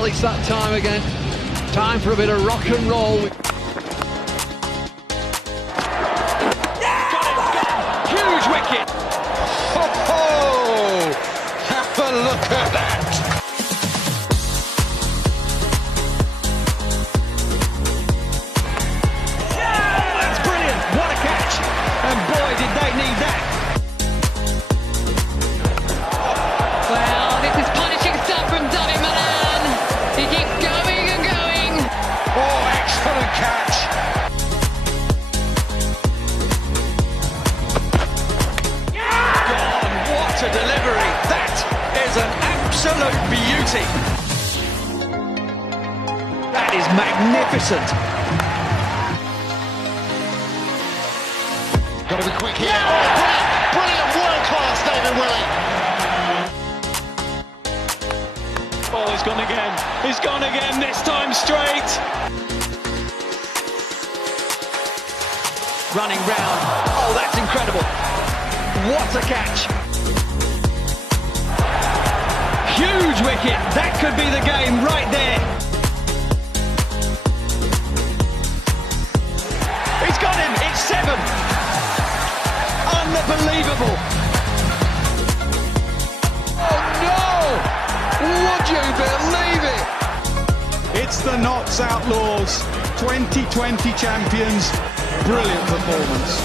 Well, it's that time again. Time for a bit of rock and roll. Huge wicket! Oh, have a look at that! That's brilliant! What a catch! And boy, did they need that! Well, this is punishing stuff from David Milan. He keeps going and going. Oh, excellent catch! What a delivery! That is an absolute beauty! That is magnificent! Got to be quick here. Oh, brilliant! Brilliant! World-class David Willey! Oh, he's gone again. He's gone again, this time straight. Running round. Oh, that's incredible. What a catch. Huge wicket. That could be the game right there. He's got him. It's 7. Unbelievable. Oh, no. Would you believe it? It's the Notts Outlaws, 2020 champions. Brilliant performance.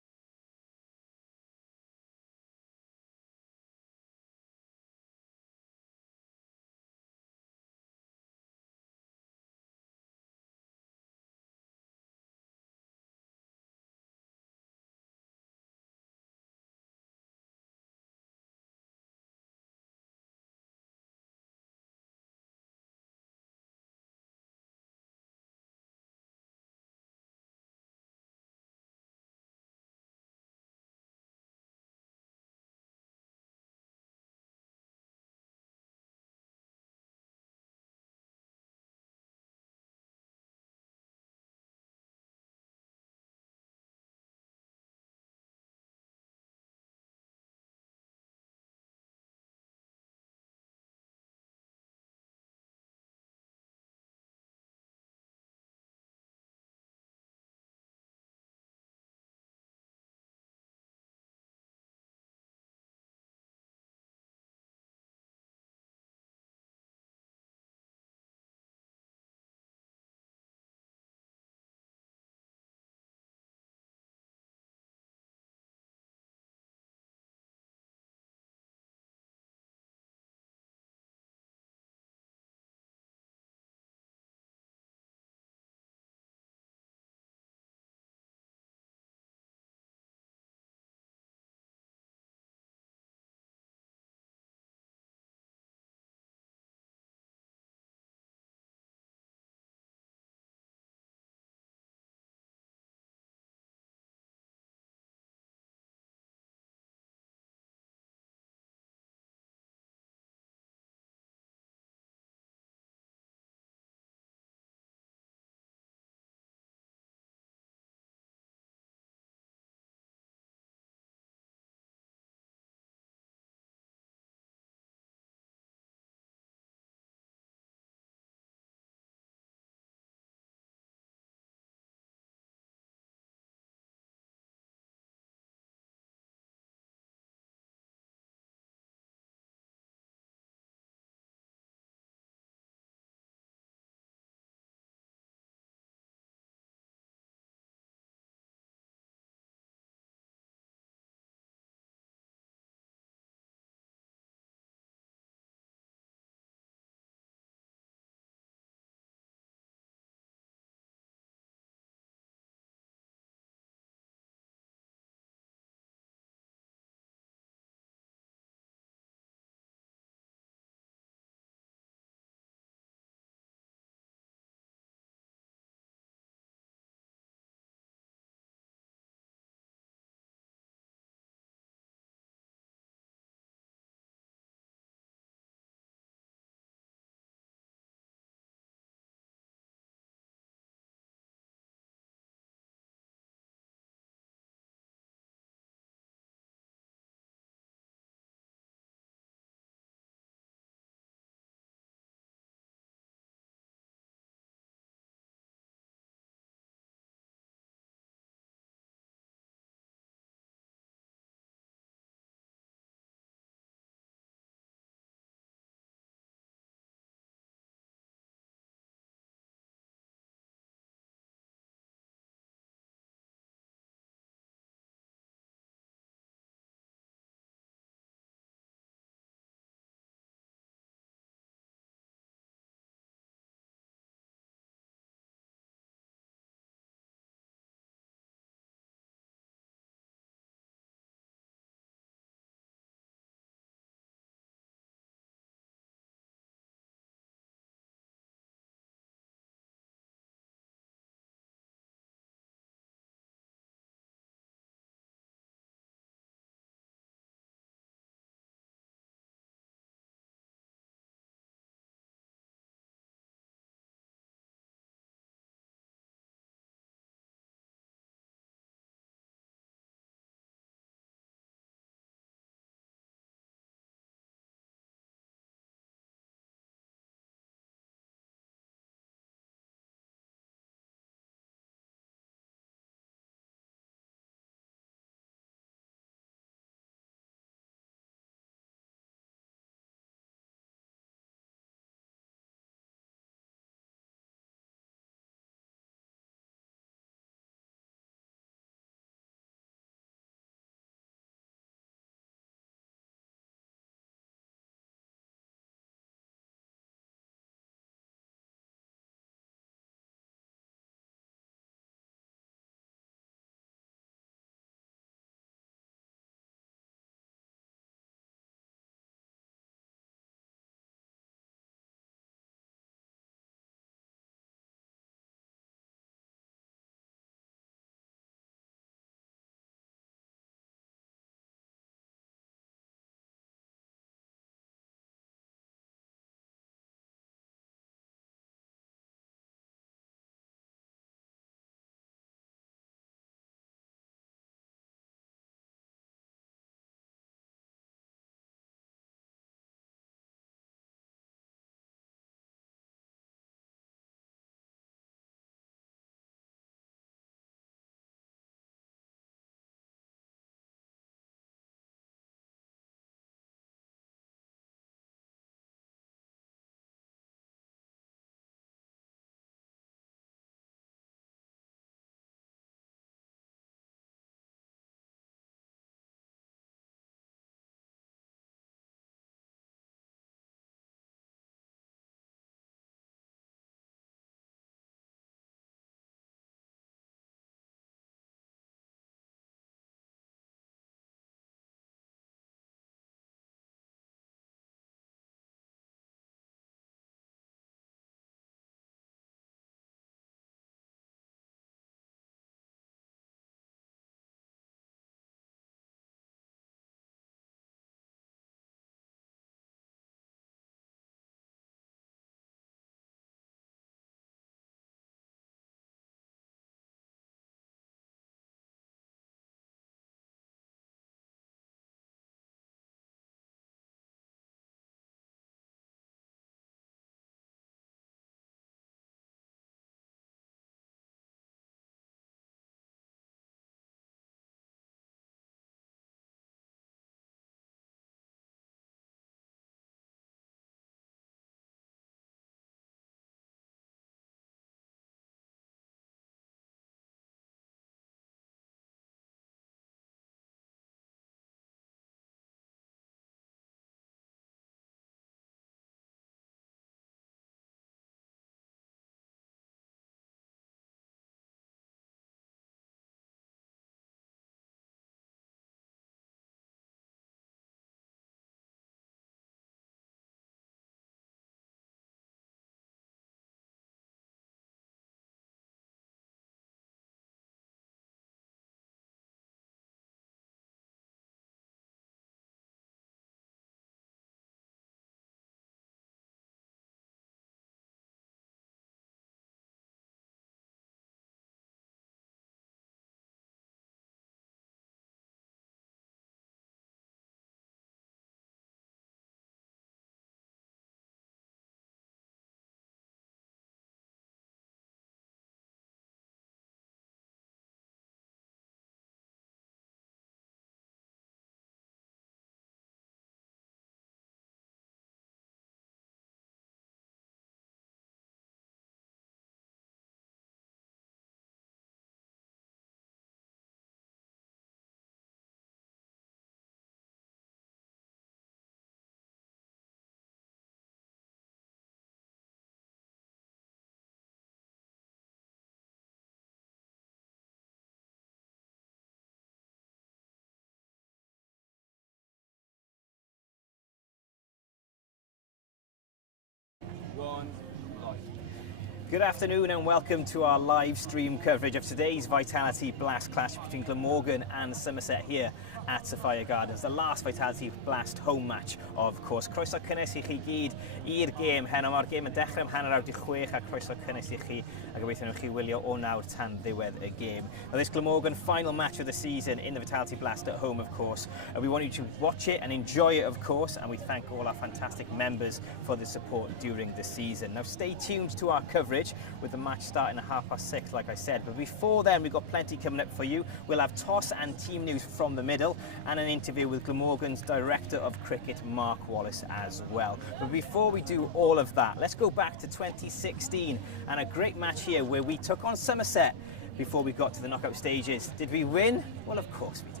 Good afternoon and welcome to our live stream coverage of today's Vitality Blast clash between Glamorgan and Somerset here at Sophia Gardens. The last Vitality Blast home match, of course. Croeso cynnes I chi gyd i'r gêm heno. Mae'r gêm yn dechrau am 6:06 a croeso cynnes I chi a gobeithio nhw'n chi wylio o nawr tan ddiwedd y gêm. Now, this Glamorgan final match of the season in the Vitality Blast at home, of course. We want you to watch it and enjoy it, of course, and we thank all our fantastic members for the support during the season. Now, stay tuned to our coverage with the match starting at 6:30, like I said. But before then, we've got plenty coming up for you. We'll have toss and team news from the middle and an interview with Glamorgan's Director of Cricket, Mark Wallace, as well. But before we do all of that, let's go back to 2016 and a great match here where we took on Somerset before we got to the knockout stages. Did we win? Well, of course we did.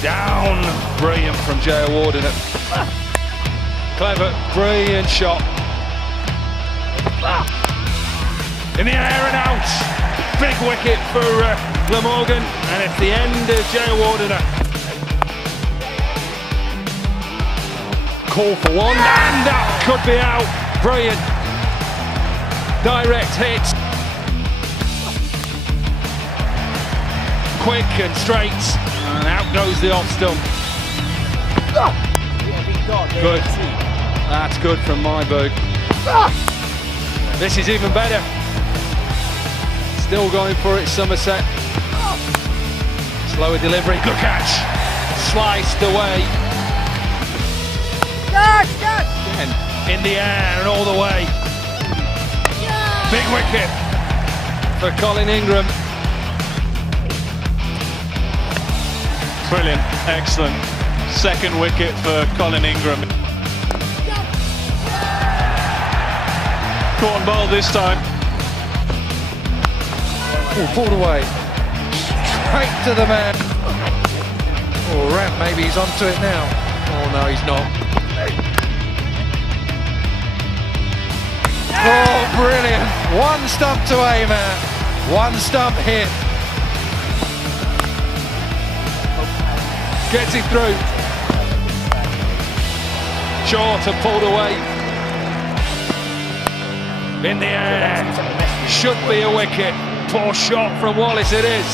Down, brilliant from Jay Warden. Clever, brilliant shot. In the air and out. Big wicket for Glamorgan, and it's the end of Jay Warden. Call for one, and that could be out. Brilliant. Direct hit. Quick and straight, and out goes the off stump. Good. That's good from my book. This is even better. Still going for it, Somerset. Slower delivery, good catch. Sliced away. Again, in the air and all the way. Big wicket for Colin Ingram. Brilliant, excellent. Second wicket for Colin Ingram. Caught on ball this time. Oh, pulled away. Straight to the man. Oh, Ramp, maybe he's onto it now. Oh, no, he's not. Oh, brilliant. One stump to aim at. One stump hit. Gets it through. Short and pulled away. In the air. Should be a wicket. Poor shot from Wallace, it is.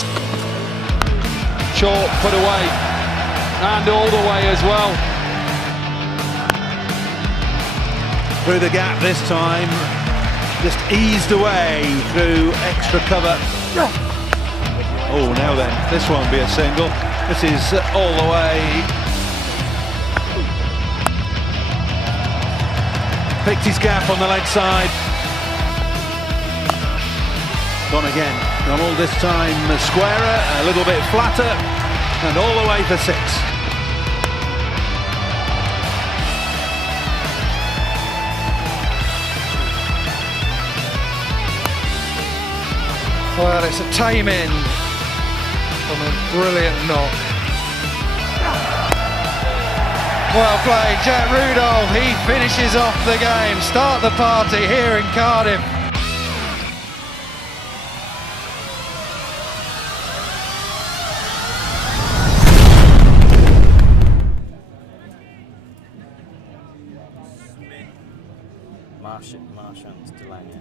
Short, put away. And all the way as well. Through the gap this time. Just eased away through extra cover. Oh, now then, this won't be a single. This is all the way. Picked his gap on the leg side. Gone again. Gone all this time squarer, a little bit flatter, and all the way for 6. Well, it's a tame end from a brilliant knock. Well played, Jack Rudolph. He finishes off the game. Start the party here in Cardiff. Marnus Labuschagne.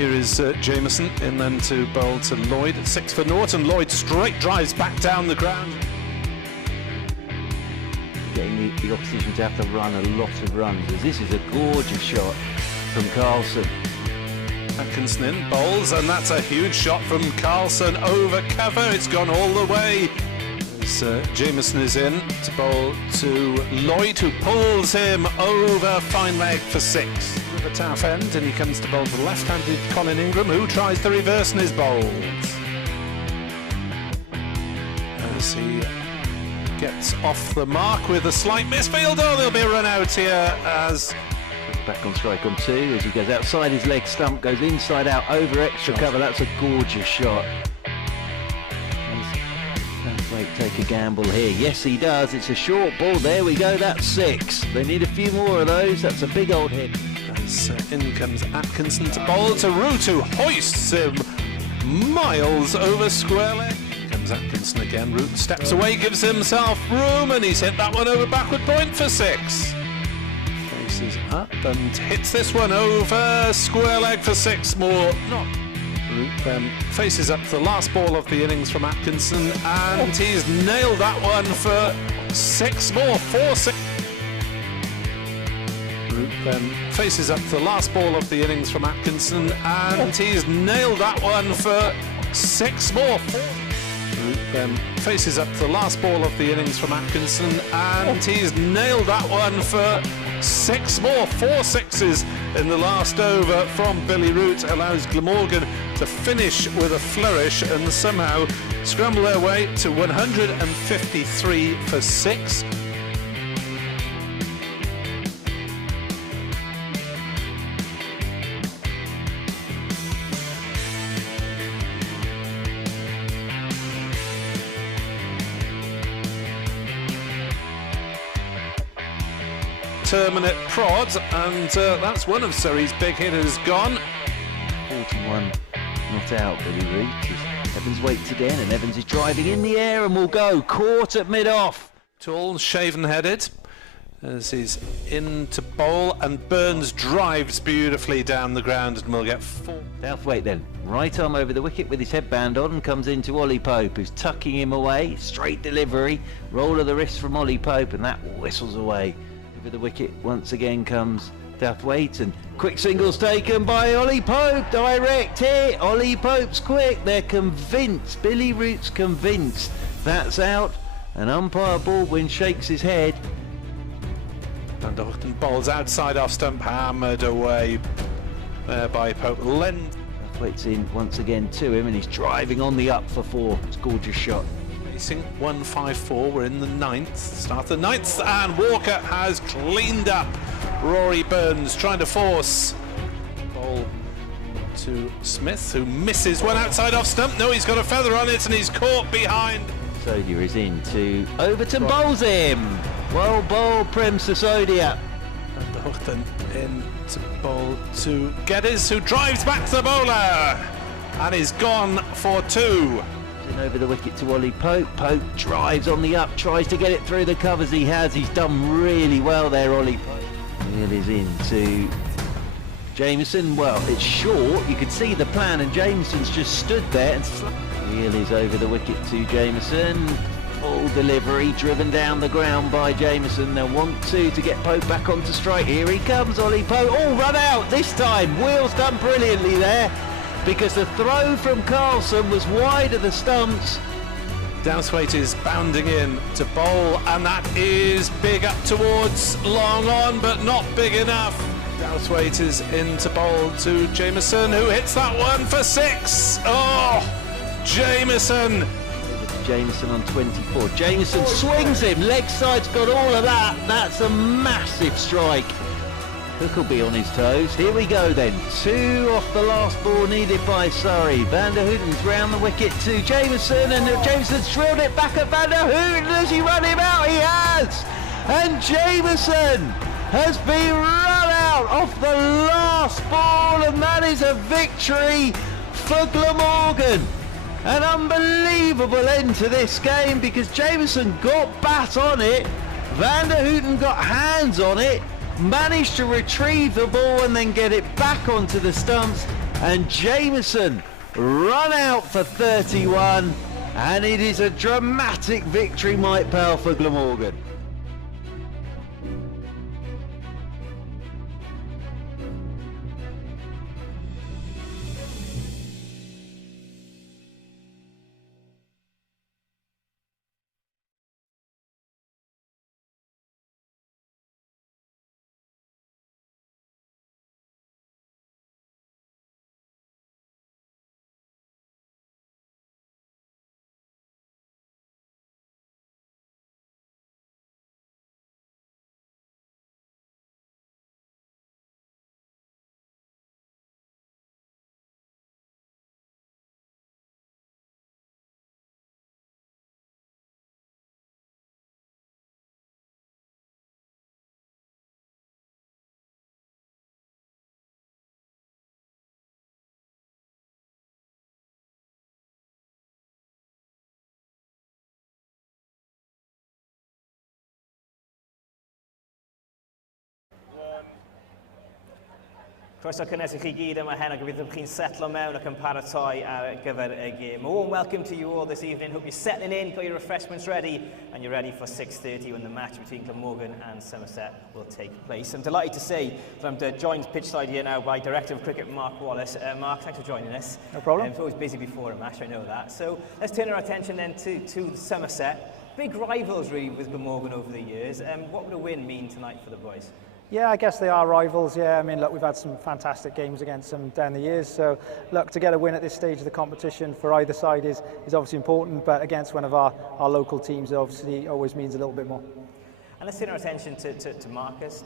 Here is Jameson in then to bowl to Lloyd at 6 for Norton. Lloyd straight drives back down the ground. Getting the opposition to have to run a lot of runs, as this is a gorgeous shot from Carlson. Atkinson in, bowls, and that's a huge shot from Carlson over cover. It's gone all the way. As Jameson is in to bowl to Lloyd, who pulls him over fine leg for 6. With a tough end, and he comes to bowl to left-handed Colin Ingram, who tries to reverse in his bowls. As he gets off the mark with a slight misfield. Oh, there'll be a run out here as back on strike on 2 as he goes outside his leg stump, goes inside out over extra cover. That's a gorgeous shot. Wait, take a gamble here. Yes, he does. It's a short ball. There we go. That's 6. They need a few more of those. That's a big old hit. As in comes Atkinson to bowl to Root, who hoists him miles over square leg. Comes Atkinson again. Root steps away, gives himself room, and he's hit that one over backward point for 6. Faces up and hits this one over square leg for 6 more. Not Root then faces up to the last ball of the innings from Atkinson, and he's nailed that one for 6 more. 4-6. Root then faces up to the last ball of the innings from Atkinson, and he's nailed that one for 6 more. Root then faces up to the last ball of the innings from Atkinson, and he's nailed that one for 6 more. 4 sixes in the last over from Billy Root allows Glamorgan to finish with a flourish and somehow scramble their way to 153 for 6. Terminate prod, and that's one of Surrey's big hitters gone. 41 not out, Billy Root. Evans waits again, and Evans is driving in the air and will go. Caught at mid-off. Tall, shaven-headed, as he's in to bowl, and Burns drives beautifully down the ground and will get 4. Southwaite then, right arm over the wicket with his headband on, comes into Ollie Pope, who's tucking him away. Straight delivery, roll of the wrist from Ollie Pope, and that whistles away. Over the wicket once again comes Southwaite, and quick singles taken by Ollie Pope. Direct hit. Ollie Pope's quick. They're convinced. Billy Root's convinced that's out. And umpire Baldwin shakes his head. And Houghton bowls outside off stump, hammered away there by Pope. Southwaite's in once again to him, and he's driving on the up for 4. It's a gorgeous shot. 154, we're in the 9th, start of the 9th, and Walker has cleaned up Rory Burns, trying to force ball to Smith, who misses one outside off stump. No, he's got a feather on it, and he's caught behind. Sisodia is in to Overton, bowls him. Well bowled, Prem Sisodia. And Houghton in to bowl to Geddes, who drives back to the bowler, and is gone for 2. Over the wicket to Ollie Pope. Pope drives on the up, tries to get it through the covers. He has. He's done really well there, Ollie Pope. Wheel is in to Jameson. Well, it's short. You could see the plan, and Jameson's just stood there and Wheel is over the wicket to Jameson. Full delivery, driven down the ground by Jameson. They'll want to get Pope back onto strike. Here he comes, Ollie Pope. Oh, run out this time. Wheel's done brilliantly there, because the throw from Carlson was wide of the stumps. Southwaite is bounding in to bowl, and that is big up towards long on, but not big enough. Southwaite is in to bowl to Jameson, who hits that one for 6. Oh, Jameson. Jameson on 24. Jameson swings him, leg side's got all of that. That's a massive strike. Cook will be on his toes. Here we go then. 2 off the last ball needed by Surrey. Van der Hooten's round the wicket to Jameson, and Jameson's drilled it back at Van der Hooten. Does he run him out? He has! And Jameson has been run out off the last ball, and that is a victory for Glamorgan. An unbelievable end to this game, because Jameson got bat on it, Van der Hooten got hands on it, managed to retrieve the ball and then get it back onto the stumps, and Jameson run out for 31, and it is a dramatic victory, Mike Pell, for Glamorgan. Croeso cynnes I chi gyd yma heno, gobeithio chi'n setlo mewn ac yn paratoi ar gyfer y gêm. A warm welcome to you all this evening. Hope you're settling in, got your refreshments ready, and you're ready for 6:30 when the match between Glamorgan and Somerset will take place. I'm delighted to say that I'm joined pitchside here now by Director of Cricket Mark Wallace. Mark, thanks for joining us. No problem. It's always busy before a match, I know that. So let's turn our attention then to Somerset. Big rivals really with Glamorgan over the years. What would a win mean tonight for the boys? Yeah, I guess they are rivals, yeah. I mean, look, we've had some fantastic games against them down the years, so look, to get a win at this stage of the competition for either side is obviously important, but against one of our local teams, it obviously always means a little bit more. And let's turn our attention to Marnus,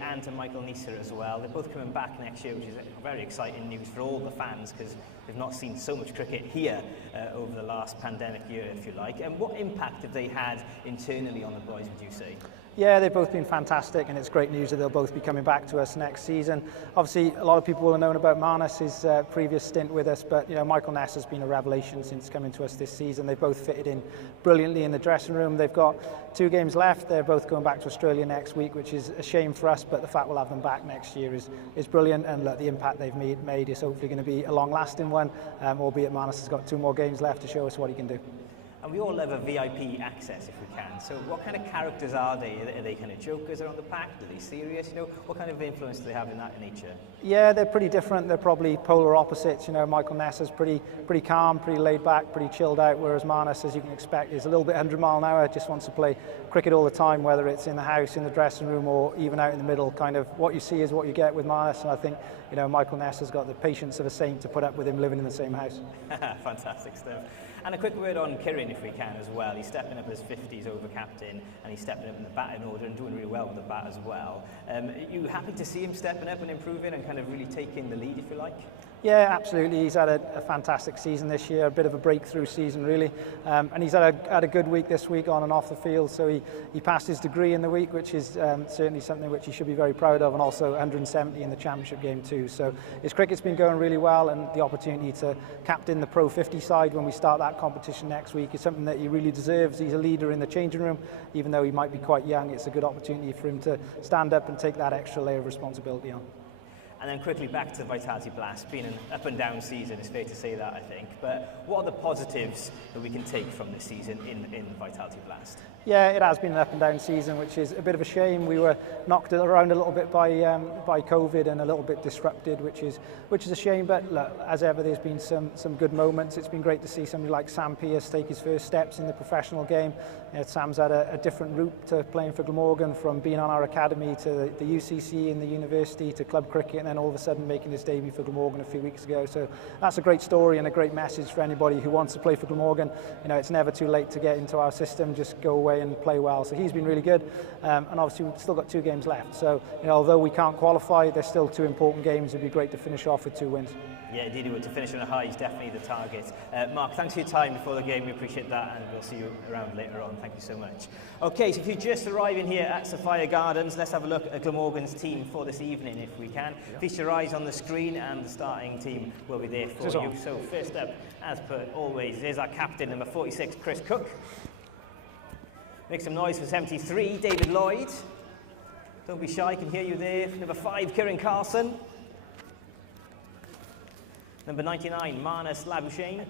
and to Michael Neser as well. They're both coming back next year, which is very exciting news for all the fans, because they've not seen so much cricket here over the last pandemic year, if you like. And what impact have they had internally on the boys, would you say? Yeah, they've both been fantastic, and it's great news that they'll both be coming back to us next season. Obviously, a lot of people will have known about Marnus, his previous stint with us, but you know, Michael Neser has been a revelation since coming to us this season. They've both fitted in brilliantly in the dressing room. They've got 2 games left. They're both going back to Australia next week, which is a shame for us, but the fact we'll have them back next year is brilliant, and look, the impact they've made is hopefully going to be a long-lasting one, albeit Marnus has got 2 more games left to show us what he can do. And we all love a VIP access if we can. So what kind of characters are they? Are they kind of jokers around the pack? Are they serious? You know, what kind of influence do they have in that nature? Yeah, they're pretty different. They're probably polar opposites. You know, Michael Neser's pretty calm, pretty laid back, pretty chilled out, whereas Marnus, as you can expect, is a little bit 100 mile an hour, just wants to play cricket all the time, whether it's in the house, in the dressing room, or even out in the middle. Kind of what you see is what you get with Marnus, and I think, you know, Michael Neser's got the patience of a saint to put up with him living in the same house. Fantastic stuff. And a quick word on Kirin, if we can, as well. He's stepping up as 50s over captain, and he's stepping up in the batting order and doing really well with the bat as well. Are you happy to see him stepping up and improving and kind of really taking the lead, if you like? Yeah, absolutely. He's had a fantastic season this year, a bit of a breakthrough season really, and he's had a good week this week on and off the field. So he passed his degree in the week, which is certainly something which he should be very proud of, and also 170 in the championship game too. So his cricket's been going really well, and the opportunity to captain the Pro 50 side when we start that competition next week is something that he really deserves. He's a leader in the changing room, even though he might be quite young. It's a good opportunity for him to stand up and take that extra layer of responsibility on. And then quickly back to the Vitality Blast. Been an up and down season, it's fair to say that, I think. But what are the positives that we can take from this season in the Vitality Blast? Yeah, it has been an up and down season, which is a bit of a shame. We were knocked around a little bit by COVID and a little bit disrupted, which is a shame. But look, as ever, there's been some good moments. It's been great to see somebody like Sam Pearce take his first steps in the professional game. You know, Sam's had a different route to playing for Glamorgan, from being on our academy to the UCC in the university to club cricket, and then all of a sudden making his debut for Glamorgan a few weeks ago. So that's a great story and a great message for anybody who wants to play for Glamorgan. You know, it's never too late to get into our system. Just go away and play well. So he's been really good, and obviously we've still got 2 games left. So, you know, although we can't qualify, there's still 2 important games. It'd be great to finish off with 2 wins. Yeah, indeed, to finish on a high is definitely the target. Mark, thanks for your time before the game. We appreciate that, and we'll see you around later on. Thank you so much. Okay, so if you're just arriving here at Sophia Gardens, let's have a look at Glamorgan's team for this evening, if we can. Yeah. Feast your eyes on the screen, and the starting team will be there for you. So first up, as per always, is our captain, number 46, Chris Cook. Make some noise for 73, David Lloyd. Don't be shy, I can hear you there. Number 5, Kieran Carlson. Number 99, Marnus Labuschagne.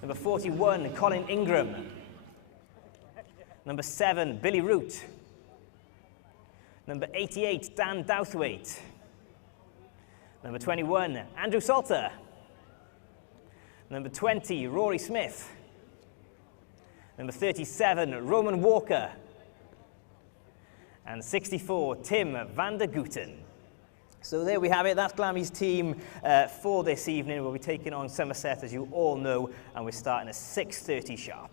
Number 41, Colin Ingram. Number 7, Billy Root. Number 88, Dan Douthwaite. Number 21, Andrew Salter. Number 20, Rory Smith. Number 37, Roman Walker. And 64, Tim van der Gooten. So there we have it. That's Glammy's team for this evening. We'll be taking on Somerset, as you all know, and we're starting at 6:30 sharp.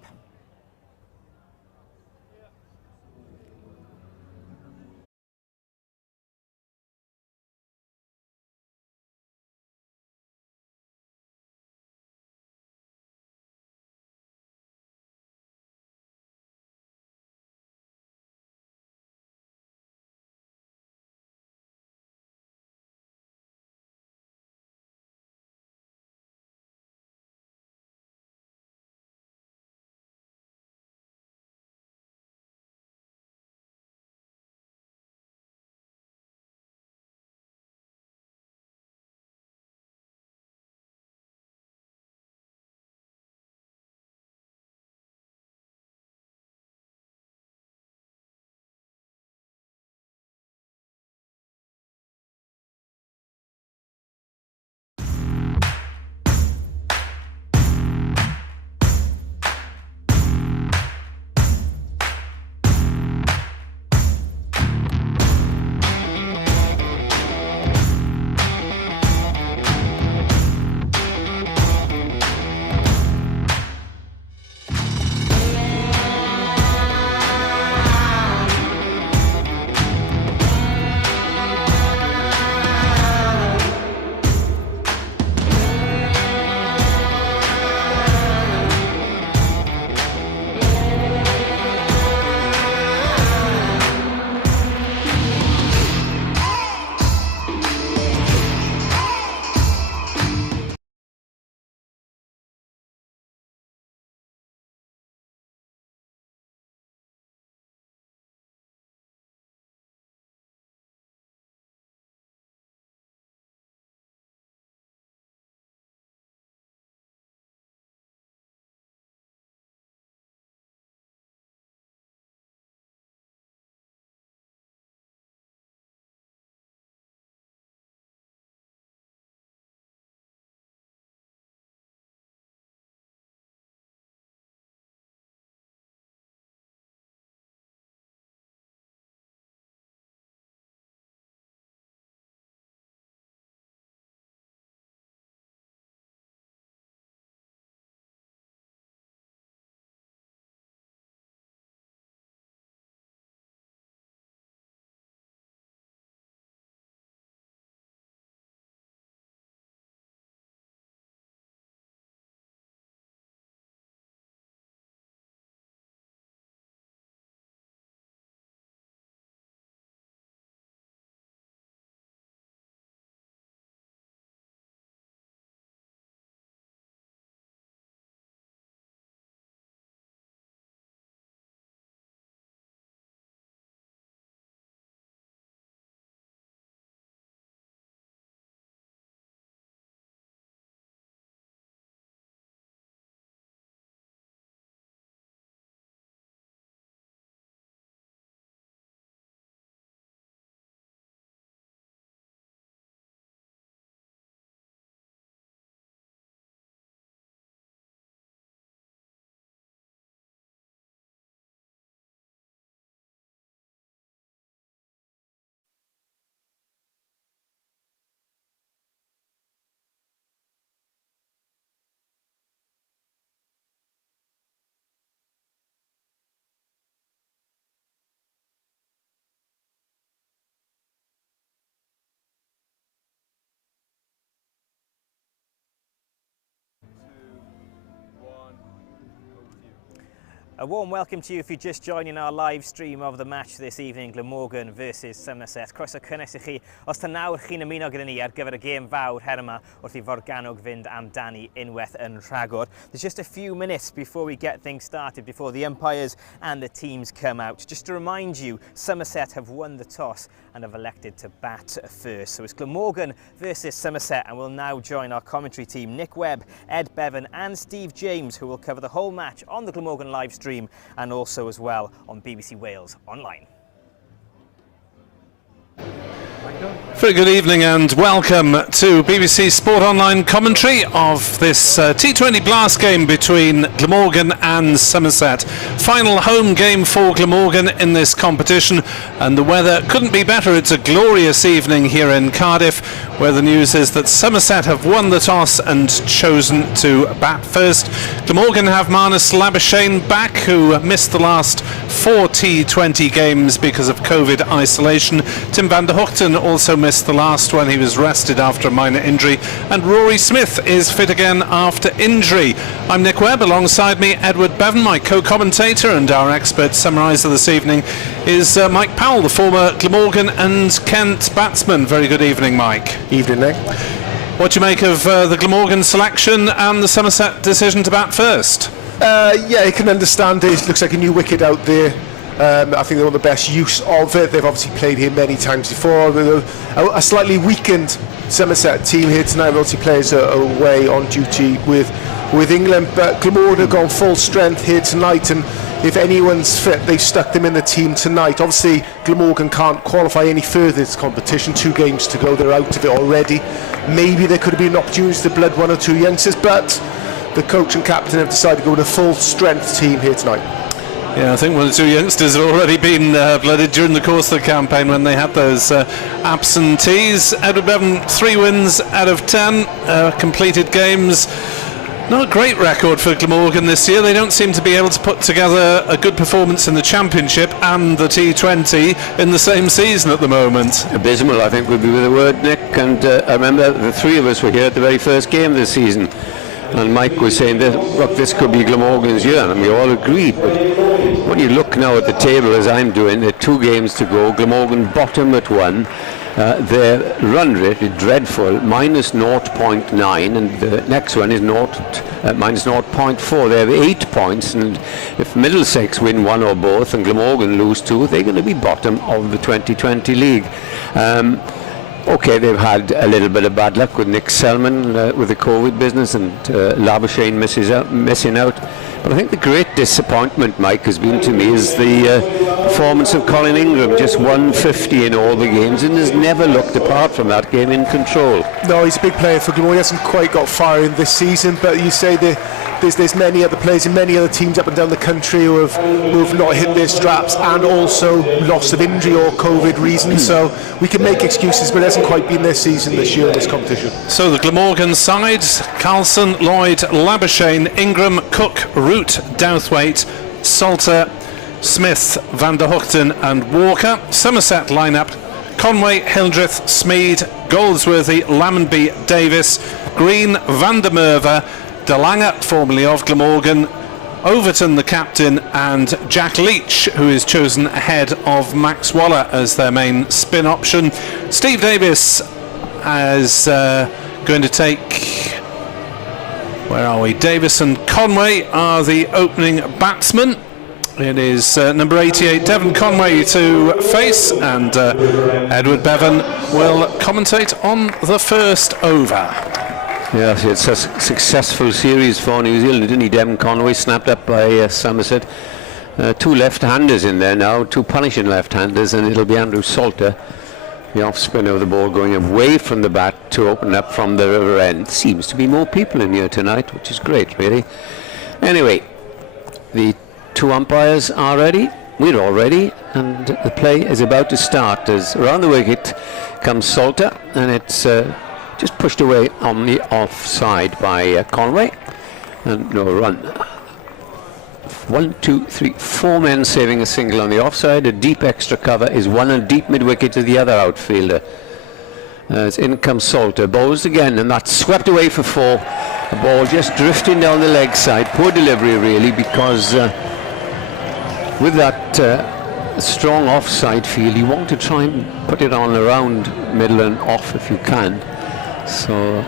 A warm welcome to you if you're just joining our live stream of the match this evening, Glamorgan versus Somerset. Croeso cynnes I chi, os ta nawr chi'n ymuno gyda ni ar gyfer y gêm fawr her yma wrth I forganog fynd amdani unwaith yn rhagor. There's just a few minutes before we get things started, before the umpires and the teams come out. Just to remind you, Somerset have won the toss and have elected to bat first. So it's Glamorgan versus Somerset, and we'll now join our commentary team, Nick Webb, Ed Bevan and Steve James, who will cover the whole match on the Glamorgan live stream and also as well on BBC Wales Online. Very good evening and welcome to BBC Sport Online commentary of this T20 Blast game between Glamorgan and Somerset. Final home game for Glamorgan in this competition, and the weather couldn't be better. It's a glorious evening here in Cardiff, where the news is that Somerset have won the toss and chosen to bat first. Glamorgan have Marnus Labuschagne back, who missed the last 4 T20 games because of COVID isolation. Tim van der Hoogten also missed the last one. He was rested after a minor injury, and Rory Smith is fit again after injury. I'm Nick Webb. Alongside me, Edward Bevan, my co-commentator, and our expert summariser this evening is Mike Powell, the former Glamorgan and Kent batsman. Very good evening, Mike. Evening, Nick. What do you make of the Glamorgan selection and the Somerset decision to bat first? Yeah, you can understand it. It looks like a new wicket out there. I think they want the best use of it. They've obviously played here many times before. A slightly weakened Somerset team here tonight. Obviously players are away on duty with England, but Glamorgan have gone full strength here tonight, and if anyone's fit, they've stuck them in the team tonight. Obviously Glamorgan can't qualify any further this competition. 2 games to go, they're out of it already. Maybe there could have been an opportunity to blood 1 or 2 youngsters, but the coach and captain have decided to go with a full strength team here tonight. Yeah, I think 1 or 2 youngsters have already been blooded during the course of the campaign when they had those absentees. Edward Bevan, 3 wins out of 10 completed games. Not a great record for Glamorgan this year. They don't seem to be able to put together a good performance in the Championship and the T20 in the same season at the moment. Abysmal, I think, would be the word, Nick. And I remember the 3 of us were here at the very first game this season, and Mike was saying that, look, this could be Glamorgan's year, and we all agreed. But when you look now at the table, as I'm doing, there are 2 games to go. Glamorgan bottom at 1. Their run rate is dreadful, minus 0.9, and the next one is minus 0.4. They have 8 points, and if Middlesex win 1 or both and Glamorgan lose 2, they're going to be bottom of the 2020 league. Okay, they've had a little bit of bad luck with Nick Selman with the COVID business, and Labuschagne missing out. But I think the great disappointment, Mike, has been to me is the performance of Colin Ingram. Just 150 in all the games, and has never looked apart from that game in control. No, he's a big player for Glamorgan. He hasn't quite got fire in this season, but you say there's many other players in many other teams up and down the country who have not hit their straps, and also loss of injury or COVID reasons. So we can make excuses, but it hasn't quite been their season this year in this competition. So the Glamorgan side: Carlson, Lloyd, Labuschagne, Ingram, Cook, Root, Douthwaite, Salter, Smith, van der Hoogten and Walker. Somerset lineup: Conway, Hildreth, Smead, Goldsworthy, Lammonby, Davis, Green, van der Merwe, De Lange, formerly of Glamorgan, Overton the captain, and Jack Leach, who is chosen ahead of Max Waller as their main spin option. Steve Davis is going to take... Where are we? Davis and Conway are the opening batsmen. It is number 88, Devon Conway, to face, and Edward Bevan will commentate on the first over. Yes, it's a successful series for New Zealand, didn't he? Devon Conway snapped up by Somerset. 2 left-handers in there now, 2 punishing left-handers, and it'll be Andrew Salter, the off-spin of the ball, going away from the bat to open up from the river end. Seems to be more people in here tonight, which is great, really. Anyway, the 2 umpires are ready. We're all ready, and the play is about to start as around the wicket comes Salter, and it's just pushed away on the offside by Conway, and no run. 1, 2, 3, 4 men saving a single on the offside. A deep extra cover is one, and deep mid-wicket to the other outfielder. As in comes Salter, bowls again, and that's swept away for 4. The ball just drifting down the leg side. Poor delivery, really, because with that strong offside field, you want to try and put it on around middle and off if you can. So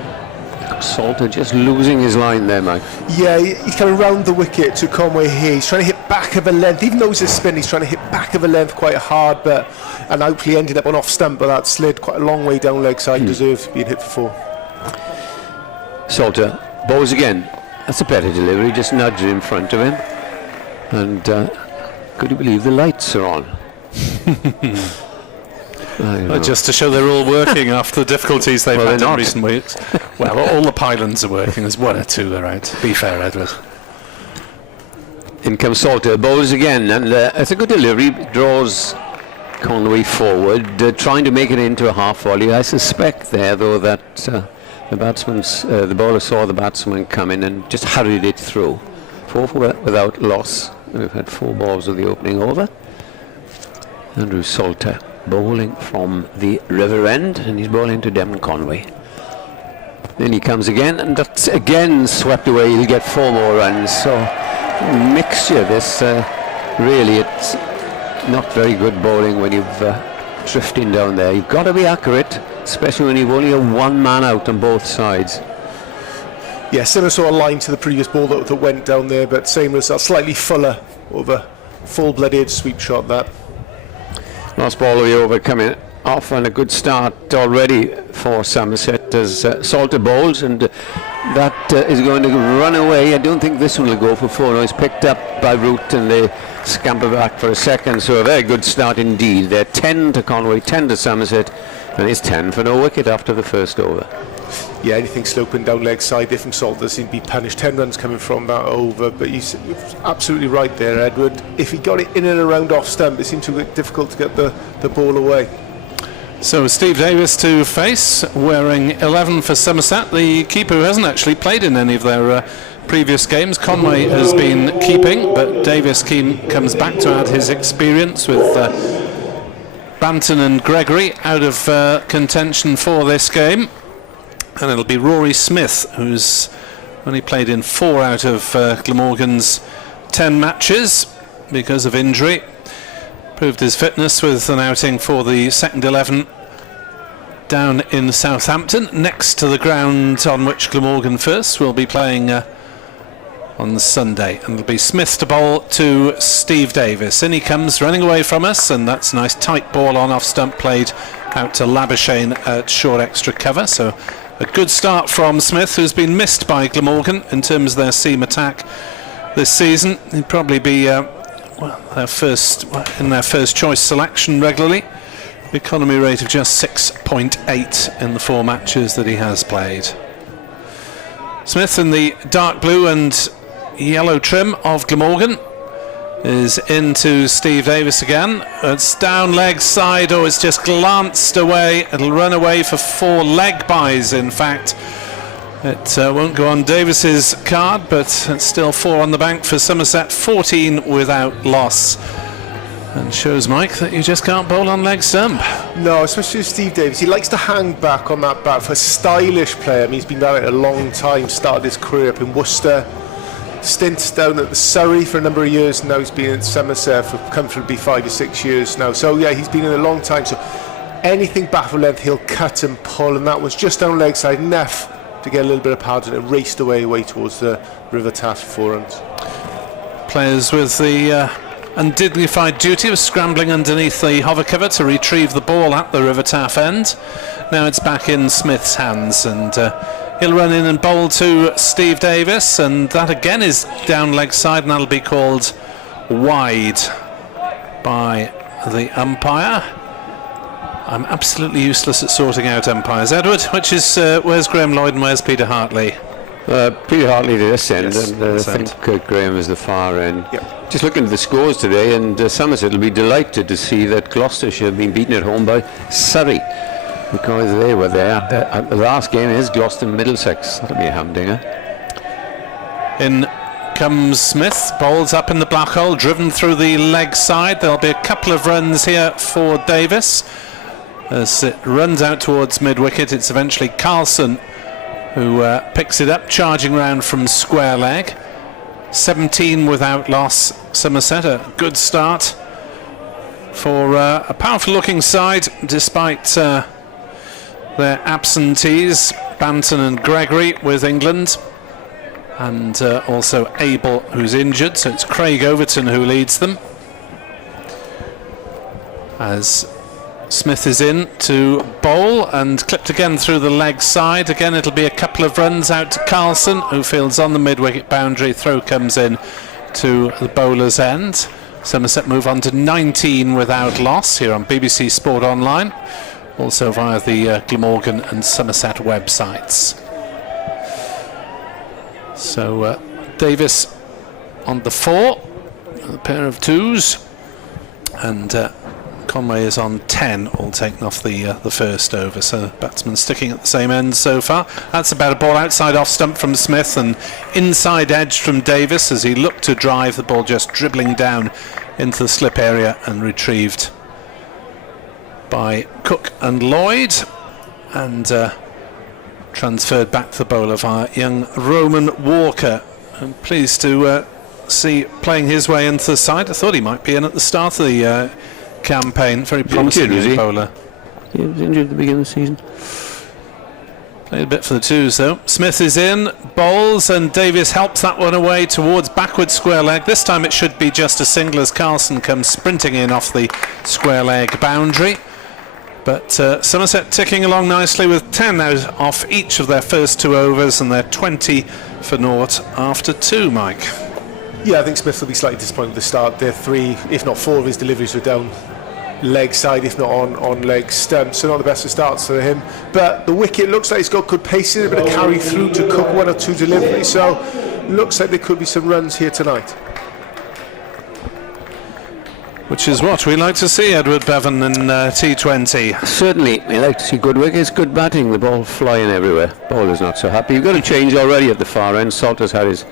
Salter just losing his line there, Mike. Yeah, he's coming round the wicket to Conway here. He's trying to hit back of a length, even though he's a spin, he's trying to hit back of a length quite hard, and hopefully ended up on off stump, but that slid quite a long way down leg side. Deserves being hit for 4. Salter bowls again. That's a better delivery, just nudged in front of him. And could you believe the lights are on? Just to show they're all working after the difficulties they've had in recent weeks. Well, all the pylons are working. There's 1 or 2 that are out. Be fair, Edward. In comes Salter, bowls again, and it's a good delivery. Draws Conway forward, trying to make it into a half volley. I suspect there, though, that the bowler saw the batsman coming and just hurried it through. 4 without loss. We've had 4 balls of the opening over. Andrew Salter bowling from the river end, and he's bowling to Devon Conway. Then he comes again, and that's again swept away. He'll get 4 more runs. So mixture this. Really, it's not very good bowling when you've drifting down there. You've got to be accurate, especially when you've only got 1 man out on both sides. Yeah, similar sort of line to the previous ball that went down there, but same result, slightly fuller over full-blooded sweep shot that. Last ball of the over coming off, and a good start already for Somerset as Salter bowls, and that is going to run away. I don't think this one will go for 4. No, it's picked up by Root, and they scamper back for a second. So a very good start indeed. They're 10 to Conway, 10 to Somerset, and it's 10 for no wicket after the first over. Yeah, anything sloping down leg side, different Salter seem to be punished. 10 runs coming from that over, but you're absolutely right there, Edward. If he got it in and around off stump, it seemed too difficult to get the ball away. So Steve Davis to face, wearing 11 for Somerset, the keeper who hasn't actually played in any of their previous games. Conway has been keeping, but Davis comes back to add his experience with Banton and Gregory out of contention for this game. And it'll be Rory Smith, who's only played in 4 out of Glamorgan's 10 matches because of injury. Proved his fitness with an outing for the second 11 down in Southampton, next to the ground on which Glamorgan first will be playing on Sunday. And it'll be Smith to bowl to Steve Davis. In he comes, running away from us, and that's a nice tight ball on off stump, played out to Labuschagne at short extra cover. So a good start from Smith, who's been missed by Glamorgan in terms of their seam attack this season. He'd probably be their first choice selection regularly. The economy rate of just 6.8 in the 4 matches that he has played. Smith in the dark blue and yellow trim of Glamorgan is into Steve Davis again. It's down leg side. Oh, it's just glanced away. It'll run away for 4 leg byes, in fact. It won't go on Davis's card, but it's still 4 on the bank for Somerset, 14 without loss. And shows, Mike, that you just can't bowl on leg stump. No, especially Steve Davis. He likes to hang back on that bat for a stylish player. I mean, he's been down it a long time, started his career up in Worcester. Stints down at the Surrey for a number of years. Now he's been at Somerset for comfortably 5 to 6 years now. So yeah, he's been in a long time. So anything back for length, he'll cut and pull, and that was just down leg side enough to get a little bit of power, and it raced away towards the River Taff 4 runs. Players with the undignified duty of scrambling underneath the hover cover to retrieve the ball at the River Taff end. Now it's back in Smith's hands, and he'll run in and bowl to Steve Davis, and that again is down leg side, and that'll be called wide by the umpire. I'm absolutely useless at sorting out umpires. Edward, which is where's Graham Lloyd and where's Peter Hartley? Peter Hartley to this end, yes, and I think Graham is the far end. Yep. Just looking at the scores today, and Somerset will be delighted to see that Gloucestershire have been beaten at home by Surrey, because they were there. The last game is Gloucester Middlesex. That'll be a humdinger. In comes Smith, bowls up in the black hole, driven through the leg side. There'll be a couple of runs here for Davis. As it runs out towards mid-wicket, it's eventually Carlson who picks it up, charging round from square leg. 17 without loss. Somerset, a good start for a powerful looking side despite their absentees, Banton and Gregory with England, and also Abel, who's injured, so it's Craig Overton who leads them as Smith is in to bowl and clipped again through the leg side. Again, it'll be a couple of runs out to Carlson, who fields on the mid-wicket boundary. Throw comes in to the bowler's end. Somerset move on to 19 without loss here on BBC Sport Online, also via the Glamorgan and Somerset websites. So Davis on the 4, a pair of 2s, and Conway is on 10, all taken off the first over, so batsman sticking at the same end so far. That's about a ball outside off stump from Smith and inside edge from Davis as he looked to drive, the ball just dribbling down into the slip area and retrieved by Cook and Lloyd, and transferred back to the bowler via young Roman Walker. I'm pleased to see playing his way into the side. I thought he might be in at the start of the campaign. Very promising young bowler. He was injured at the beginning of the season. Played a bit for the 2s though. Smith is in, bowls, and Davis helps that one away towards backward square leg. This time it should be just a single as Carlson comes sprinting in off the square leg boundary. But Somerset ticking along nicely with 10 out off each of their first 2 overs, and they're 20 for naught after 2, Mike. Yeah, I think Smith will be slightly disappointed at the start. There 3, if not 4 of his deliveries were down leg side, if not on leg stump, so not the best of starts for him. But the wicket looks like it's got good pace in it, a bit of carry through to Cook, 1 or 2 deliveries, so looks like there could be some runs here tonight. Which is what we like to see, Edward Bevan, in T20. Certainly, we like to see good wickets, good batting, the ball flying everywhere. Bowler's not so happy. You've got a change already at the far end. Salter's had his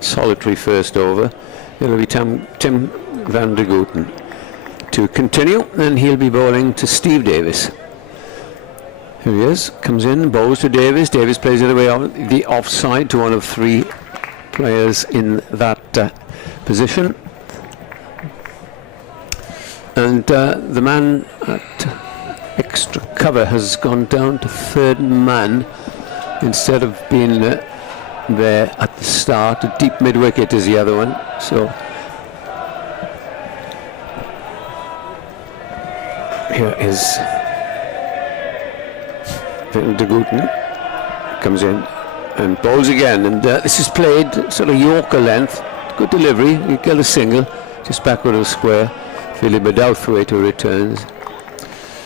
solitary first over. It'll be Tim van der Gooten to continue, and he'll be bowling to Steve Davis. Here he is, comes in, bowls to Davis. Davis plays it away on the offside to one of 3 players in that position. And the man at extra cover has gone down to 3rd man instead of being there at the start. A deep mid-wicket is the other one. So here is Van der Gooten, comes in and bowls again, and this is played sort of Yorker length. Good delivery, you get a single just backward of the square. Philip Badouthwaite who returns.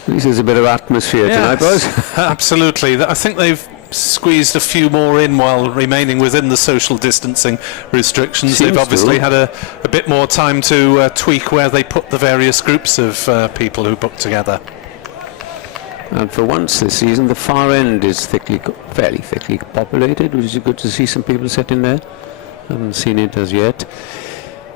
This is a bit of atmosphere tonight, boys. Absolutely. I think they've squeezed a few more in while remaining within the social distancing restrictions. They've obviously had a bit more time to tweak where they put the various groups of people who book together. And for once this season, the far end is fairly thickly populated, which is good to see some people sitting there. Haven't seen it as yet.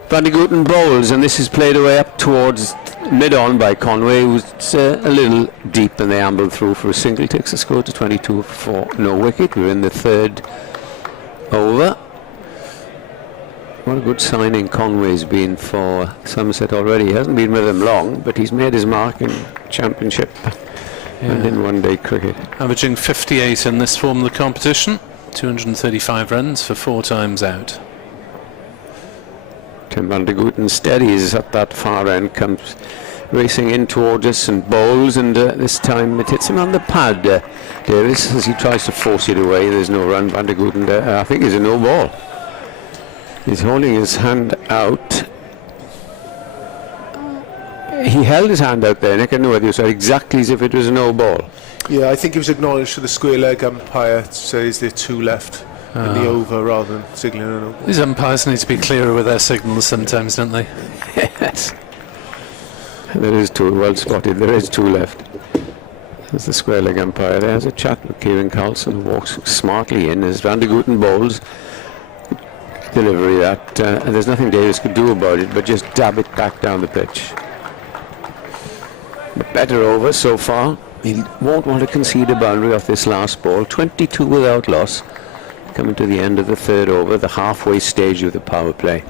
Van der Gooten bowls, and this is played away up towards mid-on by Conway, who's a little deep, and they amble through for a single. Takes the score to 22 for no wicket. We're in the 3rd over. What a good signing Conway's been for Somerset already. He hasn't been with them long, but he's made his mark in Championship and in one-day cricket. Averaging 58 in this form of the competition. 235 runs for 4 times out. Tim van der Gooten steadies at that far end, comes racing in towards us and bowls, and this time it hits him on the pad, Davis, as he tries to force it away. There's no run. Van der Gooten, I think, is a no ball. He's holding his hand out. He held his hand out there, Nick. I don't know whether you said exactly as if it was a no ball. Yeah, I think it was acknowledged to the square leg umpire to say is there 2 left in the over rather than signalling an over. These umpires need to be clearer with their signals sometimes, don't they? Yes. There is 2, well spotted. There is 2 left. There's the square leg umpire. There's a chat with Kieran Carlson, who walks smartly in as Van der Gooten bowls. Delivery that, and there's nothing Davis could do about it but just dab it back down the pitch. But better over so far. He won't want to concede a boundary off this last ball. 22 without loss. coming to the end of the third over, the halfway stage of the power play.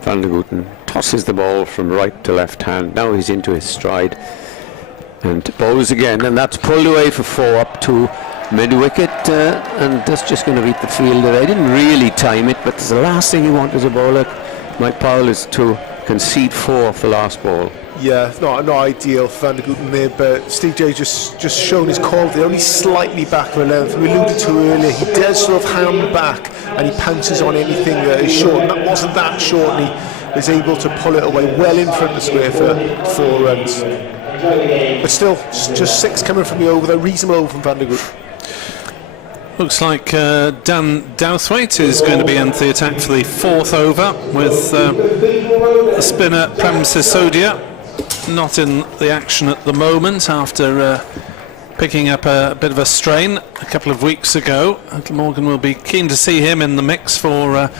Van der Gooten tosses the ball from right to left hand. Now he's into his stride and bowls again, and that's pulled away for 4 up to mid-wicket, and that's just going to beat the fielder. I didn't really time it, but the last thing you want as a bowler, Mike Powell, is to concede 4 off the last ball. Yeah, not ideal for Van der Gooten there, but Steve J just shown his call. They're only slightly back of a length. We alluded to earlier, he does sort of hand back and he pounces on anything that is short, and that wasn't that short, and he was able to pull it away well in front of square for 4 runs. But still, just 6 coming from the over, they're reasonable from Van der Gooten. Looks like Dan Douthwaite is going to be into the attack for the 4th over with the spinner Prem Sisodia not in the action at the moment after picking up a bit of a strain a couple of weeks ago. Glamorgan will be keen to see him in the mix for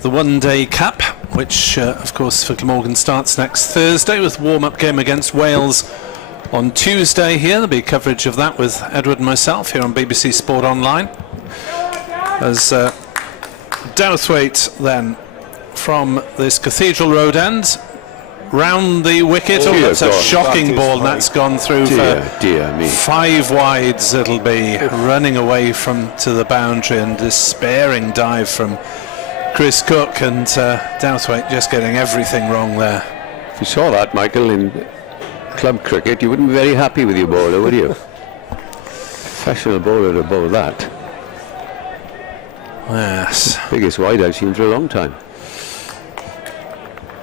the One-Day Cup, which of course for Glamorgan starts next Thursday with warm-up game against Wales on Tuesday here. There'll be coverage of that with Edward and myself here on BBC Sport Online. As Douthwaite then from this Cathedral Road end round the wicket. Oh, that's a shocking ball, and that's gone through for 5 wides. It'll be running away to the boundary, and despairing dive from Chris Cook, and Douthwaite just getting everything wrong there. If you saw that, Michael, in club cricket, you wouldn't be very happy with your bowler, would you? Professional bowler to bowl that. Yes. Biggest wide I've seen for a long time.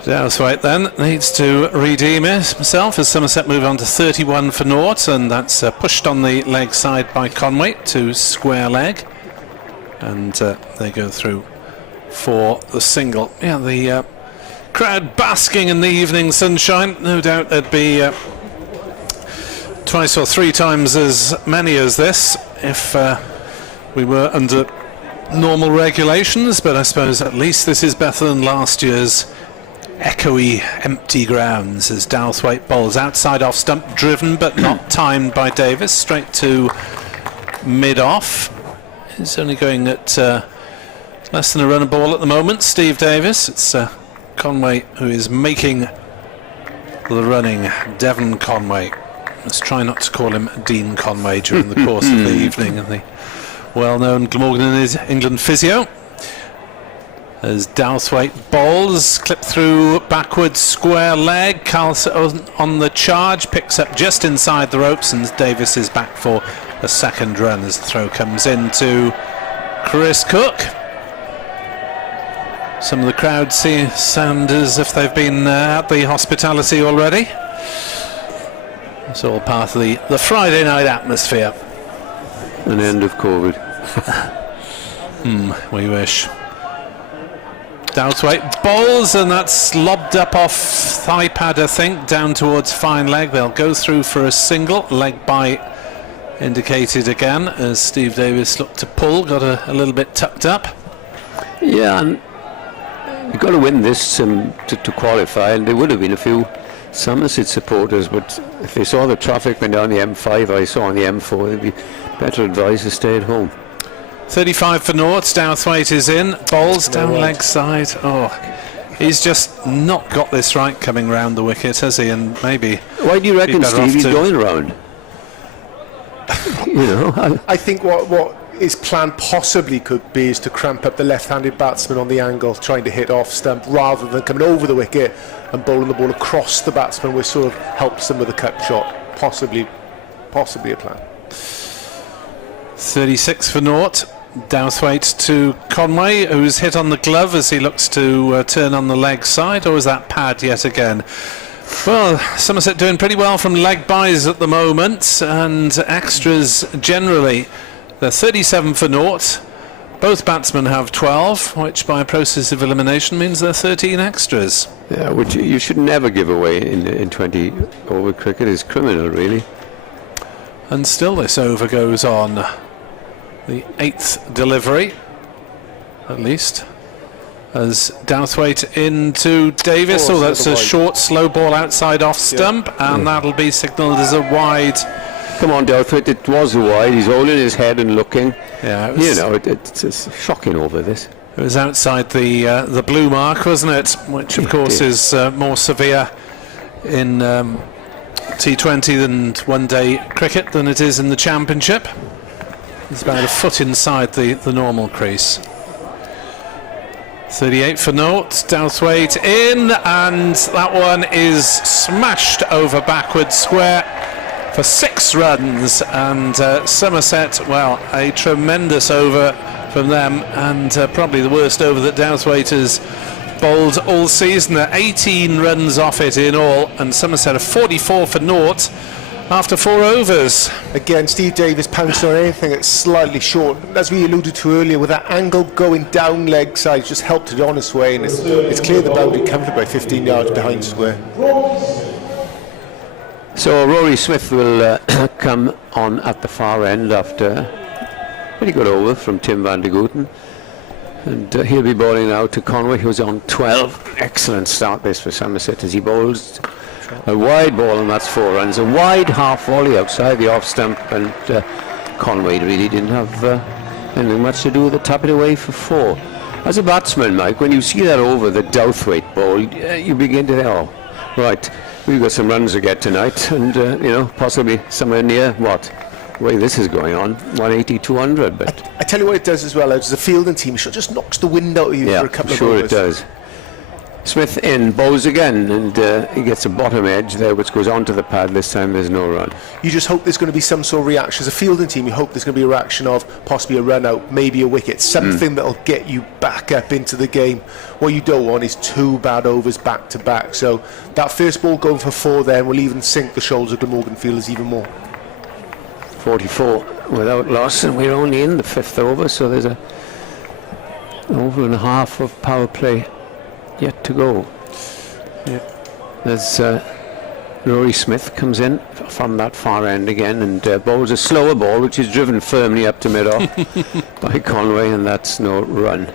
Douthwaite then needs to redeem himself as Somerset move on to 31 for naught, and that's pushed on the leg side by Conway to square leg, and they go through for the single. Yeah, the crowd basking in the evening sunshine. No doubt there'd be twice or 3 times as many as this if we were under normal regulations, but I suppose at least this is better than last year's echoey empty grounds as Douthwaite bowls outside off stump, driven but not timed by Davis, straight to mid-off. He's only going at less than a run a ball at the moment, Steve Davis. It's Conway who is making the running, Devon Conway. Let's try not to call him Dean Conway during the course of the evening, and the well-known Glamorgan and England physio. As Douthwaite bowls, clip through backwards, square leg. Carlson on the charge, picks up just inside the ropes, and Davis is back for a second run as the throw comes in to Chris Cook. Some of the crowd sound as if they've been at the hospitality already. It's all part of the Friday night atmosphere. An end of COVID. We wish. Douthwaite bowls, and that's lobbed up off thigh pad, I think, down towards fine leg. They'll go through for a single. Leg bite indicated again as Steve Davis looked to pull, got a little bit tucked up. Yeah, and you've got to win this to qualify, and there would have been a few Somerset supporters, but if they saw the traffic went down the M5, I saw on the M4, they'd be better advised to stay at home. 35 for naught. Douthwaite is in, bowls down leg side. Oh, he's just not got this right coming round the wicket, has he? And maybe. Why do you reckon, Steve, he's going round? I think what his plan possibly could be is to cramp up the left-handed batsman on the angle, trying to hit off stump, rather than coming over the wicket and bowling the ball across the batsman, which sort of helps him with a cut shot. Possibly a plan. 36 for naught. Douthwaite to Conway, who's hit on the glove as he looks to turn on the leg side, or is that pad yet again? Well, Somerset doing pretty well from leg byes at the moment, and extras generally. They're 37 for naught. Both batsmen have 12, which by a process of elimination means they're 13 extras. Yeah, which you should never give away in 20 over cricket. Is criminal, really. And still this over goes on. The 8th delivery, at least. as Douthwaite into Davis. Oh, that's a short, slow ball outside off stump, and that'll be signalled as a wide. Come on, Douthwaite, it was a wide. He's holding his head and looking. Yeah, it's shocking over this. It was outside the blue mark, wasn't it? Which, of course, is more severe in T20 than one-day cricket than it is in the Championship. It's about a foot inside the normal crease. 38 for naught, Douthwaite in, and that one is smashed over backward square for 6 runs, and Somerset, well, a tremendous over from them, and probably the worst over that Douthwaite has bowled all season. They're 18 runs off it in all, and Somerset are 44 for naught after 4 overs. Again, Steve Davis pounced on anything that's slightly short. As we alluded to earlier, with that angle going down leg side, just helped it on its way, and it's clear the boundary comfortably by 15 yards behind square. So Rory Smith will come on at the far end after pretty good over from Tim van der Gooten, and he'll be bowling now to Conway, who's on 12. Excellent start this for Somerset as he bowls a wide ball, and that's 4 runs. A wide half volley outside the off stump, and Conway really didn't have anything much to do with it. Tap it away for 4. As a batsman, Mike, when you see that over the Douthwaite ball, you begin to think, oh, right, we've got some runs to get tonight, and possibly somewhere near what the way this is going on, 180, 200. But I tell you what it does as well, as a fielding team, it just knocks the wind out of you for a couple of overs. Sure it does. Smith in, bowls again, and he gets a bottom edge there which goes onto the pad. This time there's no run. You just hope there's going to be some sort of reaction. As a fielding team, you hope there's going to be a reaction of possibly a run out, maybe a wicket, something that'll get you back up into the game. What you don't want is 2 bad overs back to back. So that first ball going for 4 then will even sink the shoulders of Glamorgan fielders even more. 44 without loss, and we're only in the 5th over, so there's an over and a half of power play yet to go. There's Rory Smith comes in from that far end again, and bowls a slower ball which is driven firmly up to mid-off by Conway, and that's no run.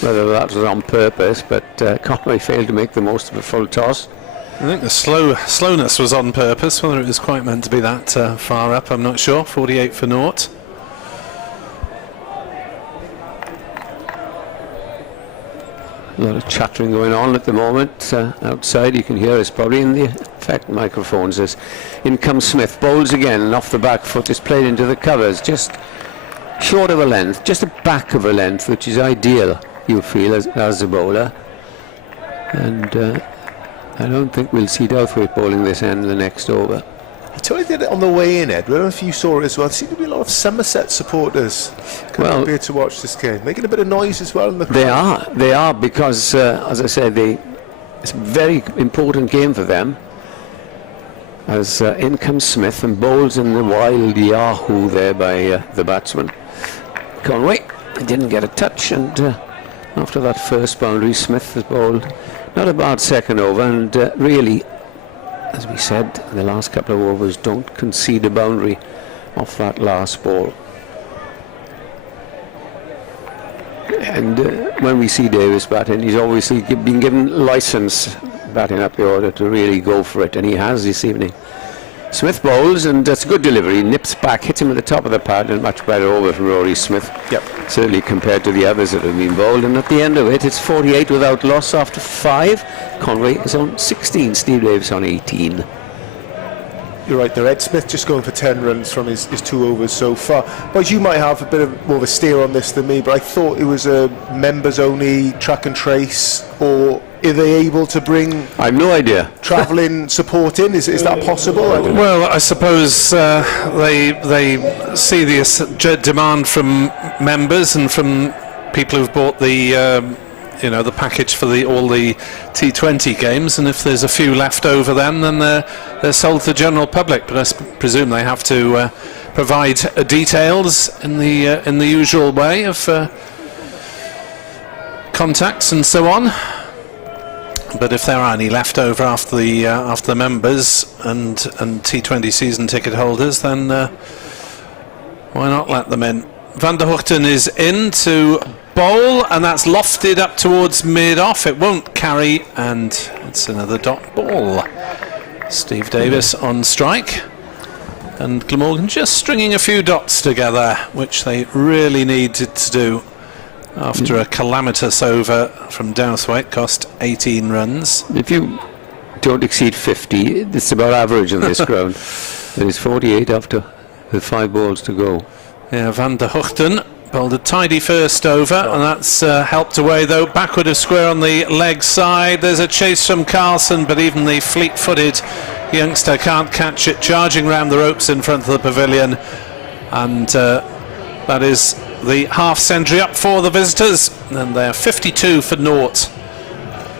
Whether that was on purpose, but Conway failed to make the most of a full toss. I think the slowness was on purpose. Whether it was quite meant to be that far up, I'm not sure. 48 for naught. A lot of chattering going on at the moment outside. You can hear us probably in the effect microphones. As in comes Smith, bowls again, and off the back foot is played into the covers, just short of a length, just a back of a length, which is ideal, you feel, as a bowler. And I don't think we'll see Douthwaite bowling this end the next over. I told you did it on the way in, Ed. I don't know if you saw it as well. There seemed to be a lot of Somerset supporters coming here to watch this game, making a bit of noise as well in the crowd. They are because, as I said, it's a very important game for them. As in comes Smith and bowls in the wild yahoo there by the batsman. Conway didn't get a touch, and after that first boundary, Smith has bowled not a bad second over, and really, as we said, the last couple of overs, don't concede a boundary off that last ball. And when we see Davis batting, he's obviously been given license batting up the order to really go for it, and he has this evening. Smith bowls, and that's a good delivery. Nips back, hits him at the top of the pad, and much better over from Rory Smith. Yep. Certainly compared to the others that have been bowled. And at the end of it, it's 48 without loss after 5. Conway is on 16, Steve Davis on 18. You're right there, Ed Smith just going for 10 runs from his 2 overs so far. But you might have a bit of more of a steer on this than me, but I thought it was a members-only track and trace, or are they able to bring... I have no idea. ...travelling support in? Is that possible? Well, I suppose they see the demand from members and from people who've bought the the package for all the T20 games, and if there's a few left over then they're sold to the general public. But I presume they have to provide details in the usual way of contacts and so on. But if there are any left over after the members and T20 season ticket holders, then why not let them in? Van der Hoogten is in to bowl, and that's lofted up towards mid-off. It won't carry, and it's another dot ball. Steve Davis on strike, and Glamorgan just stringing a few dots together, which they really needed to do after a calamitous over from Dowthwaite, cost 18 runs. If you don't exceed 50, it's about average on this ground. It is 48 after with 5 balls to go. Yeah, Van der Hoogten bowled a tidy first over, and that's helped away though. Backward of square on the leg side. There's a chase from Carlson, but even the fleet-footed youngster can't catch it, charging round the ropes in front of the pavilion. And that is the half-century up for the visitors, and they're 52 for naught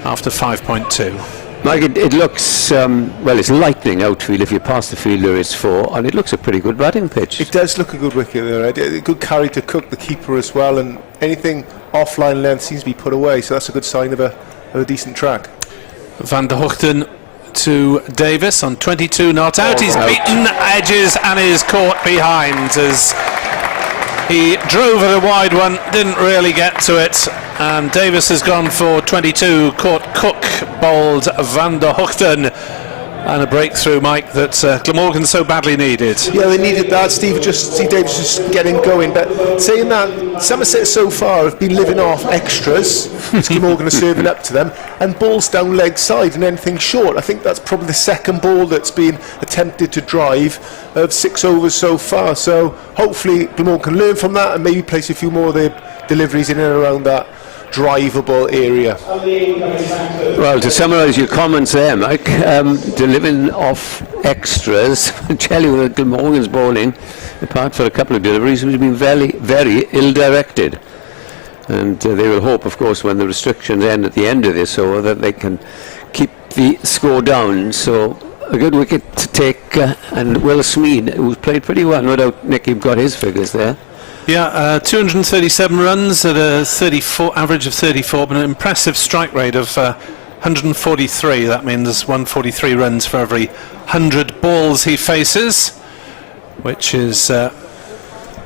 after 5.2. Mike, it looks, well, it's lightning outfield. If you pass the fielder, it's 4, and it looks a pretty good batting pitch. It does look a good wicket there. A good carry to Cook, the keeper, as well, and anything offline length seems to be put away, so that's a good sign of a decent track. Van der Hoogten to Davis on 22 not out. He's beaten edges and is caught behind as he drove at a wide one, didn't really get to it, and Davis has gone for 22, caught Cook, bowled Van der Hoogten, and a breakthrough, Mike, that Glamorgan so badly needed. Yeah, they needed that. Steve Davis just getting going, but saying that, Somerset so far have been living off extras, which Glamorgan are serving up to them, and balls down leg side and anything short. I think that's probably the second ball that's been attempted to drive of 6 overs so far, so hopefully Glamorgan can learn from that and maybe place a few more of their deliveries in and around that drivable area. Well, to summarise your comments there, Mike, delivering off extras, I tell you that Glamorgan's bowling, apart from a couple of deliveries, has been very, very ill-directed. And they will hope, of course, when the restrictions end at the end of this over, that they can keep the score down. So a good wicket to take, and Will Smeed, who's played pretty well, no doubt Nick, you've got his figures there. Yeah, 237 runs at a 34 average of 34, but an impressive strike rate of 143. That means 143 runs for every 100 balls he faces, which is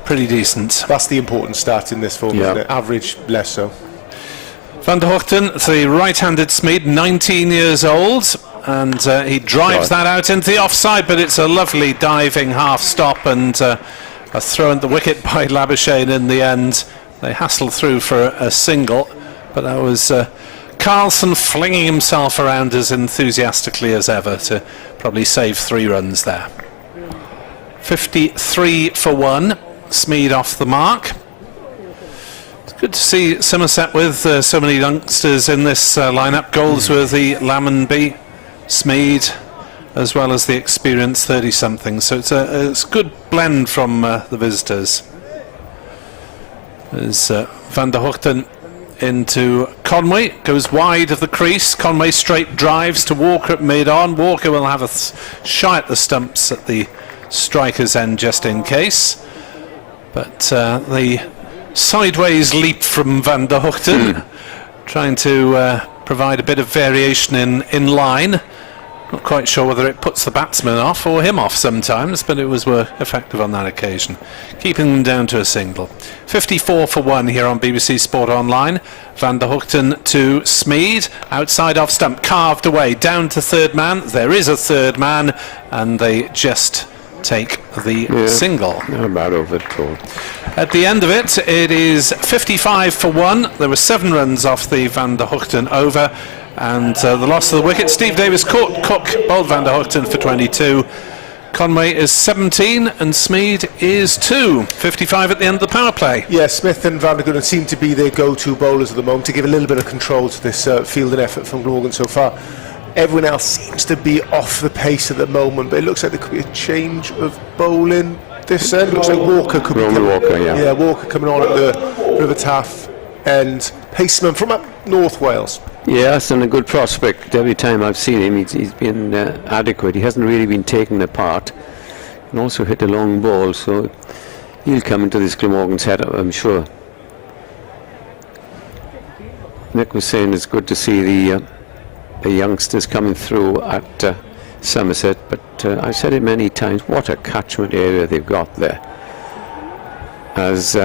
pretty decent. That's the important stat in this form, isn't it? Average, less so. Van der Hoogten, the right-handed Smeed, 19 years old, and he drives that out into the offside, but it's a lovely diving half-stop, and a throw at the wicket by Labuschagne in the end. They hassled through for a single, but that was Carlson flinging himself around as enthusiastically as ever to probably save 3 runs there. 53 for 1, Smeed off the mark. It's good to see Somerset with so many youngsters in this lineup. Goldsworthy, Lammonby, Smeed, as well as the experienced 30-something. So it's a good blend from the visitors. There's Van der Hoogten into Conway, goes wide of the crease. Conway straight drives to Walker at mid-on. Walker will have a shy at the stumps at the striker's end just in case. But the sideways leap from Van der Hoogten, trying to provide a bit of variation in line. Not quite sure whether it puts the batsman off or him off sometimes, but it was effective on that occasion, keeping them down to a single. 54 for 1 here on BBC Sport Online. Van der Hoogten to Smeed, outside off stump, carved away, down to third man. There is a third man, and they just take the single. Not bad over at all. At the end of it, it is 55 for 1. There were 7 runs off the Van der Hoogten over, and the loss of the wicket. Steve Davis caught Cook, bowled Van der Hoogten for 22. Conway is 17 and Smeed is 2. 55 at the end of the power play. Yeah, Smith and Van der Hoogten seem to be their go-to bowlers at the moment to give a little bit of control to this fielding effort from Glamorgan so far. Everyone else seems to be off the pace at the moment, but it looks like there could be a change of bowling this end. It looks like Walker could be coming. Walker coming on at the River Taff and Paceman from up North Wales. Yes, and a good prospect. Every time I've seen him, he's been adequate. He hasn't really been taken apart. And also hit a long ball, so he'll come into this Glamorgan setup, I'm sure. Nick was saying it's good to see the youngsters coming through at Somerset, but I've said it many times, what a catchment area they've got there. as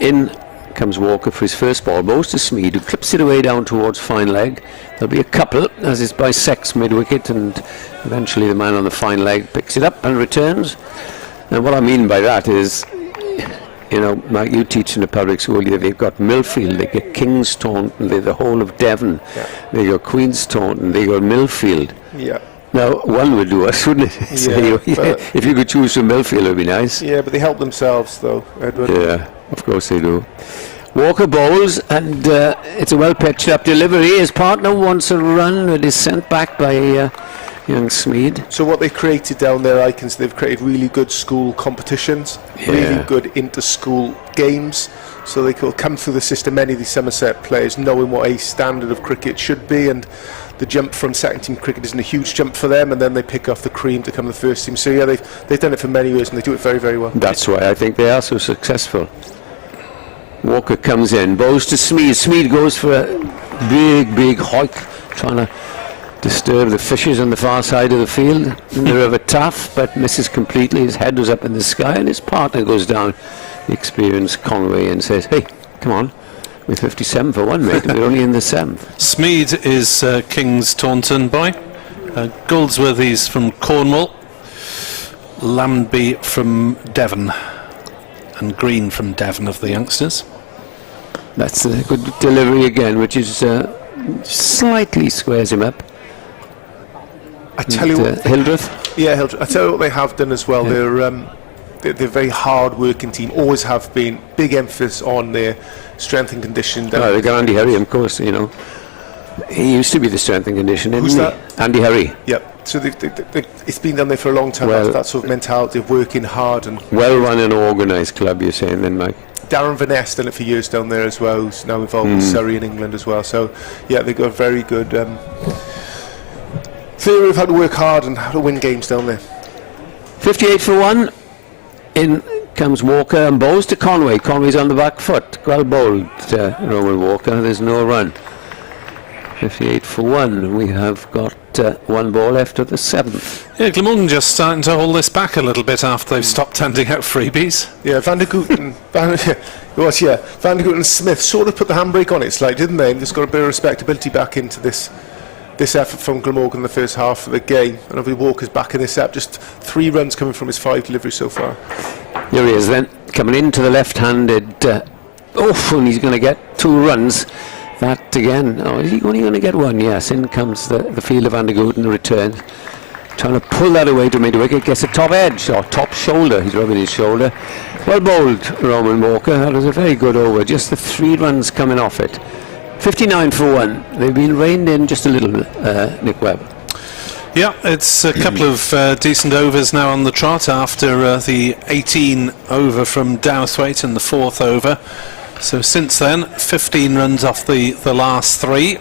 in comes Walker for his first ball. Bowls to Smeed, who clips it away down towards fine leg. There'll be a couple as it bisects mid-wicket, and eventually the man on the fine leg picks it up and returns. And what I mean by that is, you know, Mike, you teach in the public school, they've got Millfield, they get Kings Taunton, they've the whole of Devon, they got Queen's Taunton, they got Millfield. Yeah. Now, one would do us, wouldn't it? So if you could choose from Millfield, it would be nice. Yeah, but they help themselves, though, Edward. Yeah, of course they do. Walker bowls, and it's a well-pitched up delivery. His partner wants a run, but is sent back by young Smeed. So what they've created down there, Icons, they've created really good school competitions, really good inter-school games, so they could come through the system, many of these Somerset players knowing what a standard of cricket should be, and the jump from second team cricket isn't a huge jump for them, and then they pick off the cream to come the first team. So yeah, they've done it for many years, and they do it very, very well. That's why I think they are so successful. Walker comes in, bows to Smeed. Smeed goes for a big hoik, trying to disturb the fishes on the far side of the field in the River Taff, but misses completely. His head was up in the sky, and his partner goes down, the experienced Conway, and says, "Hey, come on. We're 57 for one, mate. We're only in the 7th. Smeed is King's Taunton boy. Goldsworthy's from Cornwall. Lambby from Devon. And Green from Devon of the youngsters. That's a good delivery again, which is slightly squares him up. I tell you what, Hildreth. Yeah, Hildreth. I tell you what they have done as well. Yeah. They're a very hard-working team. Always have been. Big emphasis on their strength and conditioning. They got Andy Hurry, of course. You know, he used to be the strength and conditioning. Who's that? Andy Hurry. Yep. So it's been done there for a long time. Well, that sort of mentality of working hard and well-run and organised club. You're saying then, Mike? Darren Van Ness done it for years down there as well. Who's now involved with Surrey in England as well. So yeah, they've got a very good theory of how to work hard and how to win games down there. 58 for 1. In comes Walker and bowls to Conway. Conway's on the back foot. Well bowled, Roman Walker. There's no run. 58 for 1. We have got one ball left of the 7th. Yeah, Glamorgan just starting to hold this back a little bit after they've stopped handing out freebies. Yeah, Van der Gooten and Smith sort of put the handbrake on it slightly, didn't they? And just got a bit of respectability back into this effort from Glamorgan in the first half of the game. And obviously Walker's back in this up, just 3 runs coming from his 5 deliveries so far. Here he is then, coming into the left-handed, and he's going to get 2 runs. That again, is he only going to get 1? Yes, in comes the field of Van der Gooten, the return. Trying to pull that away to mid-wicket, gets a top edge, or top shoulder, he's rubbing his shoulder. Well bowled, Roman Walker, that was a very good over, just the 3 runs coming off it. 59 for 1. They've been reined in just a little, Nick Webb. Yeah, it's a couple of decent overs now on the trot after the 18 over from Dowthwaite and the 4th over. So since then, 15 runs off the last 3.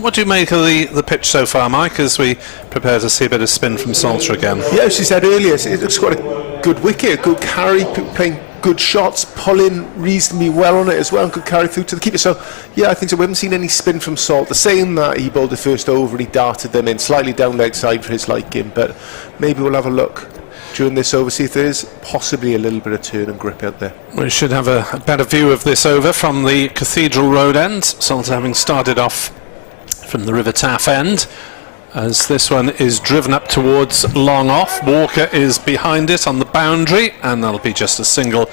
What do you make of the pitch so far, Mike, as we prepare to see a bit of spin from Salter again? Yeah, as you said earlier, it looks quite a good wicket, good carry, playing good shots, pulling reasonably well on it as well, and could carry through to the keeper. So yeah, I think so. We haven't seen any spin from Salter, saying that he bowled the first over and he darted them in slightly down leg side for his liking, but maybe we'll have a look during this over, see if there is possibly a little bit of turn and grip out there. We should have a better view of this over from the Cathedral Road end. Salter having started off from the River Taff end, as this one is driven up towards long off. Walker is behind it on the boundary, and that'll be just a single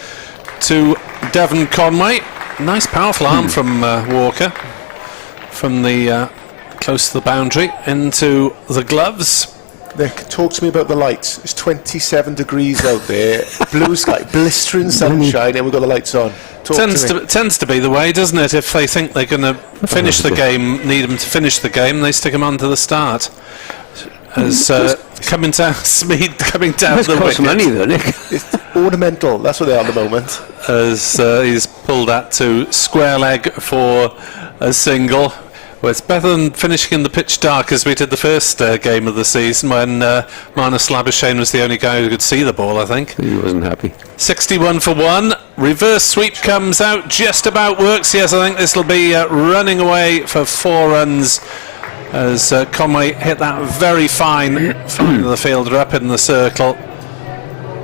to Devon Conway. Nice powerful arm from Walker from the close to the boundary into the gloves. Nick, talk to me about the lights. It's 27 degrees out there, blue sky, blistering sunshine, and we've got the lights on. Tends to be the way, doesn't it? If they think they're going to finish the game, need them to finish the game, they stick them on to the start. As coming down, Smeed coming down the wicket. Money though, Nick. It's ornamental. That's what they are at the moment. As he's pulled that to square leg for a single. Well, it's better than finishing in the pitch dark as we did the first game of the season when Marnus Labuschagne was the only guy who could see the ball, I think. He wasn't happy. 61 for 1. Reverse sweep comes out, just about works. Yes, I think this will be running away for 4 runs as Conway hit that very fine of the fielder up in the circle.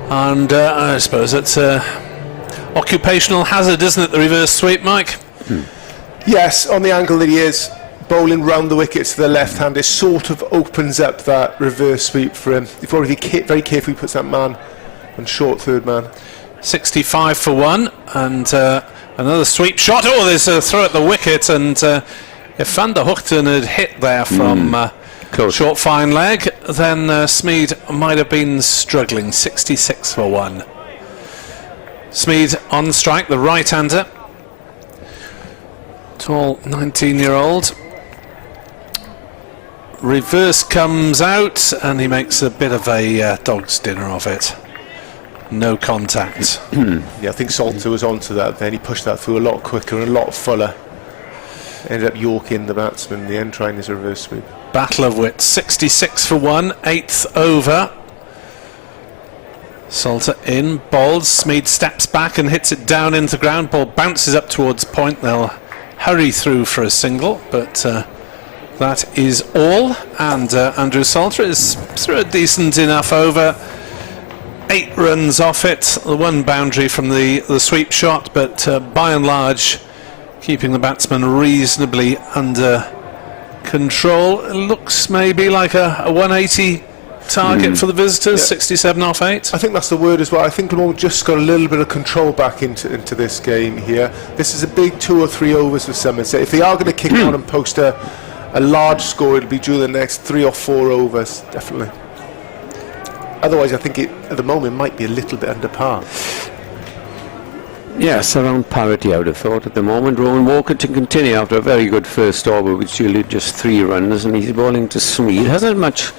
And I suppose it's occupational hazard, isn't it, the reverse sweep, Mike? Yes, on the angle that he is, bowling round the wicket to the left hand, it sort of opens up that reverse sweep for him. He's got to be very careful he puts that man on short third man. 65 for 1, and another sweep shot. Oh, there's a throw at the wicket, and if Van der Hoogten had hit there from short fine leg, then Smeed might have been struggling. 66 for 1. Smeed on strike, the right-hander. Tall 19-year-old. Reverse comes out, and he makes a bit of a dog's dinner of it. No contact. Yeah, I think Salter was onto that then. He pushed that through a lot quicker and a lot fuller. Ended up yorking the batsman in the end, trying his reverse sweep. Battle of wits. 66 for 1, 8th over. Salter in, bowls. Smeed steps back and hits it down into the ground. Ball bounces up towards point. They'll hurry through for a single, but that is all. And Andrew Salter is through a decent enough over. 8 runs off it, the 1 boundary from the sweep shot, but by and large keeping the batsman reasonably under control. It looks maybe like a 180 target for the visitors. 67 off 8. I think that's the word as well. I think Glamorgan just got a little bit of control back into this game here. This is a big 2 or 3 overs for Somerset. If they are going to kick on and post a large score, it'll be during the next 3 or 4 overs, definitely. Otherwise, I think it, at the moment, might be a little bit under par. Yes, around parity, I would have thought at the moment. Rowan Walker to continue after a very good first over, which yielded just 3 runs, and he's bowling to Smeed. Hasn't much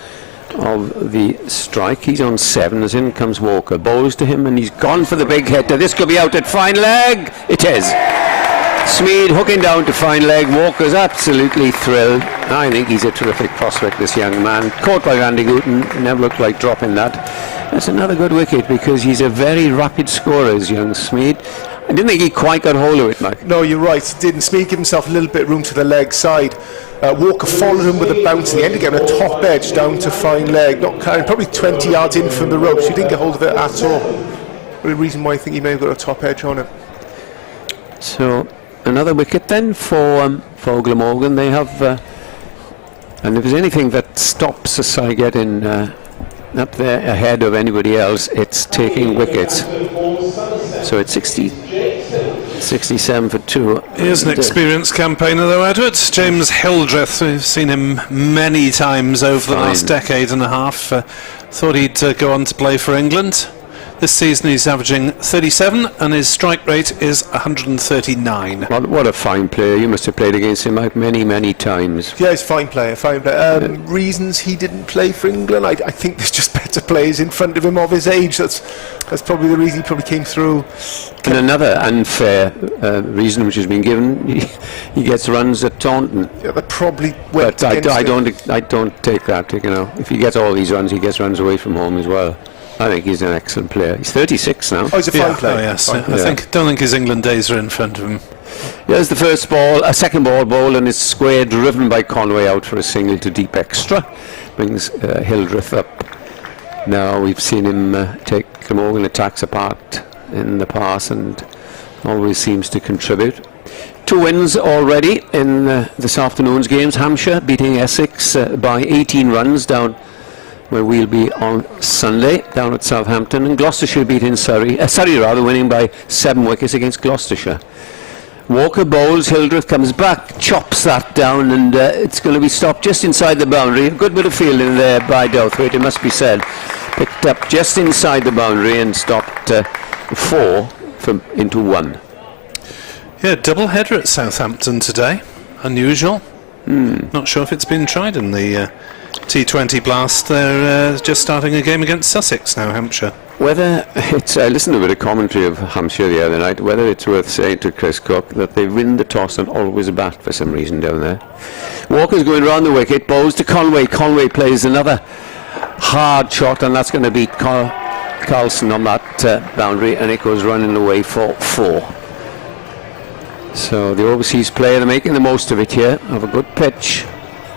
of the strike. He's on 7, as in comes Walker. Bowls to him, and he's gone for the big hitter. This could be out at fine leg. It is. Smeed hooking down to fine leg. Walker's absolutely thrilled. I think he's a terrific prospect, this young man. Caught by Van der Hoogten, never looked like dropping that. That's another good wicket because he's a very rapid scorer, as young Smeed. I didn't think he quite got hold of it, Mike. No, you're right. Didn't. Smeed give himself a little bit of room to the leg side. Walker followed him with a bounce in the end again, a top edge down to fine leg. Not carrying, probably 20 yards in from the ropes. He didn't get hold of it at all. The reason why I think he may have got a top edge on it. So another wicket then for Glamorgan. They have, and if there's anything that stops Asai getting up there ahead of anybody else, it's taking wickets. So it's 67 for 2. Here's an experienced campaigner though, Edward. James Hildreth. We've seen him many times over the last decade and a half. Thought he'd go on to play for England. This season he's averaging 37 and his strike rate is 139. Well, what a fine player. You must have played against him out many times. Yeah, he's a fine player, reasons he didn't play for England, I think there's just better players in front of him of his age. That's probably the reason he probably came through. And another unfair reason which has been given, he gets runs at Taunton. Yeah, that probably went against him. I don't take that, you know. If he gets all these runs, he gets runs away from home as well. I think he's an excellent player. He's 36 now. Oh, he's a fine player. Oh, yes. Don't think his England days are in front of him. Here's the first ball, a second ball, and it's square, driven by Conway out for a single to deep extra. Brings Hildreth up. Now we've seen him take Glamorgan attacks apart in the past and always seems to contribute. 2 wins already in this afternoon's games. Hampshire beating Essex by 18 runs down where we'll be on Sunday, down at Southampton, and Gloucestershire beating Surrey winning by 7 wickets against Gloucestershire. Walker bowls, Hildreth comes back, chops that down, and it's going to be stopped just inside the boundary. A good bit of fielding there by Douthwaite, it must be said. Picked up just inside the boundary and stopped 4 into 1. Yeah, double header at Southampton today. Unusual. Not sure if it's been tried in the T20 Blast. They're just starting a game against Sussex now, Hampshire. Whether it's, I listened to a bit of commentary of Hampshire the other night, whether it's worth saying to Chris Cook that they win the toss and always bat for some reason down there. Walker's going round the wicket, bowls to Conway. Conway plays another hard shot, and that's going to beat Carlson on that boundary, and it goes running away for 4. So the overseas player are making the most of it here, of a good pitch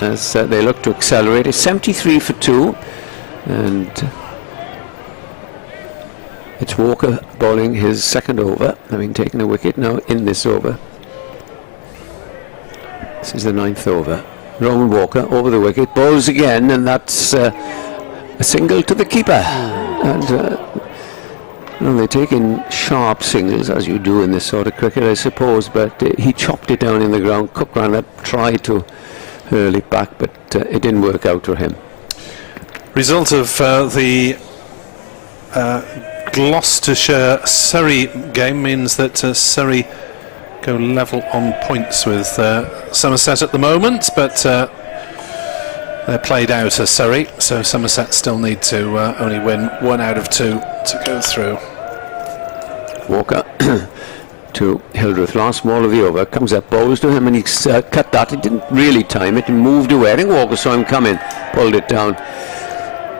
as they look to accelerate. It's 73 for 2, and It's Walker bowling his second over, having taken a wicket now in this over. This is the 9th over. Roman Walker over the wicket, bowls again, and that's a single to the keeper. And they're taking sharp singles, as you do in this sort of cricket, I suppose, but he chopped it down in the ground. Cook ran up, tried to hurl it back, but it didn't work out for him. Result of the Gloucestershire-Surrey game means that Surrey go level on points with Somerset at the moment, but they're played out as Surrey, so Somerset still need to only win 1 out of 2 to go through. Walker to Hildreth, last ball of the over, comes up, bowls to him, and he's cut that. He didn't really time it, he moved away. I think Walker saw him come in, pulled it down.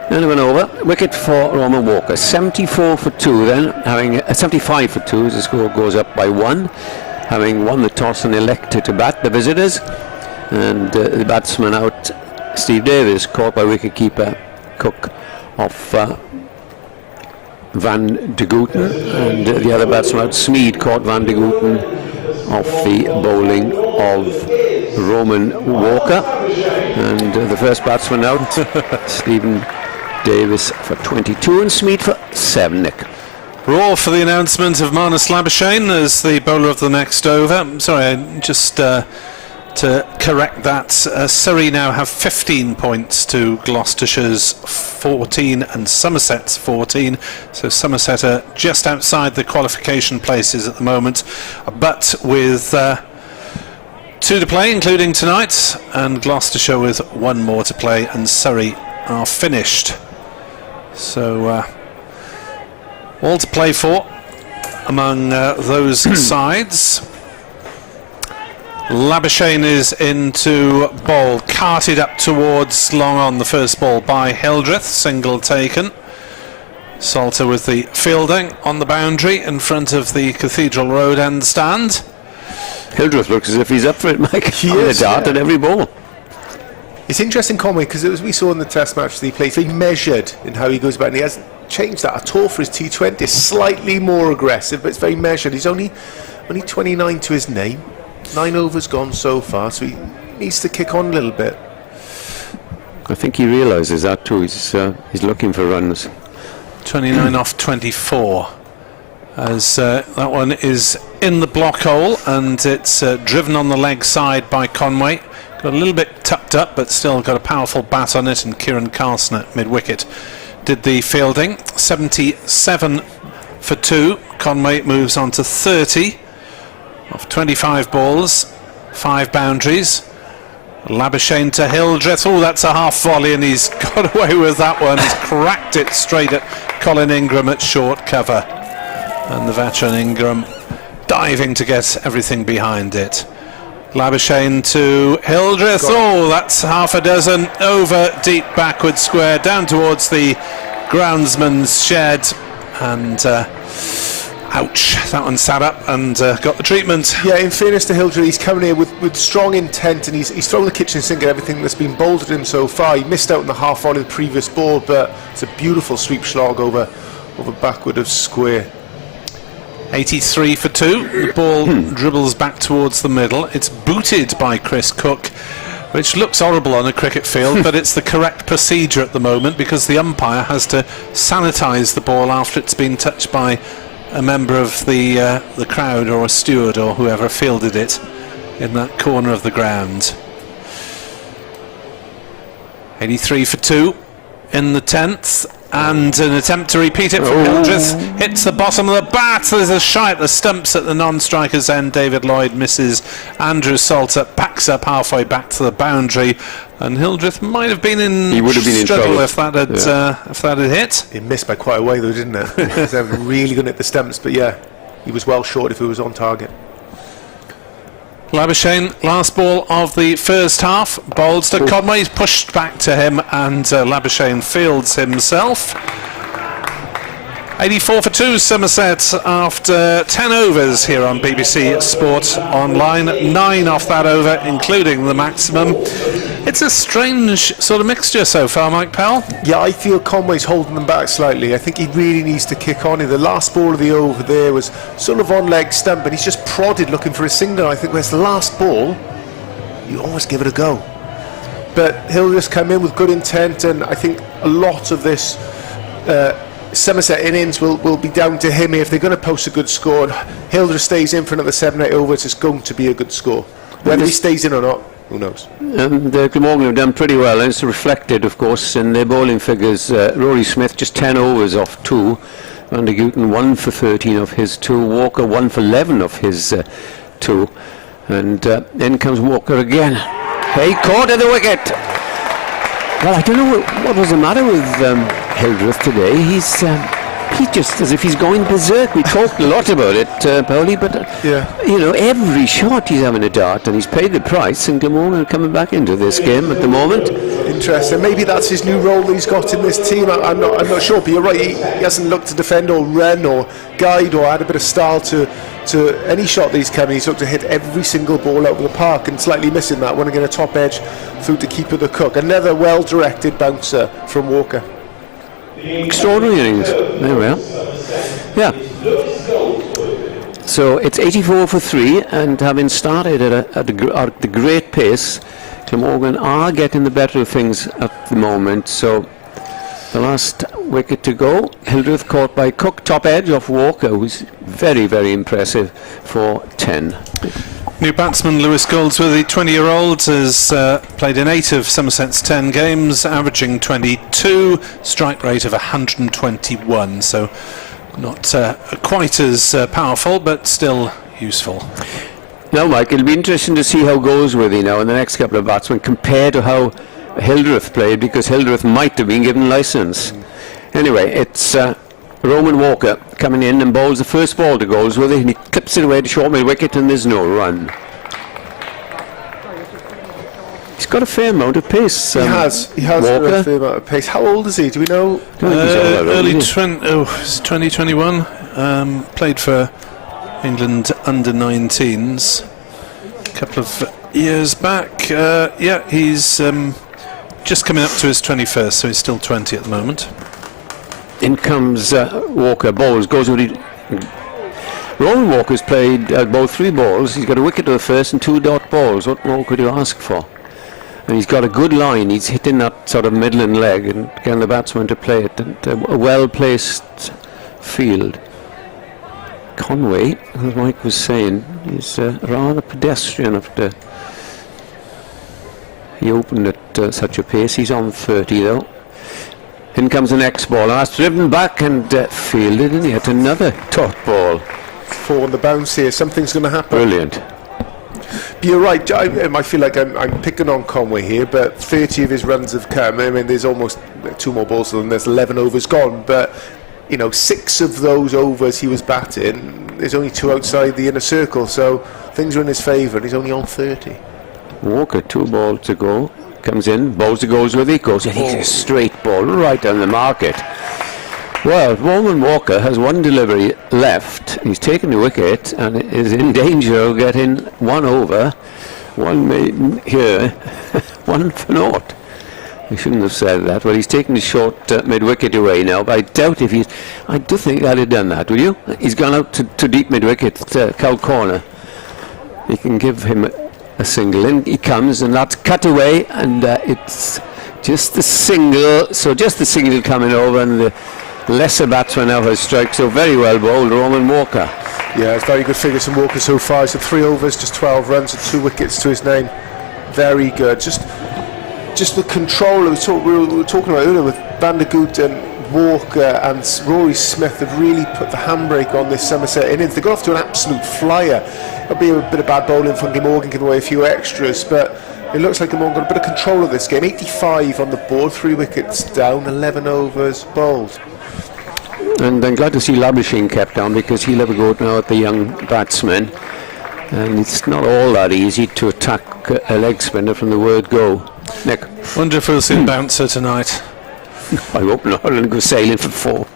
End of an over, wicket for Roman Walker. 74 for 2 then, having 75 for 2 as the score goes up by 1, having won the toss and elected to bat, the visitors. And the batsman out, Steve Davis, caught by wicketkeeper Cook off Van de Gooten, and the other batsman out, Smead, caught Van de Gooten off the bowling of Roman Walker. And the first batsman out, Stephen Davis for 22 and Smead for 7, Nick. We're for the announcement of Marnus Labuschagne as the bowler of the next over. Sorry, just to correct that, Surrey now have 15 points to Gloucestershire's 14 and Somerset's 14. So Somerset are just outside the qualification places at the moment, but with 2 to play, including tonight, and Gloucestershire with 1 more to play, and Surrey are finished. So all to play for among those sides. Labuschagne is into bowl, carted up towards long on the first ball by Hildreth, single taken. Salter with the fielding on the boundary in front of the Cathedral Road end stand. Hildreth looks as if he's up for it, Mike. He is, dart at every ball. It's interesting, Conway, because as we saw in the test match that he played, very measured in how he goes about, and he hasn't changed that at all for his T20. It's slightly more aggressive, but it's very measured. He's only 29 to his name. 9 overs gone so far, so he needs to kick on a little bit. I think he realises that too. He's looking for runs. 29 off 24, as that one is in the block hole, and it's driven on the leg side by Conway. Got a little bit tucked up, but still got a powerful bat on it, and Kieran Carlson at mid-wicket did the fielding. 77 for 2. Conway moves on to 30 off 25 balls, 5 boundaries. Labuschagne to Hildreth. Oh, that's a half volley, and he's got away with that one. He's cracked it straight at Colin Ingram at short cover, and the veteran Ingram diving to get everything behind it. Labuschagne to Hildreth. Oh, that's half a dozen over deep backward square down towards the groundsman's shed, and ouch, that one sat up and got the treatment. Yeah, in fairness to Hildreth, he's coming here with strong intent, and he's thrown the kitchen sink at everything that's been bowled at him so far. He missed out on the half volley of the previous ball, but it's a beautiful sweep slog over backward of square. 83 for 2. The ball dribbles back towards the middle. It's booted by Chris Cook, which looks horrible on a cricket field, but it's the correct procedure at the moment, because the umpire has to sanitise the ball after it's been touched by a member of the crowd, or a steward, or whoever fielded it in that corner of the ground. 83 for 2 in the 10th, and an attempt to repeat it from Hildreth hits the bottom of the bat. There's a shy at the stumps at the non-striker's end. David Lloyd misses. Andrew Salter backs up halfway back to the boundary, and Hildreth might have been in struggle if that had hit. It missed by quite a way though, didn't it? It was really going to hit the stumps, but yeah, he was well short if it was on target. Labuschagne, last ball of the first half, bowls to Conway. He's pushed back to him, and Labuschagne fields himself. 84 for 2 Somerset after 10 overs here on BBC Sport Online. 9 off that over, including the maximum. It's a strange sort of mixture so far, Mike Powell. Yeah, I feel Conway's holding them back slightly. I think he really needs to kick on. The last ball of the over there was sort of on leg stump, and he's just prodded looking for a single. I think where's the last ball, you always give it a go. But he'll just come in with good intent, and I think a lot of this Somerset innings will be down to him. If they're going to post a good score, Hildreth stays in for another 7-8 overs, it's going to be a good score. Whether he stays in or not, who knows? And Glamorgan have done pretty well, and it's reflected, of course, in their bowling figures. Rory Smith just 10 overs off 2. Van der Guten 1 for 13 of his 2. Walker 1 for 11 of his 2. And in comes Walker again. He caught at the wicket. Well, I don't know what was the matter with Hildreth today. He's just as if he's going berserk. We talked a lot about it, Paulie, but you know, every shot he's having a dart, and he's paid the price, and Glamorgan are coming back into this game at the moment. Interesting. Maybe that's his new role that he's got in this team. I'm not sure, but you're right. He hasn't looked to defend or run or guide or add a bit of style to any shot that he's coming. He's looked to hit every single ball out of the park, and slightly missing that one again, a top edge through to keeper the Cook. Another well-directed bouncer from Walker. Extraordinary innings. There we are. Yeah. So it's 84 for 3, and having started at the great pace, Glamorgan are getting the better of things at the moment. So the last wicket to go, Hildreth caught by Cook, top edge off Walker, who's very, very impressive for 10. New batsman Lewis Goldsworthy, 20-year-old, has played in 8 of Somerset's 10 games, averaging 22, strike rate of 121, so not quite as powerful, but still useful. Now, Mike, it'll be interesting to see how Goldsworthy now in the next couple of batsmen compared to how Hildreth played, because Hildreth might have been given licence. Anyway, it's Roman Walker coming in and bowls the first ball to Goldsworthy, and he clips it away to short mid-wicket, and there's no run. He's got a fair amount of pace. He has Walker. got a fair amount of pace. How old is he? Do we know? Early 2021. Played for England under-19s a couple of years back. Yeah, he's just coming up to his 21st, so he's still 20 at the moment. In comes Walker, bowls, goes with it. Rowan Walker's played both 3 balls. He's got a wicket to the first and 2 dot balls. What more could you ask for? And he's got a good line. He's hitting that sort of midland leg and getting the batsman to play it. And a well-placed field. Conway, as Mike was saying, is rather pedestrian after he opened at such a pace. He's on 30 though. In comes the next ball. That's driven back and fielded, and yet another top ball. 4 on the bounce here. Something's going to happen. Brilliant. But you're right. I feel like I'm picking on Conway here, but 30 of his runs have come. I mean, there's almost 2 more balls, and there's 11 overs gone. But you know, 6 of those overs he was batting. There's only 2 outside the inner circle, so things are in his favour, and he's only on 30. Walker, 2 balls to go. Comes in, bowls to Goldsworthy, goes, and he's a straight ball right down the market. Well, Roman Walker has 1 delivery left. He's taken the wicket and is in danger of getting 1 over. 1 made here, 1 for naught. I shouldn't have said that. Well, he's taken the short mid-wicket away now, but I doubt if he's... I do think I'd have done that, would you? He's gone out to deep mid-wicket, cow corner. You can give him a single. In he comes, and that's cut away, and it's just the single. So just the single coming over, and the lesser batsman now has struck. So very well bowled, Roman Walker. Yeah, it's very good figures from Walker so far. He's had 3 overs, just 12 runs, and 2 wickets to his name. Very good. Just the control we were talking about earlier with Van der Guten, Walker and Rory Smith have really put the handbrake on this Somerset innings. They got off to an absolute flyer. There'll be a bit of bad bowling from Glamorgan, giving away a few extras, but it looks like Glamorgan got a bit of control of this game. 85 on the board, 3 wickets down, 11 overs bowled. And I'm glad to see Labuschagne kept down, because he'll have a go now at the young batsman. And it's not all that easy to attack a leg spinner from the word go. Nick? Wonder if we'll see a bouncer tonight. I hope not. I'll go sailing for 4.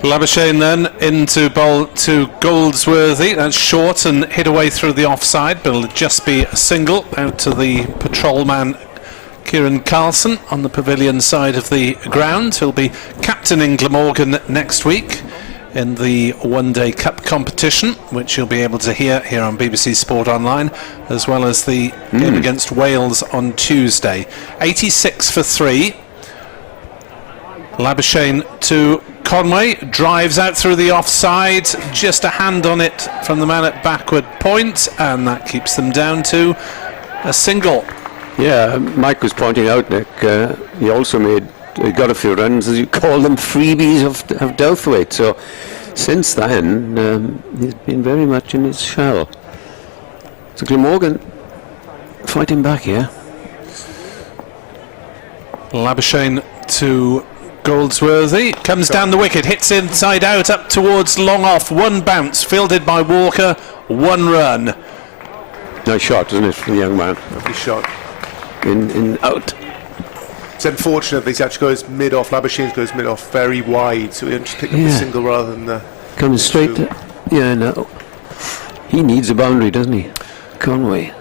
Labuschagne then into bowl to Goldsworthy. That's short and hit away through the offside, but it'll just be a single out to the patrolman Kieran Carlson on the pavilion side of the ground. He'll be captaining Glamorgan next week in the one-day cup competition, which you'll be able to hear here on BBC Sport Online, as well as the game against Wales on Tuesday. 86 for 3. Labuschagne to Conway, drives out through the offside, just a hand on it from the man at backward point, and that keeps them down to a single. Yeah, Mike was pointing out, Nick, he also got a few runs, as you call them, freebies of Douthwaite. So since then, he's been very much in his shell. So Glamorgan fighting back here. Labuschagne to Goldsworthy, comes down the wicket, hits inside out, up towards long off, one bounce, fielded by Walker, one run. Nice shot, isn't it, from the young man? Lovely shot. In out. It's unfortunate that he actually goes mid-off. Labuschagne goes mid-off very wide, so he just picked up the single rather than the... Coming straight to... Yeah, no. He needs a boundary, doesn't he? Conway.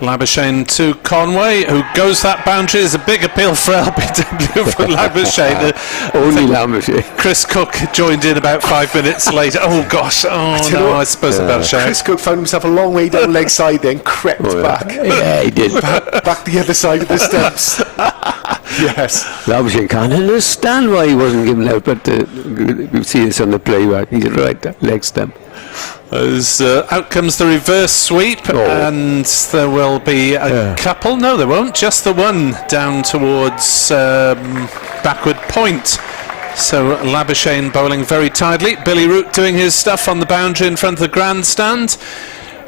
Labuschagne to Conway, who goes that boundary. Is a big appeal for LBW for Labuschagne. Only Labuschagne. Chris Cook joined in about 5 minutes later. Oh gosh, I suppose about a shout. Chris Cook found himself a long way down leg side, then crept back. Yeah, he did. back the other side of the steps. Yes. Labuschagne can't understand why he wasn't given out, but we see this on the playback. He's right leg stump. As out comes the reverse sweep, and there will be a couple. No, there won't. Just the one down towards backward point. So Labuschagne bowling very tidily. Billy Root doing his stuff on the boundary in front of the grandstand.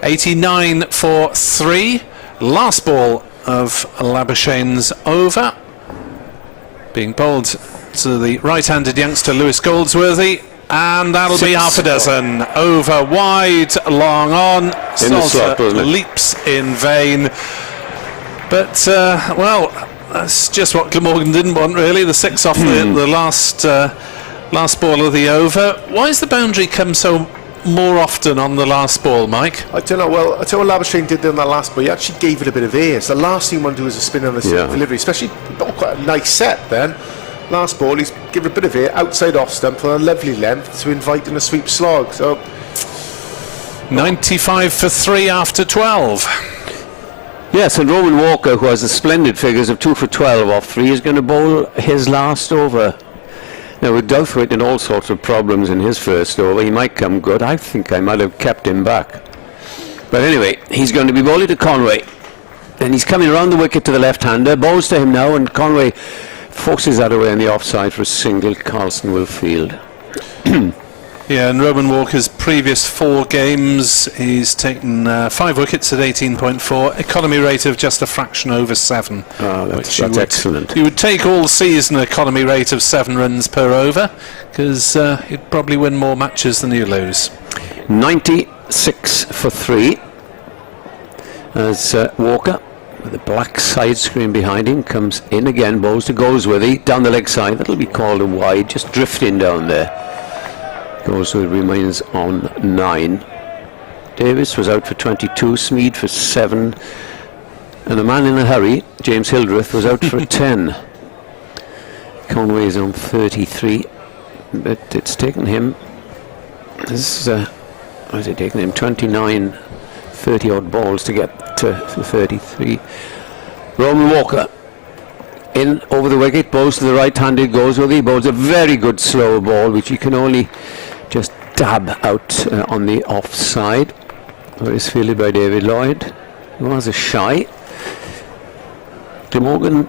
89 for 3. Last ball of Labuschagne's over. Being bowled to the right-handed youngster Lewis Goldsworthy. And that'll be half a dozen. Over, wide, long on. Salter leaps in vain. But, well, that's just what Glamorgan didn't want, really. The 6 off the last ball of the over. Why has the boundary come so more often on the last ball, Mike? I don't know. Well, I tell you what Labuschagne did on that last ball. He actually gave it a bit of air. So the last thing you want to do is a spin on the delivery, especially not quite a nice set then. Last ball, he's given a bit of air outside off stump for a lovely length to invite in a sweep slog. So 95 for 3 after 12. Yes, and Roman Walker, who has the splendid figures of 2 for 12 off 3, is going to bowl his last over. Now, with Douthwaite and all sorts of problems in his first over, he might come good. I think I might have kept him back. But anyway, he's going to be bowling to Conway. And he's coming around the wicket to the left-hander. Bowls to him now, and Conway forces that away on the offside for a single. Carlson will field. Yeah, and Roman Walker's previous 4 games, he's taken 5 wickets at 18.4, economy rate of just a fraction over 7. That's excellent. You would take all season economy rate of 7 runs per over, because you'd probably win more matches than you lose. 96 for 3 as Walker, with the black side screen behind him, comes in again, bowls to Goldsworthy down the leg side. That'll be called a wide, just drifting down there. Goldsworthy remains on 9. Davis was out for 22, Smead for 7, and a man in a hurry, James Hildreth, was out for 10. Conway is on 33, but it's taken him, what's it taken him, 29 30 odd balls to get to 33. Roman Walker in over the wicket, bowls to the right-handed Goldsworthy, bowls a very good slow ball which he can only just dab out on the offside, where is fielded by David Lloyd, who has a shy. Glamorgan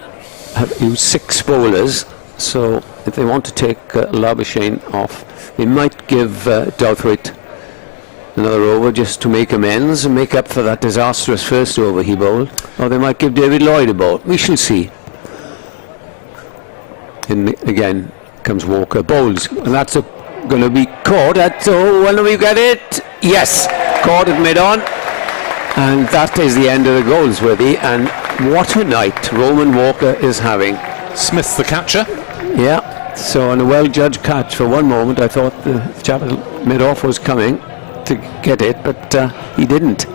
have used 6 bowlers, so if they want to take Labuschagne off, they might give Douthwaite another over just to make amends and make up for that disastrous first over he bowled, or they might give David Lloyd a bowl. We shall see. And again comes Walker, bowls, and that's going to be caught at, when do we get it? Yes, caught at mid-on, and that is the end of the Goldsworthy. And what a night Roman Walker is having. Smith the catcher. Yeah, So on a well-judged catch, for one moment I thought the chap mid-off was coming to get it, but he didn't.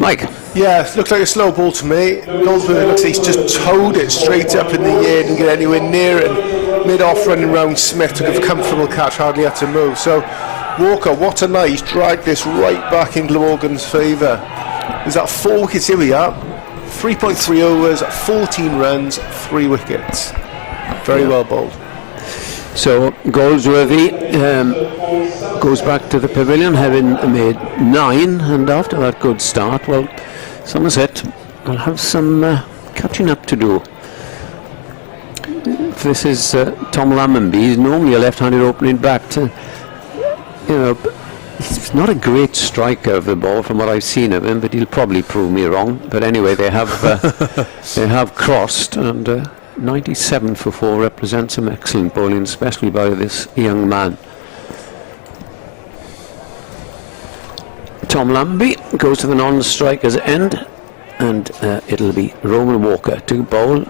Mike? Yeah, it looked like a slow ball to me. Goldsworthy looks like he's just towed it straight up in the air, didn't get anywhere near it. Mid-off running round, Smith took a comfortable catch, hardly had to move. So Walker, what a night, he's dragged this right back in Glamorgan's favour. Is that 4 wickets? Here we are. 3.3 overs, 14 runs, 3 wickets. Very well bowled. So Goldsworthy goes back to the pavilion, having made 9, and after that good start, well, Somerset will have some catching up to do. This is Tom Lammonby. He's normally a left-handed opening bat. He's not a great striker of the ball from what I've seen of him, but he'll probably prove me wrong. But anyway, they have crossed, and 97 for 4 represents some excellent bowling, especially by this young man. Tom Lammonby goes to the non-striker's end, and it'll be Roman Walker to bowl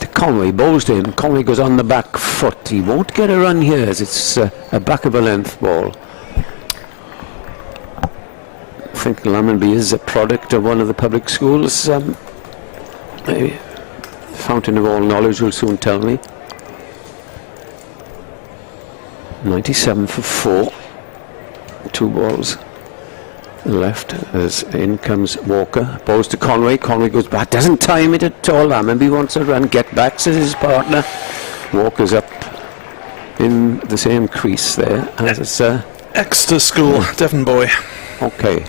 to Conway. Bowls to him. Conway goes on the back foot. He won't get a run here as it's a back of a length ball. I think Lammonby is a product of one of the public schools. Fountain of all knowledge will soon tell me. 97 for 4. 2 balls left as in comes Walker. Balls to Conway. Conway goes back. Doesn't time it at all. Lammonby wants a run. Get back, says his partner. Walker's up in the same crease there as Exeter School, Devon boy. Okay.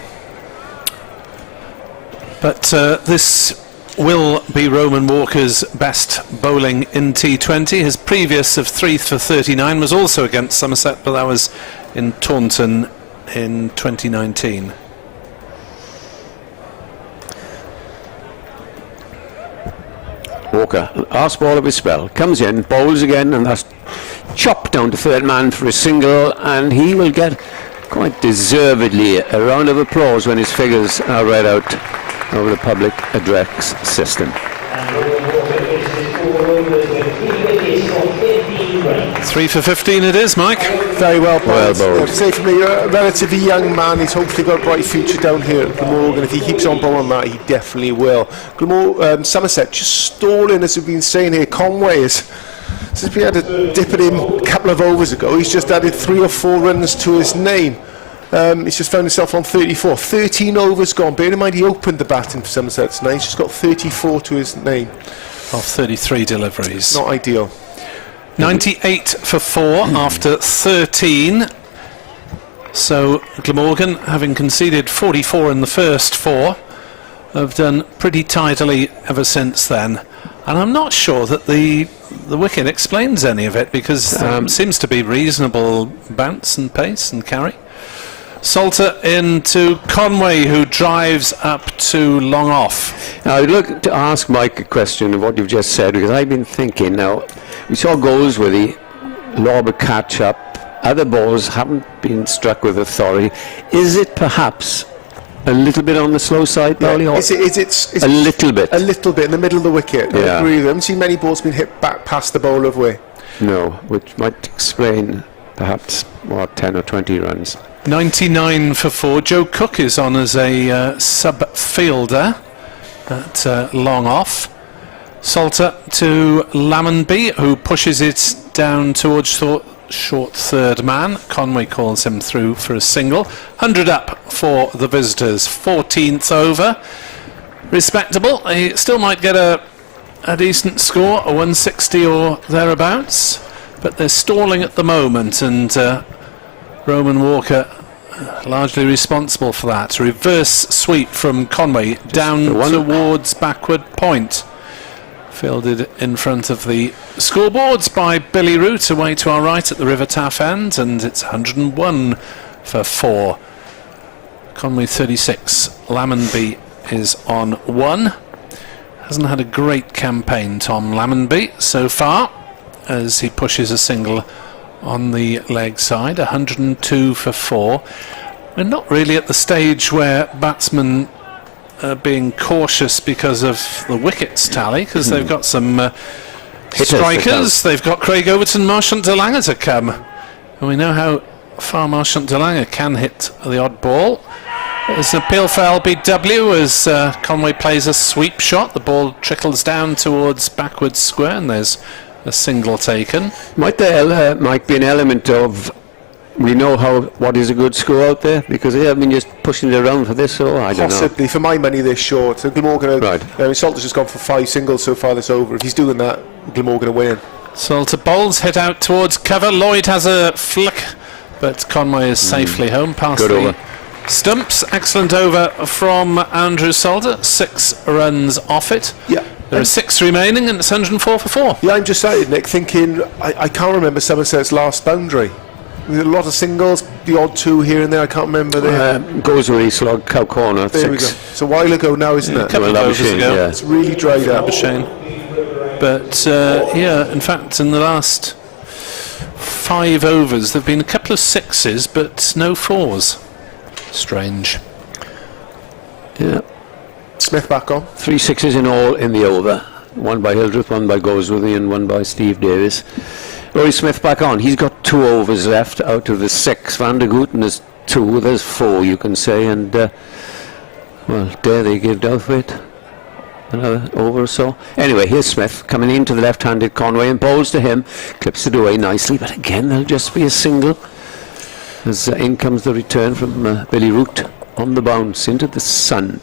But this will be Roman Walker's best bowling in T20. His previous of 3 for 39 was also against Somerset, but that was in Taunton in 2019. Walker, last ball of his spell, comes in, bowls again, and that's chopped down to third man for a single, and he will get quite deservedly a round of applause when his figures are read out over the public address system. 3 for 15 it is, Mike. Very well bowled. Well bowled. Say for me, a relatively young man, he's hopefully got a bright future down here at Glamorgan. If he keeps on bowling that, he definitely will. Somerset just stalling, as we've been saying here. Conway is, since we had a dip at him a couple of overs ago, he's just added 3 or 4 runs to his name. He's just found himself on 34. 13 overs gone. Bear in mind he opened the batting for Somerset tonight. He's just got 34 to his name. Of 33 deliveries. Not ideal. 98 for 4 after 13. So Glamorgan, having conceded 44 in the first 4, have done pretty tidily ever since then. And I'm not sure that the wicket explains any of it, because it seems to be reasonable bounce and pace and carry. Salter into Conway, who drives up to long off. Now, I'd like to ask Mike a question of what you've just said, because I've been thinking now, we saw goals where the lob a catch up, other balls haven't been struck with authority. Is it perhaps a little bit on the slow side, Bowley? Yeah, it's a little bit? A little bit in the middle of the wicket. Yeah. I agree with you. I haven't seen many balls being hit back past the bowler of way. No, which might explain perhaps 10 or 20 runs. 99 for 4. Joe Cook is on as a sub-fielder at long off. Salter to Lammonby, who pushes it down towards short third man. Conway calls him through for a single. 100 up for the visitors. 14th over. Respectable. He still might get a decent score, a 160 or thereabouts, but they're stalling at the moment, and Roman Walker largely responsible for that. Reverse sweep from Conway down towards backward point. Fielded in front of the scoreboards by Billy Root, away to our right at the River Taff end, and it's 101 for 4. Conway 36. Lammonby is on 1. Hasn't had a great campaign, Tom Lammonby, so far, as he pushes a single on the leg side. 102 for 4. We're not really at the stage where batsmen are being cautious because of the wickets tally, because they've got some strikers. They've got Craig Overton, Marchant de Lange to come. And we know how far Marchant de Lange can hit the odd ball. There's an appeal for LBW as Conway plays a sweep shot. The ball trickles down towards backwards square, and there's a single taken. Might be an element of, we know what is a good score out there, because they have been just pushing it around for this, so I don't know. Possibly, for my money, they're short. So Glamorgan, right. Salter's just gone for 5 singles so far this over. If he's doing that, Glamorgan will win. Salter bowls, hit out towards cover. Lloyd has a flick, but Conway is safely home past good the over. Stumps. Excellent over from Andrew Salter. 6 runs off it. Yeah. There are 6 remaining, and it's 104 for 4. Yeah, I'm just saying, Nick, thinking, I can't remember Somerset's last boundary. A lot of singles, the odd 2 here and there, I can't remember there. Goes where he slogged Cow Corner. There 6. we go. It's a while ago now, isn't it? A couple of overs ago. Yeah. It's really dried up. Labuschagne. But, yeah, in fact, in the last 5 overs, there have been a couple of 6s, but no 4s. Strange. Yeah. Smith back on. 3 6s in all in the over. 1 by Hildreth, 1 by Goldsworthy, and 1 by Steve Davis. Rory Smith back on. He's got 2 overs left out of the 6. Van der Gooten has 2. There's 4, you can say. And, well, dare they give Douthwaite another over or so? Anyway, here's Smith coming into the left-handed Conway and bowls to him. Clips it away nicely, but again, there'll just be a single. As in comes the return from Billy Root on the bounce into the sun.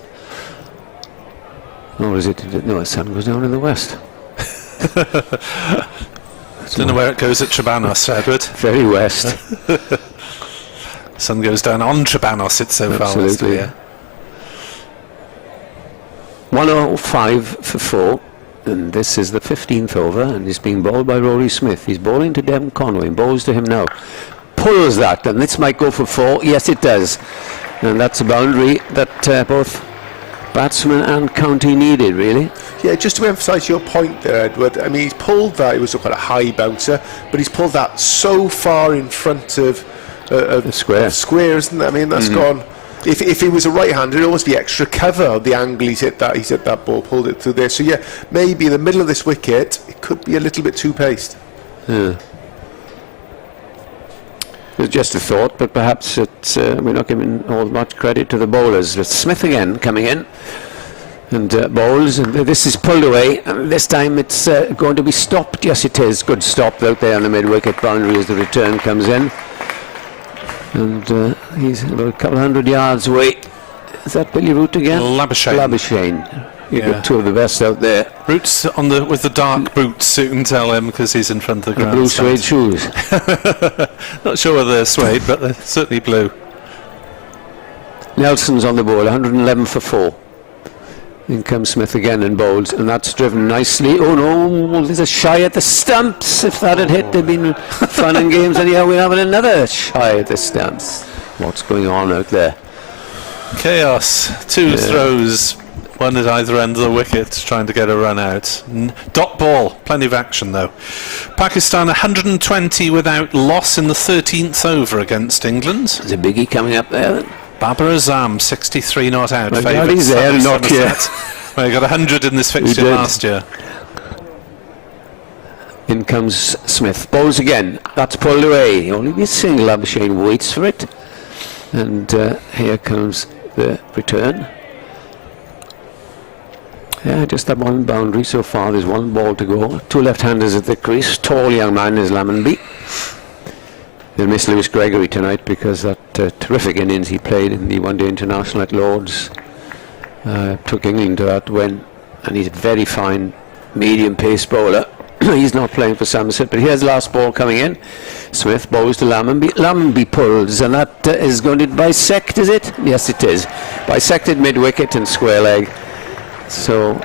Or is it? No, the sun goes down in the west. Don't know where it goes at Trebanos, Edward. Very west. Sun goes down on Trebanos, it's so far west of here. 105 for 4. And this is the 15th over, and he's being bowled by Rory Smith. He's bowling to Devon Conway, bowls to him now. Pulls that, and this might go for 4. Yes, it does. And that's a boundary that both batsman and county needed, really. Yeah, just to emphasise your point there, Edward, I mean, he's pulled that. It was quite a high bouncer, but he's pulled that so far in front of the square. Square, isn't it? I mean, that's gone. If he was a right-hander, it'd almost be extra cover of the angle he's hit that ball, pulled it through there. So yeah, maybe in the middle of this wicket, it could be a little bit too paced. Yeah. It's just a thought, but perhaps it's, we're not giving all much credit to the bowlers. It's Smith again coming in and bowls, and this is pulled away, and this time it's going to be stopped. Yes, it is. Good stop out there on the mid-wicket boundary as the return comes in. And he's about a couple hundred yards away. Is that Billy Root again? Labuschagne. You've got 2 of the best out there. Root's on with the dark boots, you can tell him, because he's in front of the ground. Blue suede shoes. Not sure whether they're suede, but they're certainly blue. Nelson's on the ball, 111 for 4. In comes Smith again and bowls, and that's driven nicely. Oh no, there's a shy at the stumps. If that had hit, there'd been fun and games. Anyhow, we're having another shy at the stumps. What's going on out there? Chaos. 2 throws, 1 at either end of the wicket, trying to get a run out. Dot ball, plenty of action though. Pakistan 120 without loss in the 13th over against England. There's a biggie coming up there. Babar Azam, 63 not out. He's there, not yet. Well, he got 100 in this fixture last year. In comes Smith. Bowls again. That's pulled away. Only be a single. Labuschagne waits for it. And here comes the return. Yeah, just that 1 boundary so far. There's 1 ball to go. 2 left-handers at the crease. Tall young man is Lammonby. They'll miss Lewis Gregory tonight because that terrific innings he played in the one-day international at Lord's took England to that win, and he's a very fine medium pace bowler. He's not playing for Somerset, but here's the last ball coming in. Smith bowls to Lammonby. Lammonby pulls, and that is going to bisect, is it? Yes, it is. Bisected mid-wicket and square leg. So,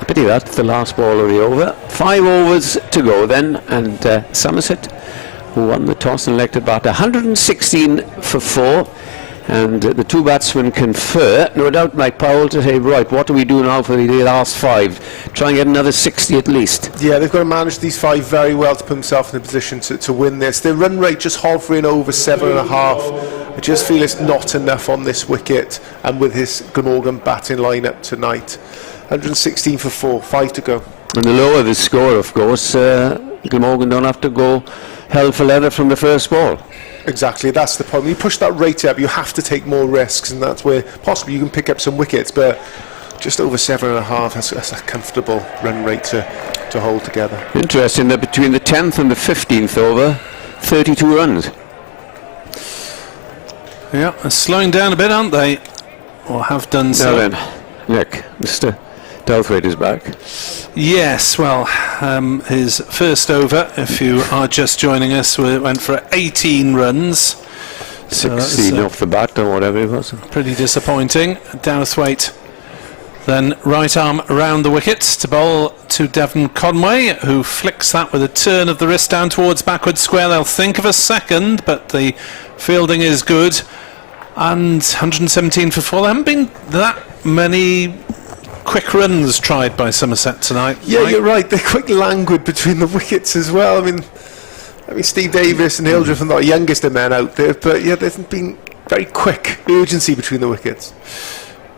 a pity that's the last ball of the over. 5 overs to go then, and Somerset, who won the toss and elected batter, 116 for 4, and the 2 batsmen confer. No doubt Mike Powell to say, right, what do we do now for the last 5? Try and get another 60 at least. Yeah, they've got to manage these 5 very well to put themselves in a position to win this. Their run rate just hovering over 7.5. I just feel it's not enough on this wicket, and with his Glamorgan batting lineup tonight. 116 for 4, 5 to go. And the lower the score, of course, Glamorgan don't have to go hell for leather from the first ball. Exactly, that's the problem. You push that rate up, you have to take more risks, and that's where possibly you can pick up some wickets, but just over 7.5, that's a comfortable run rate to hold together. Interesting that between the 10th and the 15th over, 32 runs. Yeah, they're slowing down a bit, aren't they? Or have done so. Now then, Nick, Mr. Douthwaite is back. Yes, well, his first over, if you are just joining us, went for 18 runs. 16 off the bat or whatever it was. Pretty disappointing. Douthwaite then right arm around the wickets to bowl to Devon Conway, who flicks that with a turn of the wrist down towards backward square. They'll think of a second, but the fielding is good. And 117 for 4. There haven't been that many quick runs tried by Somerset tonight. Yeah, you're right. They're quite languid between the wickets as well. I mean, Steve Davis and Hildreth are not the youngest of men out there, but yeah, there's been very quick urgency between the wickets.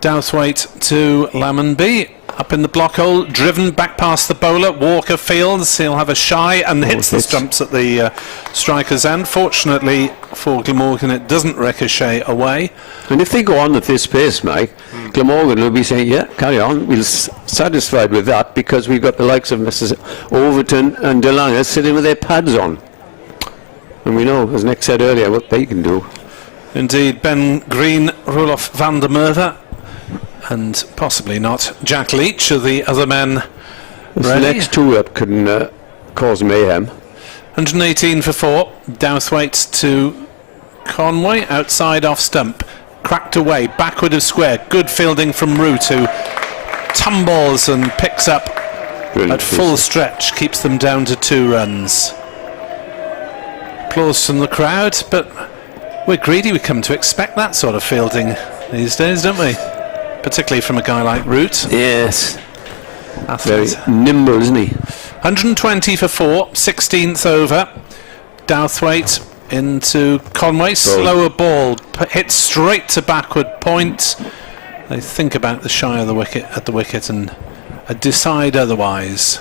Douthwaite to Lammonby, up in the block hole, driven back past the bowler. Walker fields, he'll have a shy and hits the stumps at the striker's end. Fortunately for Glamorgan, it doesn't ricochet away. And if they go on at this pace, Mike, Glamorgan will be saying, yeah, carry on, we're satisfied with that, because we've got the likes of Mrs. Overton and DeLange sitting with their pads on. And we know, as Nick said earlier, what they can do. Indeed, Ben Green, Roelof van der Merwe, and possibly not Jack Leach are the other men ready. The next two up can cause mayhem. 118 for 4. Douthwaite to Conway, outside off stump, cracked away, backward of square. Good fielding from Root, who tumbles and picks up at full stretch, keeps them down to 2 runs. Applause from the crowd, but we're greedy. We come to expect that sort of fielding these days, don't we? Particularly from a guy like Root. Yes. Athlete. Very nimble, isn't he? 120 for 4, 16th over. Douthwaite into Conway. Slower ball, hit straight to backward point. They think about the shy of the wicket at the wicket and decide otherwise.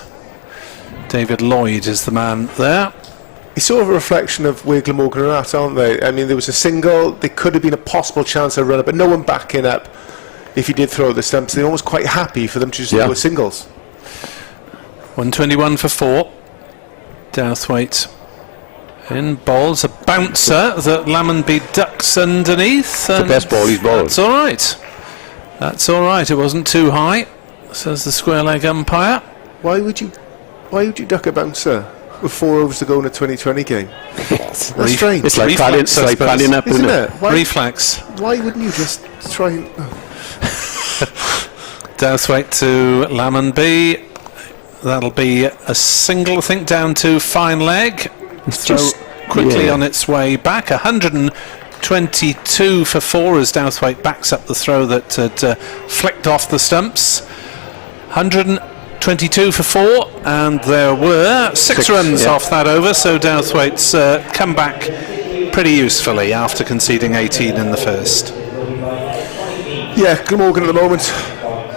David Lloyd is the man there. It's sort of a reflection of where Glamorgan are at, aren't they? I mean, there was a single, there could have been a possible chance of a run-up, but no one backing up. If he did throw the stumps, they're almost quite happy for them to just throw singles. 121 for 4. Douthwaite in bowls a bouncer that Lammonby ducks underneath. The best ball he's bowled. That's all right. That's all right. It wasn't too high, says the square leg umpire. Why would you duck a bouncer with 4 overs to go in a 2020 game? That's strange. It's like padding up, isn't it? Reflex. Why wouldn't you just try and... Douthwaite to Lammonby. That'll be a single, I think, down to fine leg. Throw quickly on its way back. 122 for 4 as Douthwaite backs up the throw that had flicked off the stumps. 122 for 4, and there were 6 runs off that over, so Douthwaite's come back pretty usefully after conceding 18 in the first. Yeah, Glamorgan at the moment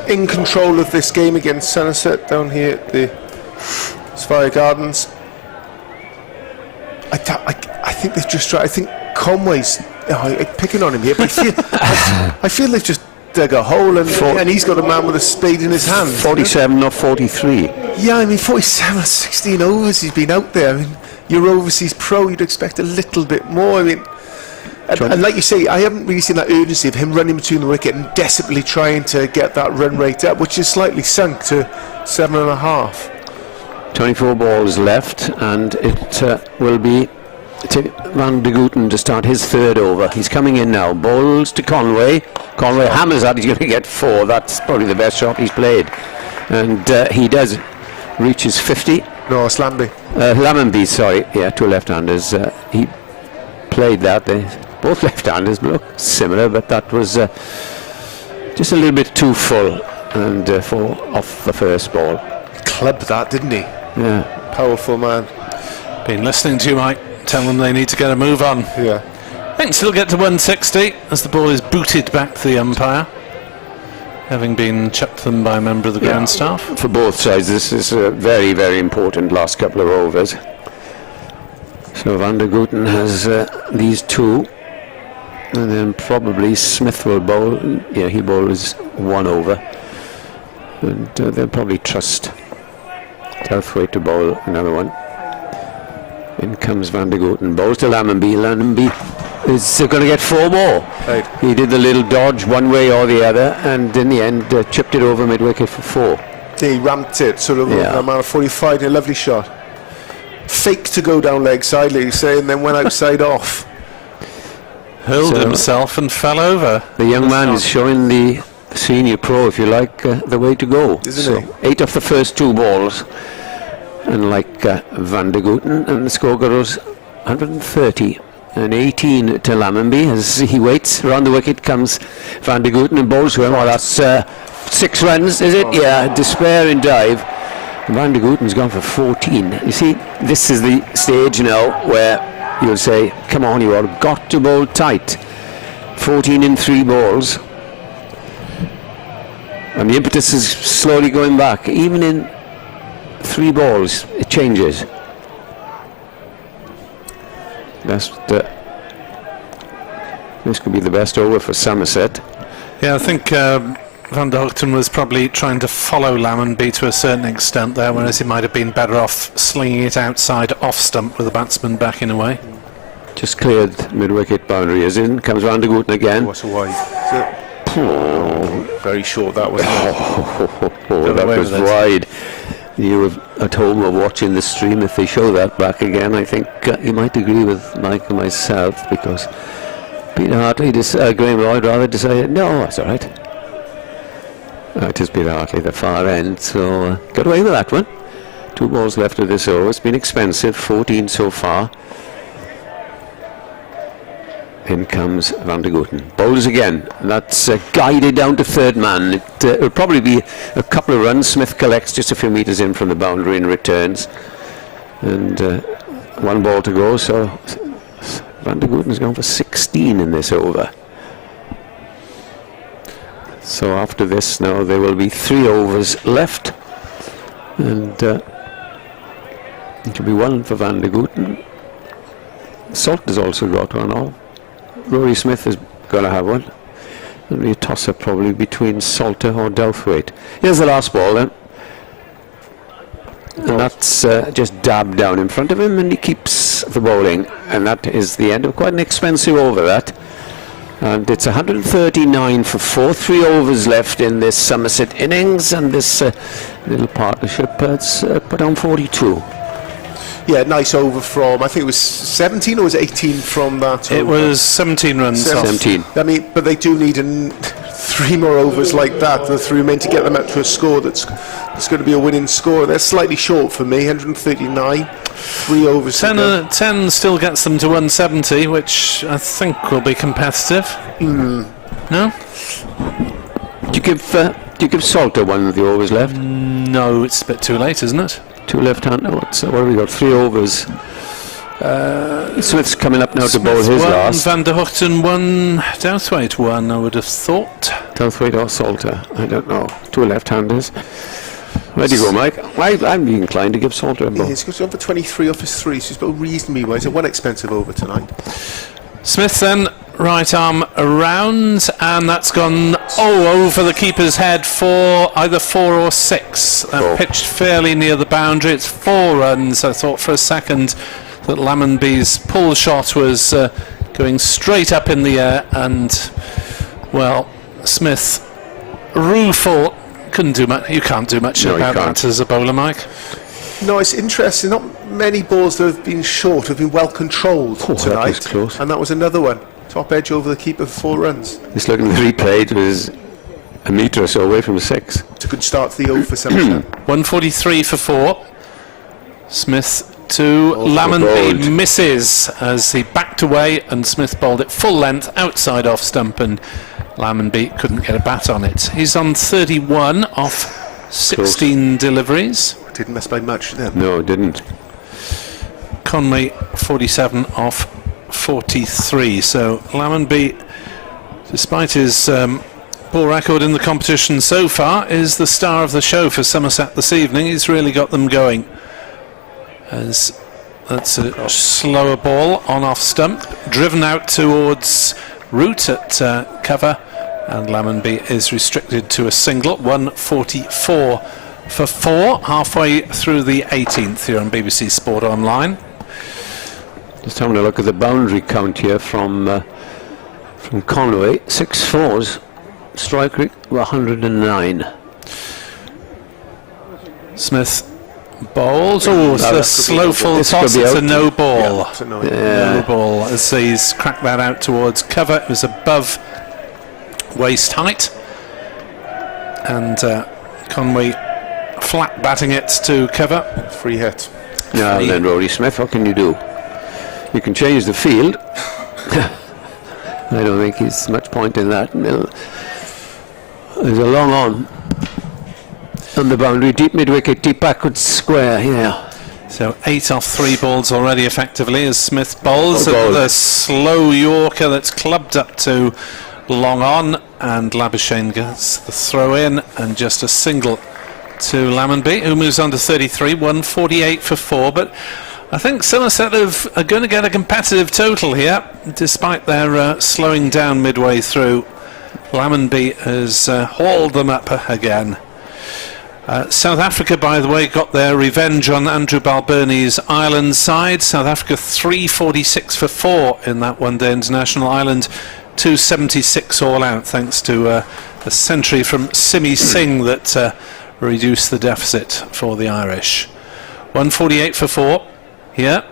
in control of this game against Somerset down here at the Sophia Gardens. I think they've just tried. I think Conway's picking on him here, but I feel they've just dug a hole and he's got a man with a spade in his hand. 47 or 43. Yeah, I mean 47, 16 overs he's been out there. I mean, you're overseas pro, you'd expect a little bit more. I mean, and like you say, I haven't really seen that urgency of him running between the wicket and desperately trying to get that run rate up, which is slightly sunk to 7.5. 24 balls left, and it will be Van de Gooten to start his 3rd over. He's coming in now. Bowls to Conway. Conway hammers that. He's going to get 4. That's probably the best shot he's played. And he does reach his 50. No, it's Lammonby, sorry. Yeah, 2 left-handers. He played that. Both left-handers look similar, but that was just a little bit too full and off the first ball. Clubbed that, didn't he? Yeah. Powerful man. Been listening to you, Mike. Tell them they need to get a move on. Yeah. I think still get to 160 as the ball is booted back to the umpire. having been chucked to them by a member of the ground staff. For both sides, this is a very, very important last couple of overs. So Van der Gooten has these two, and then probably Smith will bowl. Yeah, he bowls 1 over, and they'll probably trust Delthwaite to bowl another one. In comes Van der Gooten, bowls to Lammonby. Lammonby is going to get 4 more. Right. He did the little dodge one way or the other, and in the end chipped it over mid-wicket for 4. He ramped it, sort of around 45, a lovely shot. Fake to go down leg side, like you say, and then went outside off. Hurled himself and fell over. The young man is showing the senior pro, if you like, the way to go. Isn't he? 8 off the first 2 balls, and like Van der Gooten, and the score goes 130 and 18 to Lammonby. As he waits around the wicket comes Van der Gooten and bowls to him. Oh, that's 6 runs, is it? Yeah, despairing dive. Van der Gooten's gone for 14. You see, this is the stage now where you'll say, come on, you have got to bowl tight. 14 in 3 balls. And the impetus is slowly going back. Even in 3 balls, it changes. This could be the best over for Somerset. Yeah, I think Van der Gooten was probably trying to follow Lammonby to a certain extent there, whereas he might have been better off slinging it outside off stump with the batsman backing away. Just cleared mid-wicket boundary is in. Comes Van der Gooten again. What's a wide? Very short that was. That was wide. You at home are watching the stream. If they show that back again, I think you might agree with Mike and myself, because Peter Hartley, Graham Lloyd rather decided, no, that's all right. It is Peter Hartley, the far end, so got away with that one. 2 balls left of this over. It's been expensive, 14 so far. In comes Van der Gooten. Bowls again, and that's guided down to third man. It'll probably be a couple of runs. Smith collects just a few metres in from the boundary and returns. And 1 ball to go, so Van der Gooten's gone for 16 in this over. So after this now there will be 3 overs left, and it will be 1 for Van der Gooten. Salt has also got 1 all. Rory Smith is going to have 1. There'll be a toss-up probably between Salter or Delthwaite. Here's the last ball then. And that's just dabbed down in front of him, and he keeps the bowling. And that is the end of quite an expensive over, that. And it's 139 for 4. 3 overs left in this Somerset innings, and this little partnership has put on 42. Yeah, nice over from, I think it was 17 or was it 18 from that over? It was 17 runs. 17. I mean, but they do need 3 more overs like that, the 3 men, to get them up to a score that's going to be a winning score. They're slightly short for me, 139. 3 overs. 10 still gets them to 170, which I think will be competitive. No? Do you give Salter 1 of the overs left? No, it's a bit too late, isn't it? 2 left-handed. What have we got? 3 overs. Smith's coming up now to bowl his last. Van der Gooten 1, Delthwaite 1, I would have thought. Delthwaite or Salter, I don't know. 2 left-handers. Where do you go, Mike? I'm inclined to give Salter a ball. Yeah, he's gone for 23 off his 3, so he's bowled reasonably well. He's 1 expensive over tonight. Smith then, right arm around, and that's gone over the keeper's head for either 4 or 6. Pitched fairly near the boundary. It's 4 runs. I thought for a second that Lammonby's pull shot was going straight up in the air, and well, Smith, rueful, couldn't do much. You can't do much about that as a bowler, Mike. No, it's interesting. Not many balls that have been short have been well controlled tonight. That was close. And that was another one. Top edge over the keeper for 4 runs. Just looking at the replay, it was a metre or so away from 6. It's a good start to the over for Somerset. 143 for 4. Smith to Lammonby, misses as he backed away, and Smith bowled it full length outside off stump, and Lammonby couldn't get a bat on it. He's on 31 off 16 deliveries. Didn't miss by much, did it? No, it didn't. Conway 47 off 43. So Lammonby, despite his ball record in the competition so far, is the star of the show for Somerset this evening. He's really got them going. As that's a slower ball on off stump, driven out towards root at cover, and Lamonby is restricted to a single. 144 for 4, halfway through the 18th here on BBC Sport Online. Just having a look at the boundary count here from Conway. 6 fours, strike rate 109. Smith bowls. Oh, it's a slow full toss. It's a no ball. Yeah, no ball as he's cracked that out towards cover. It was above waist height, and Conway flat batting it to cover. Free hit. Yeah, and then Rory Smith, what can you do? You can change the field. I don't think there's much point in that. There's a long on the boundary, deep mid-wicket, deep backward square here. So 8 off 3 balls already effectively as Smith bowls. The slow Yorker that's clubbed up to long on, and Labuschagne gets the throw in, and just a single to Lamonby, who moves on to 33. 148 for 4, but I think Somerset are going to get a competitive total here, despite their slowing down midway through. Lamonby has hauled them up again. South Africa, by the way, got their revenge on Andrew Balbirnie's Ireland side. South Africa 346 for 4 in that one-day international. Ireland 276 all out, thanks to a century from Simi Singh that reduced the deficit for the Irish. 148 for 4 here.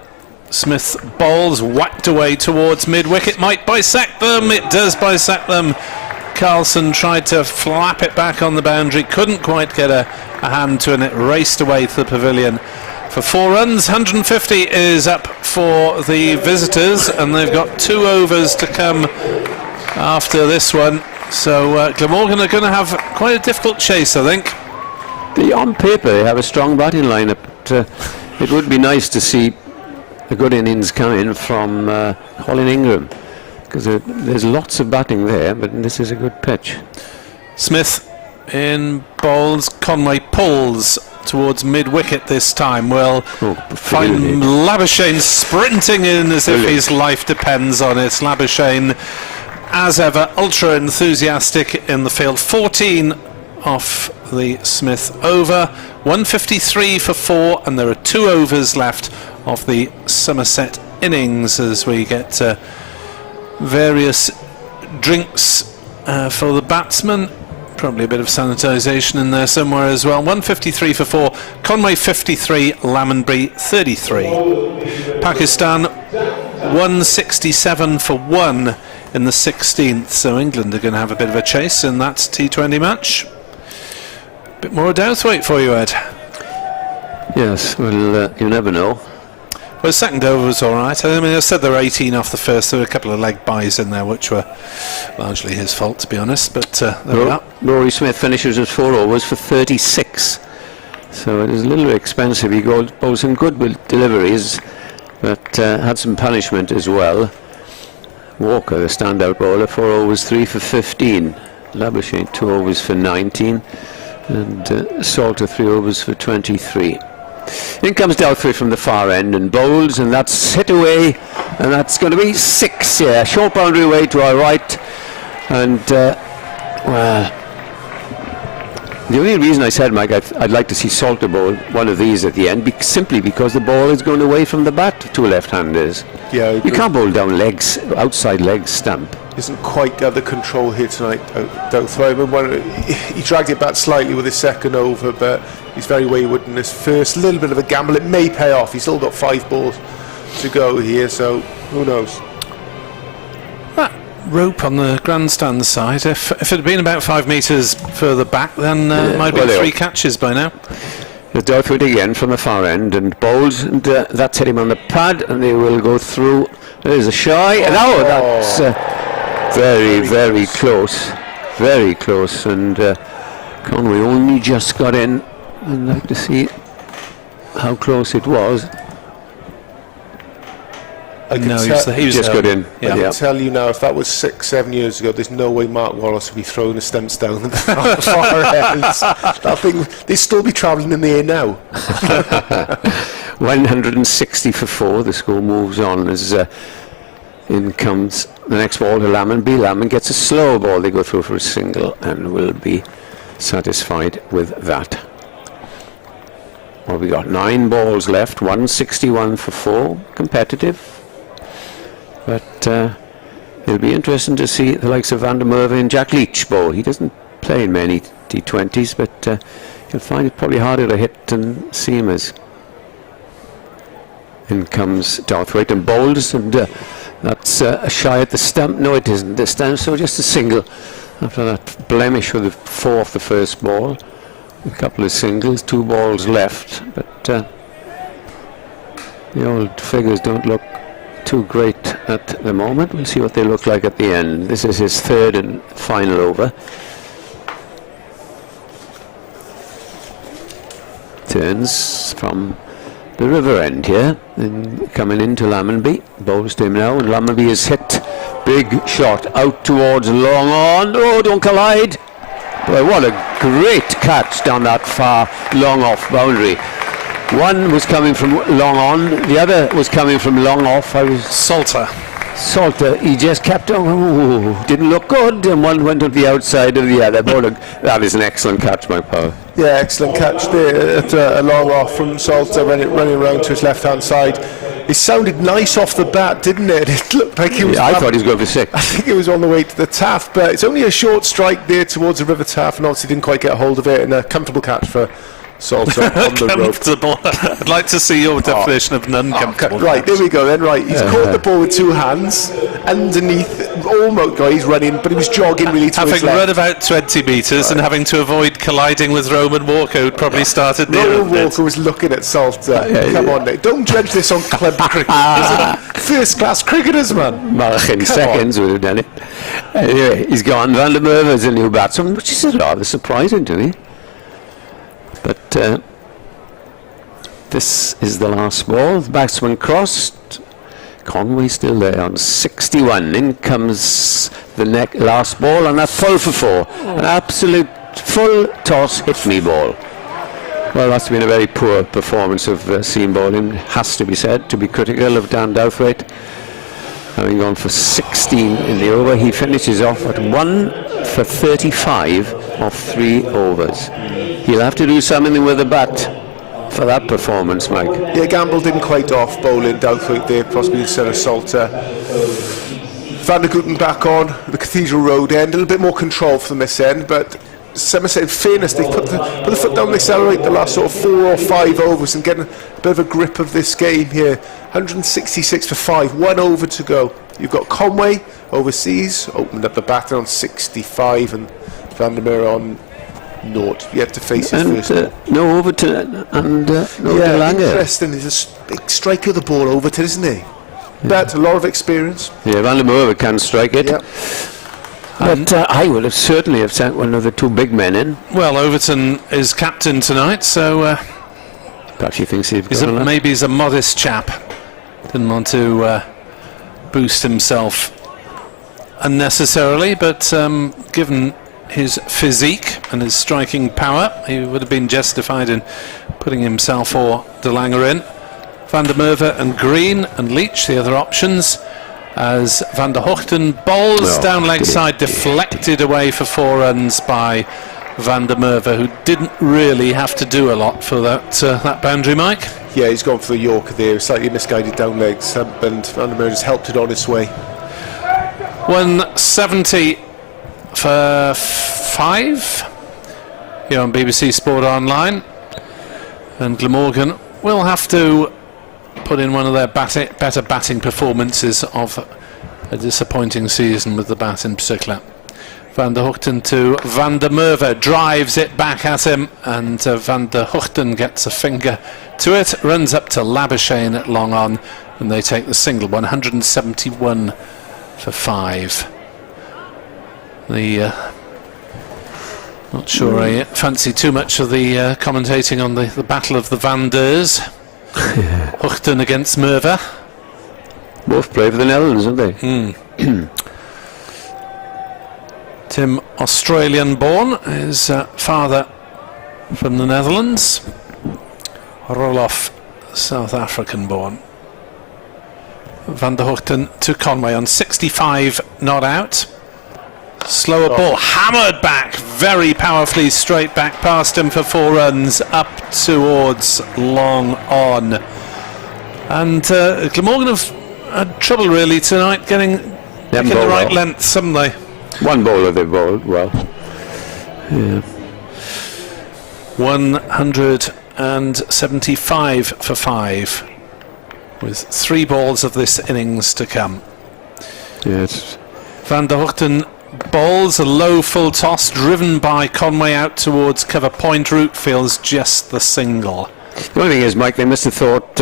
Smith bowls, whacked away towards mid-wicket. Might bisect them. It does bisect them. Carlson tried to flap it back on the boundary, couldn't quite get a hand to it, and it raced away to the pavilion for 4 runs. 150 is up for the visitors, and they've got 2 overs to come after this one. So Glamorgan are going to have quite a difficult chase, I think. On paper they have a strong batting lineup, but it would be nice to see a good innings coming from Colin Ingram, because there's lots of batting there, but this is a good pitch. Smith in bowls. Conway pulls towards mid-wicket this time. Well, find Labuschagne sprinting in as if his life depends on it. Labuschagne, as ever, ultra enthusiastic in the field. 14 off the Smith over. 153 for 4, and there are 2 overs left of the Somerset innings as we get various drinks for the batsmen. Probably a bit of sanitisation in there somewhere as well. 153 for 4, Conway 53, Lamonby 33. Pakistan 167 for 1 in the 16th, so England are going to have a bit of a chase in that T20 match. Bit more Douthwaite for you, Ed. Yes, well, you never know. Well, the second over was all right. I mean, I said there were 18 off the first. There were a couple of leg buys in there, which were largely his fault, to be honest. But there we are. Rory Smith finishes with 4 overs for 36. So it is a little expensive. He bowls some good deliveries, but had some punishment as well. Walker, the standout bowler, 4 overs, 3 for 15. Labuschagne, 2 overs for 19. And Salter, 3 overs for 23. In comes Douthwaite from the far end and bowls, and that's hit away, and that's going to be 6. Yeah, short boundary away to our right, and well, the only reason I said, Mike, I'd like to see Salter bowl one of these at the end, simply because the ball is going away from the bat to left-handers. Yeah, you can't bowl down legs, outside leg stump. Isn't quite got the control here tonight, Douthwaite. He dragged it back slightly with his second over, but he's very wayward in his first. A little bit of a gamble. It may pay off. He's still got 5 balls to go here, so who knows? That rope on the grandstand side, if it had been about 5 metres further back, then it might have been 3 catches by now. Douthwaite again from the far end and bowls, and that's hit him on the pad, and they will go through. There's a shy. Oh, that's very, very close. Very close, and Conway only just got in. I'd like to see how close it was. I can he was just got in. I can tell you now, if that was 6-7 years ago, there's no way Mark Wallace would be throwing the stumps down the far ends. That thing, they'd still be travelling in the air now. 160 for 4. The score moves on as in comes the next ball to Lammonby. Lammonby gets a slow ball. They go through for a single and will be satisfied with that. Well, we got 9 balls left. 161 for 4. Competitive. But it'll be interesting to see the likes of Van der Merwe and Jack Leach bowl. He doesn't play in many T20s, but you'll find it probably harder to hit than seamers. In comes Douthwaite and bowls, and that's a shy at the stump. No, it isn't this time, so just a single. After that blemish with the 4 off the first ball. A couple of singles, 2 balls left, but the old figures don't look too great at the moment. We'll see what they look like at the end. This is his 3rd and final over. Turns from the river end here, and coming into Lammonby. Bowls to him now, and Lammonby is hit. Big shot out towards long on. Oh, don't collide. Boy, what a great catch down that far long off boundary. One was coming from long on, the other was coming from long off. Salter, he just kept on. Ooh, didn't look good, and one went on the outside of the other. Boy, that is an excellent catch, Mike Power. Yeah, excellent catch there at a long off from Salter, running around to his left hand side. It sounded nice off the bat, didn't it? It looked like he was. I thought he was going for 6. I think it was on the way to the Taff, but it's only a short strike there towards the River Taff, and obviously didn't quite get a hold of it. And a comfortable catch for Salter on the comfortable. I'd like to see your definition of non-comfortable. Right, there we go then. Right, he's caught the ball with 2 hands underneath. Almost, he's running, but he was jogging really to his left. Having run about 20 metres and having to avoid colliding with Roman Walker, who'd probably started near him. Roman Walker was looking at Salter. Come on, Nick. Don't judge this on club cricket. First-class cricketers, man. In seconds would have done it. Anyway, he's gone. Van der Merwe is a new batsman, which is rather surprising to me. But this is the last ball. The batsman crossed. Conway still there on 61. In comes the last ball, and a full for 4. An absolute full toss hit me ball. Well, that's been a very poor performance of seam bowling, has to be said, to be critical of Dan Douthwaite. Having gone for 16 in the over, he finishes off at 1 for 35 off 3 overs. He'll have to do something with the bat for that performance, Mike. Yeah, Gamble didn't quite off bowling Douthwaite there, possibly instead of Salter. Van der Gooten back on the Cathedral Road end, a little bit more control from this end, but Somerset, in fairness, they put the foot down and accelerate the last sort of 4 or 5 overs and get a bit of a grip of this game here. 166 for 5, 1 over to go. You've got Conway overseas, opened up the batter on 65, and Van der Merwe on 0, yet to face his first. No Overton and no Langer. Interesting. He's a big striker of the ball, Overton, isn't he? Yeah. But a lot of experience. Yeah, Van der Merwe can strike it. Yep. But I would have certainly have sent one of the 2 big men in. Well, Overton is captain tonight, so perhaps he thinks maybe he's a modest chap. Didn't want to boost himself unnecessarily, but given his physique and his striking power, he would have been justified in putting himself or De Lange in. Van der Merwe and Green and Leach, the other options, as Van der Hoogten bowls down leg side, deflected away for 4 runs by Van der Merwe, who didn't really have to do a lot for that boundary, Mike. Yeah, he's gone for the Yorker there, slightly misguided down leg stump, and Van der Merwe has helped it on its way. 170 for 5 here on BBC Sport Online, and Glamorgan will have to put in one of their better batting performances of a disappointing season with the bat in particular. Van der Hoogten to Van der Merwe, drives it back at him, and Van der Hoogten gets a finger to it, runs up to Labuschagne at long on, and they take the single. 171 for 5. Not sure I fancy too much of the commentating on the Battle of the Van Ders. Hoogten against Merwe. Both play for the Netherlands, don't they? Tim, Australian-born, his father from the Netherlands. Roloff, South African-born. Van der Hoogten to Conway on 65, not out. Slower ball, hammered back very powerfully, straight back past him for 4 runs, up towards long on. And Glamorgan have had trouble really tonight getting the right length, haven't they? One bowler they bowled well. Yeah. 175 for 5, with 3 balls of this innings to come. Yes. Van der Hoogten bowls a low full toss, driven by Conway out towards cover point. Root feels just the single. The only thing is, Mike, they must have thought,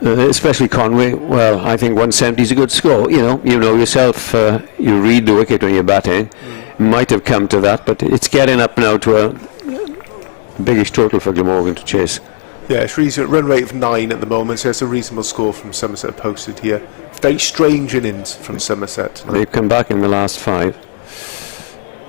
especially Conway, well, I think 170 is a good score. You know yourself, you read the wicket when you're batting. Might have come to that, but it's getting up now to a biggish total for Glamorgan to chase. Yeah, it's reasonable. Run rate of 9 at the moment, so it's a reasonable score from Somerset posted here. Very strange innings from Somerset tonight. They've come back in the last 5.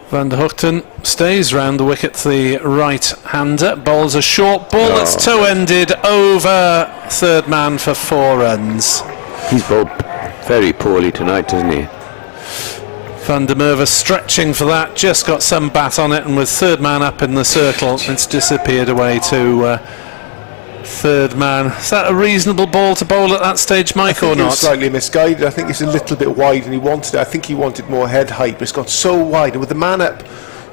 Van der Hoogten stays round the wicket, the right-hander, bowls a short ball that's toe-ended over third man for 4 runs. He's bowled very poorly tonight, isn't he? Van der Merwe stretching for that, just got some bat on it, and with third man up in the circle, it's disappeared away to third man. Is that a reasonable ball to bowl at that stage, Mike, or not? He was slightly misguided. I think it's a little bit wide, and he wanted it. I think he wanted more head height, but it's got so wide. And with the man up,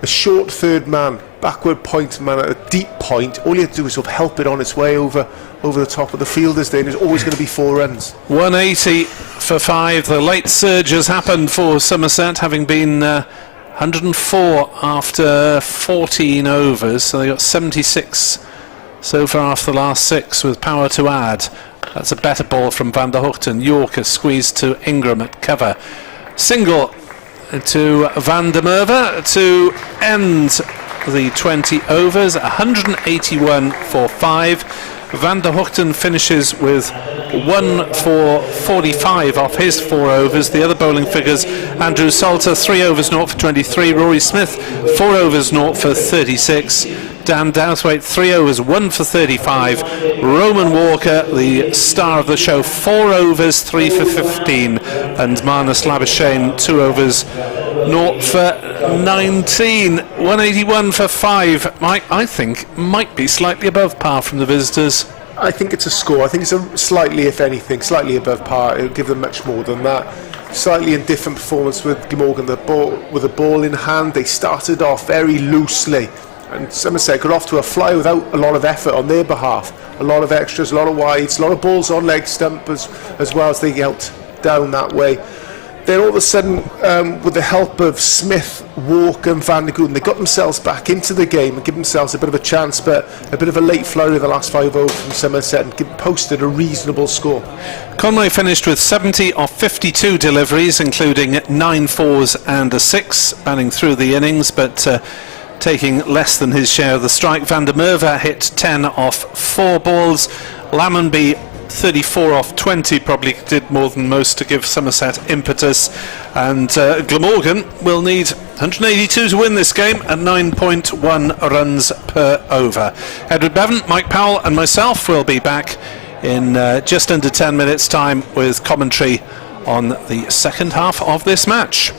a short third man, backward point man at a deep point, all you have to do is sort of help it on its way over the top of the fielders there, and there's always going to be 4 runs. 180 for 5. The late surge has happened for Somerset, having been 104 after 14 overs, so they got 76 so far after the last 6 with power to add. That's a better ball from Van der Hoogten. Yorker squeezed to Ingram at cover. Single to Van der Merwe to end the 20 overs. 181 for 5. Van der Hoogten finishes with 1 for 45 off his 4 overs. The other bowling figures: Andrew Salter 3 overs 0 for 23, Rory Smith 4 overs 0 for 36, Dan Douthwaite 3 overs 1 for 35, Roman Walker, the star of the show, 4 overs 3 for 15, and Marnus Labuschagne 2 overs 0 for 19. 181 for 5. Mike, I think might be slightly above par from the visitors. I think it's a score. I think it's a slightly, if anything, slightly above par. It'll give them much more than that. Slightly indifferent performance with Glamorgan. With the ball in hand, they started off very loosely, and Somerset got off to a fly without a lot of effort on their behalf. A lot of extras, a lot of wides, a lot of balls on leg stump as well as they helped down that way. Then all of a sudden, with the help of Smith, Walker and Van der Hoogten, they got themselves back into the game and give themselves a bit of a chance, but a bit of a late flurry in the last 5 overs from Somerset and posted a reasonable score. Conway finished with 70 of 52 deliveries, including 9 fours and a 6, batting through the innings, but taking less than his share of the strike. Van der Merwe hit 10 off 4 balls. Lammonby 34 off 20, probably did more than most to give Somerset impetus, and Glamorgan will need 182 to win this game at 9.1 runs per over. Edward Bevan, Mike Powell and myself will be back in just under 10 minutes time with commentary on the second half of this match.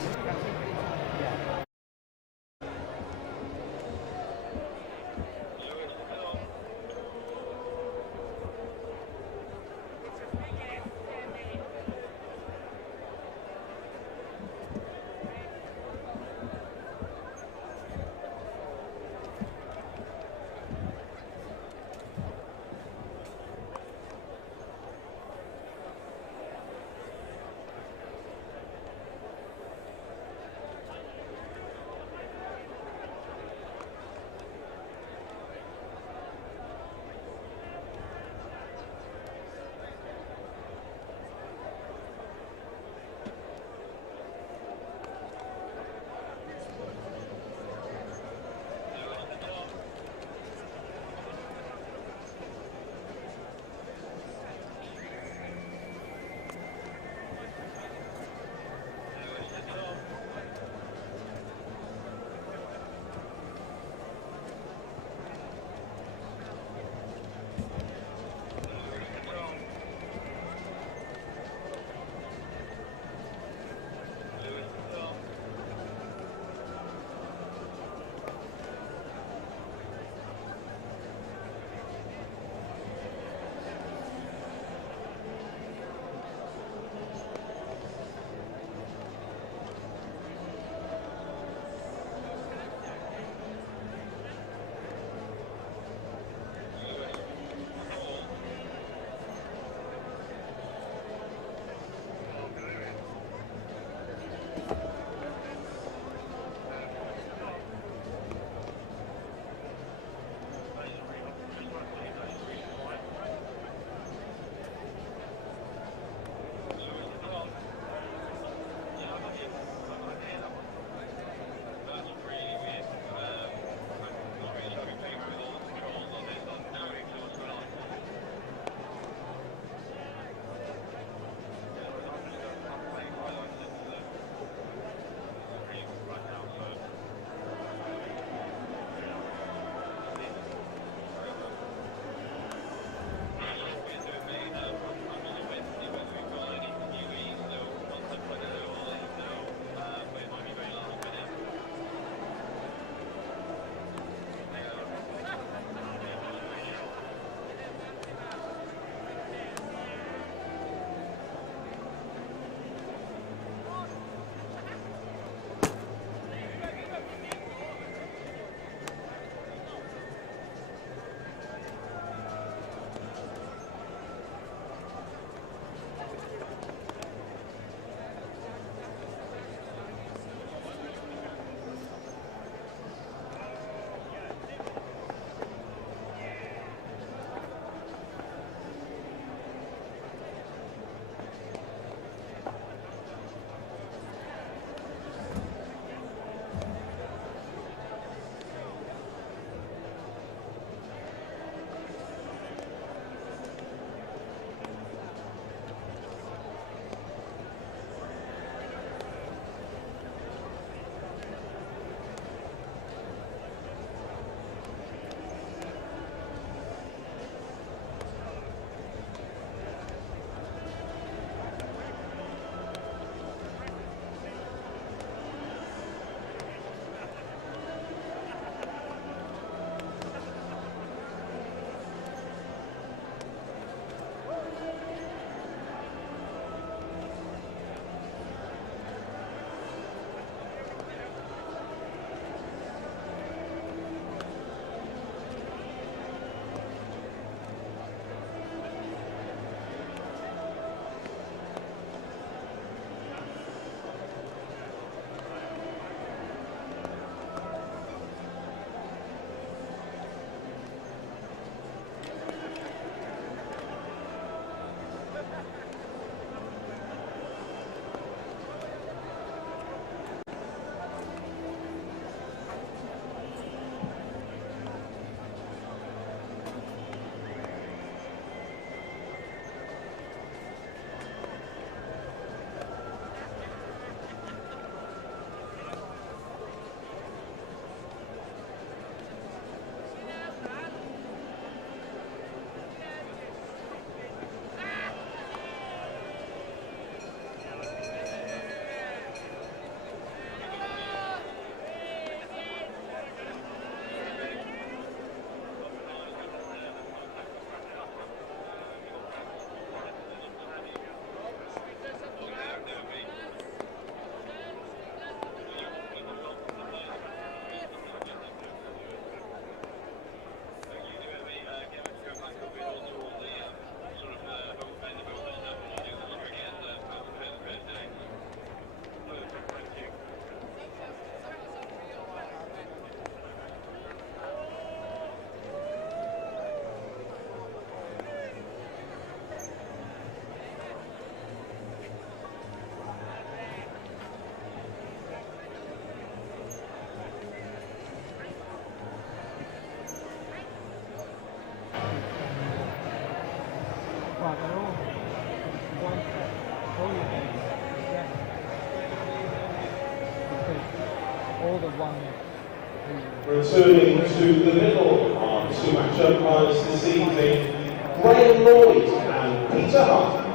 Returning to the middle are two match umpires this evening, Graham Lloyd and Peter Hart.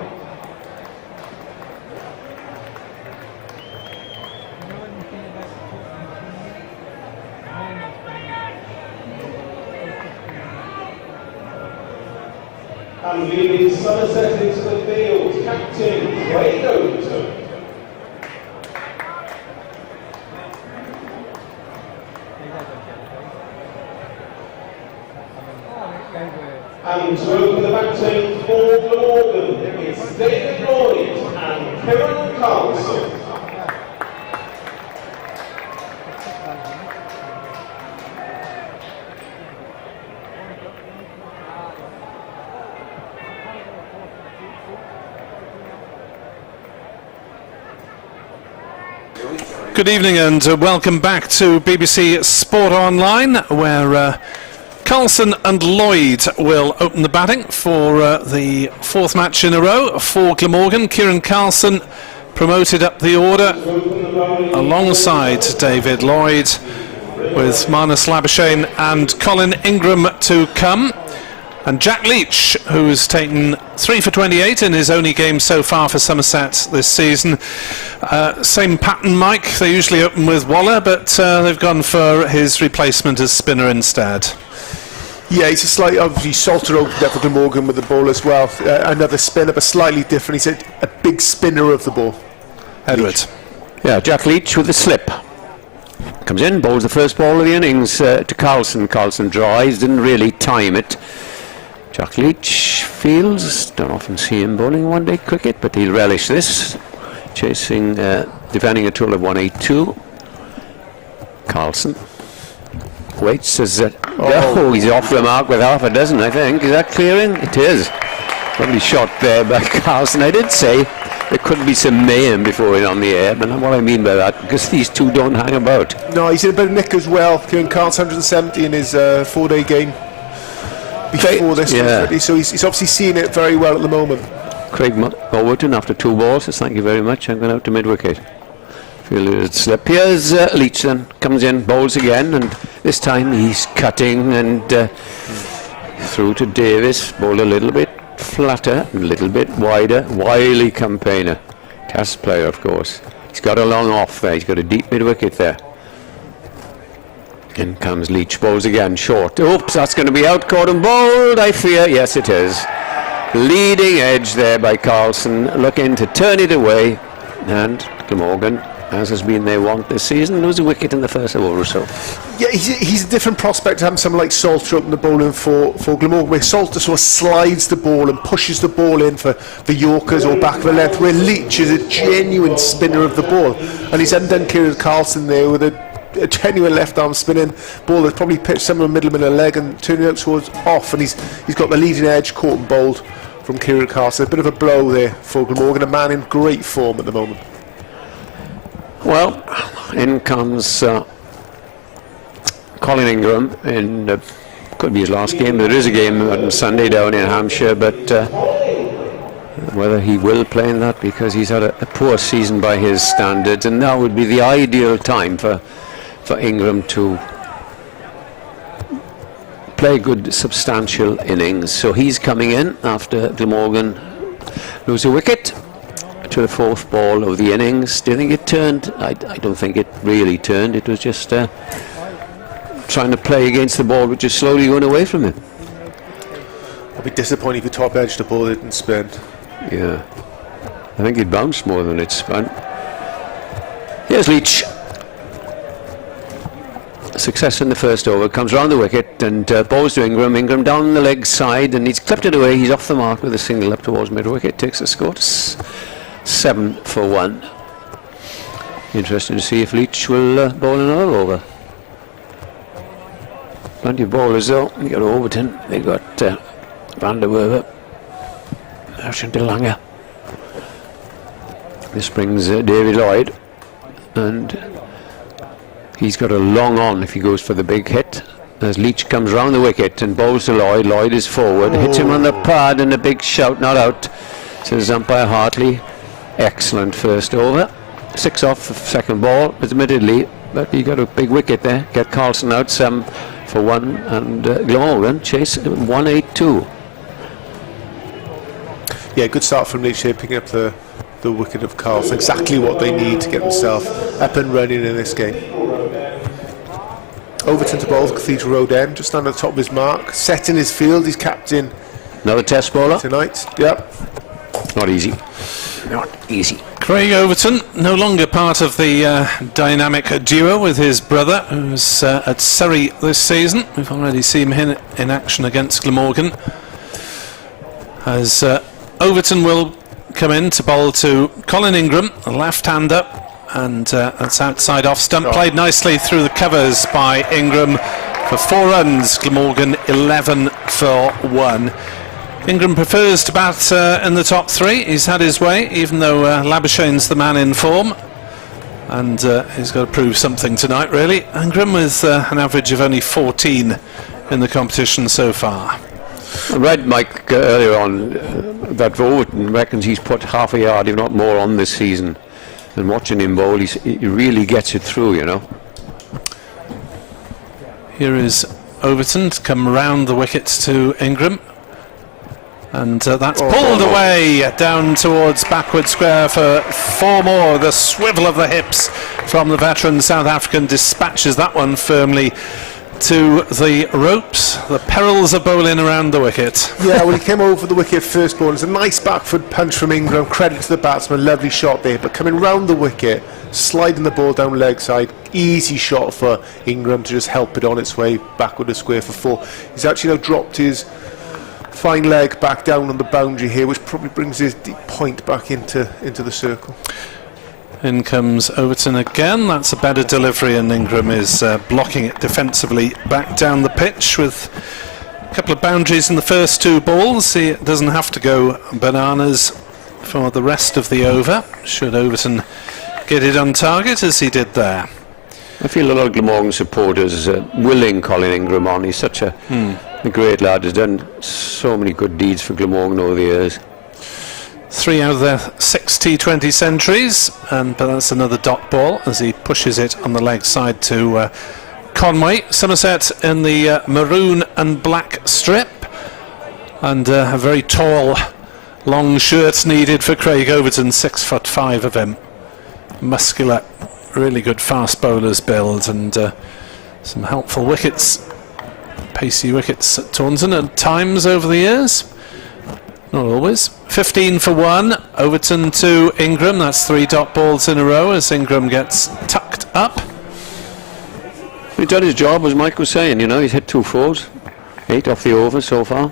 And leading Somerset into the field, Captain Craig Overton. And to open the batting for Glamorgan, it's David Lloyd and Kieran Carlson. Good evening and welcome back to BBC Sport Online, where Carlson and Lloyd will open the batting for the fourth match in a row for Glamorgan. Kieran Carlson promoted up the order alongside David Lloyd, with Marnus Labuschagne and Colin Ingram to come. And Jack Leach, who's taken 3 for 28 in his only game so far for Somerset this season. Same pattern, Mike. They usually open with Waller, but they've gone for his replacement as spinner instead. Yeah, he's a slightly, obviously, Salter opened up for Glamorgan with the ball as well. Another spinner, but slightly different. He's a big spinner of the ball. Edward. Yeah, Jack Leach with the slip. Comes in, bowls the first ball of the innings to Carlson. Carlson drives, didn't really time it. Jack Leach fields, don't often see him bowling one-day cricket, but he'll relish this. Chasing, defending a total of 182. Carlson waits as he's off the mark with half a dozen, I think. Is that clearing? It is. Lovely shot there by Carlson. I did say there could be some mayhem before it on the air, but not what I mean by that, because these two don't hang about. No, he's in a bit of nick as well. Kieran Carlson 170 in his 4-day game before this. Yeah. So he's obviously seeing it very well at the moment. Craig Overton after 2 balls says thank you very much, I'm going out to mid-wicket. Fielded slip. Here's Leach then, comes in, bowls again, and this time he's cutting and through to Davis, bowled a little bit flatter, a little bit wider. Wily campaigner, Test player of course. He's got a long off there, he's got a deep mid-wicket there. In comes Leach, bowls again, short. Oops, that's going to be out, caught and bowled, I fear. Yes, it is. Leading edge there by Carlson, looking to turn it away, and Glamorgan, as has been their want this season, there was a wicket in the first over or so. Yeah, he's a different prospect to having someone like Salter open the bowling for Glamorgan, where Salter sort of slides the ball and pushes the ball in for Yorkers or back of the length, where Leach is a genuine spinner of the ball, and he's undone Kieran Carlson there with a genuine left arm spinning ball that's probably pitched somewhere in the middle of a leg and turning out towards off, and he's got the leading edge caught and bowled from Kieran Carlson. A bit of a blow there for Glamorgan, a man in great form at the moment. Well, in comes Colin Ingram in could be his last game. There is a game on Sunday down in Hampshire, but whether he will play in that, because he's had a poor season by his standards, and now would be the ideal time for Ingram to play good substantial innings. So he's coming in after Glamorgan lose a wicket to the 4th ball of the innings. Do you think it turned? I don't think it really turned. It was just trying to play against the ball, which is slowly going away from him. I'd be disappointed if the top edge the ball didn't spin. Yeah, I think it bounced more than it spun. Here's Leach. Success in the first over, comes round the wicket and bowls to Ingram. Ingram down the leg side, and he's clipped it away. He's off the mark with a single up towards mid-wicket. Takes the score to 7 for 1. Interesting to see if Leach will bowl another over. Plenty of bowlers though. They got Overton, they got Van der Werve, Ashton DeLange. This brings David Lloyd, and he's got a long on if he goes for the big hit. as Leach comes round the wicket and bowls to Lloyd. Lloyd is forward, hits him on the pad, and a big shout, not out, says umpire Hartley. Excellent first over. 6 off second ball, admittedly, but he got a big wicket there. Get Carlson out, 7 for 1, and Glamorgan chase 182. Yeah, good start from Leach here, picking up the wicket of Carlson. Exactly what they need to get themselves up and running in this game. Overton to bowl, Cathedral Road end, just on the top of his mark, setting his field. He's captain. Another test bowler tonight. Yep. Not easy. Not easy. Craig Overton, no longer part of the dynamic duo with his brother, who's at Surrey this season. We've already seen him in action against Glamorgan. As Overton will come in to bowl to Colin Ingram, a left-hander, and that's outside off stump. Played nicely through the covers by Ingram for 4 runs. Glamorgan 11 for 1. Ingram prefers to bat in the top 3. He's had his way, even though Labuschagne's the man in form, and he's got to prove something tonight, really. Ingram with an average of only 14 in the competition so far. I read Mike earlier on that Overton reckons he's put half a yard, if not more, on this season. And watching him bowl, he really gets it through, you know. Here is Overton to come round the wickets to Ingram. And that's pulled away down towards backward square for 4 more. The swivel of the hips from the veteran South African dispatches that one firmly to the ropes. The perils of bowling around the wicket. Yeah, well, he came over the wicket first ball. It's a nice backfoot punch from Ingram. Credit to the batsman, lovely shot there. But coming round the wicket, sliding the ball down leg side, easy shot for Ingram to just help it on its way backward to square for 4. He's actually now dropped his fine leg back down on the boundary here, which probably brings his deep point back into the circle. In comes Overton again. That's a better delivery, and Ingram is blocking it defensively back down the pitch with a couple of boundaries in the first 2 balls. He doesn't have to go bananas for the rest of the over, should Overton get it on target as he did there. I feel a lot of Glamorgan supporters willing Colin Ingram on. He's such a great lad. Has done so many good deeds for Glamorgan over the years. 3 out of their 6 T20 centuries, but that's another dot ball as he pushes it on the leg side to Conway. Somerset in the maroon and black strip, and a very tall, long shirt needed for Craig Overton, 6'5" of him. Muscular, really good fast bowler's build, and some helpful wickets, pacey wickets at Taunton at times over the years. Not always. 15 for 1. Overton to Ingram. That's 3 dot balls in a row as Ingram gets tucked up. He's done his job, as Mike was saying. You know, he's hit 2 4s, 8 off the over so far.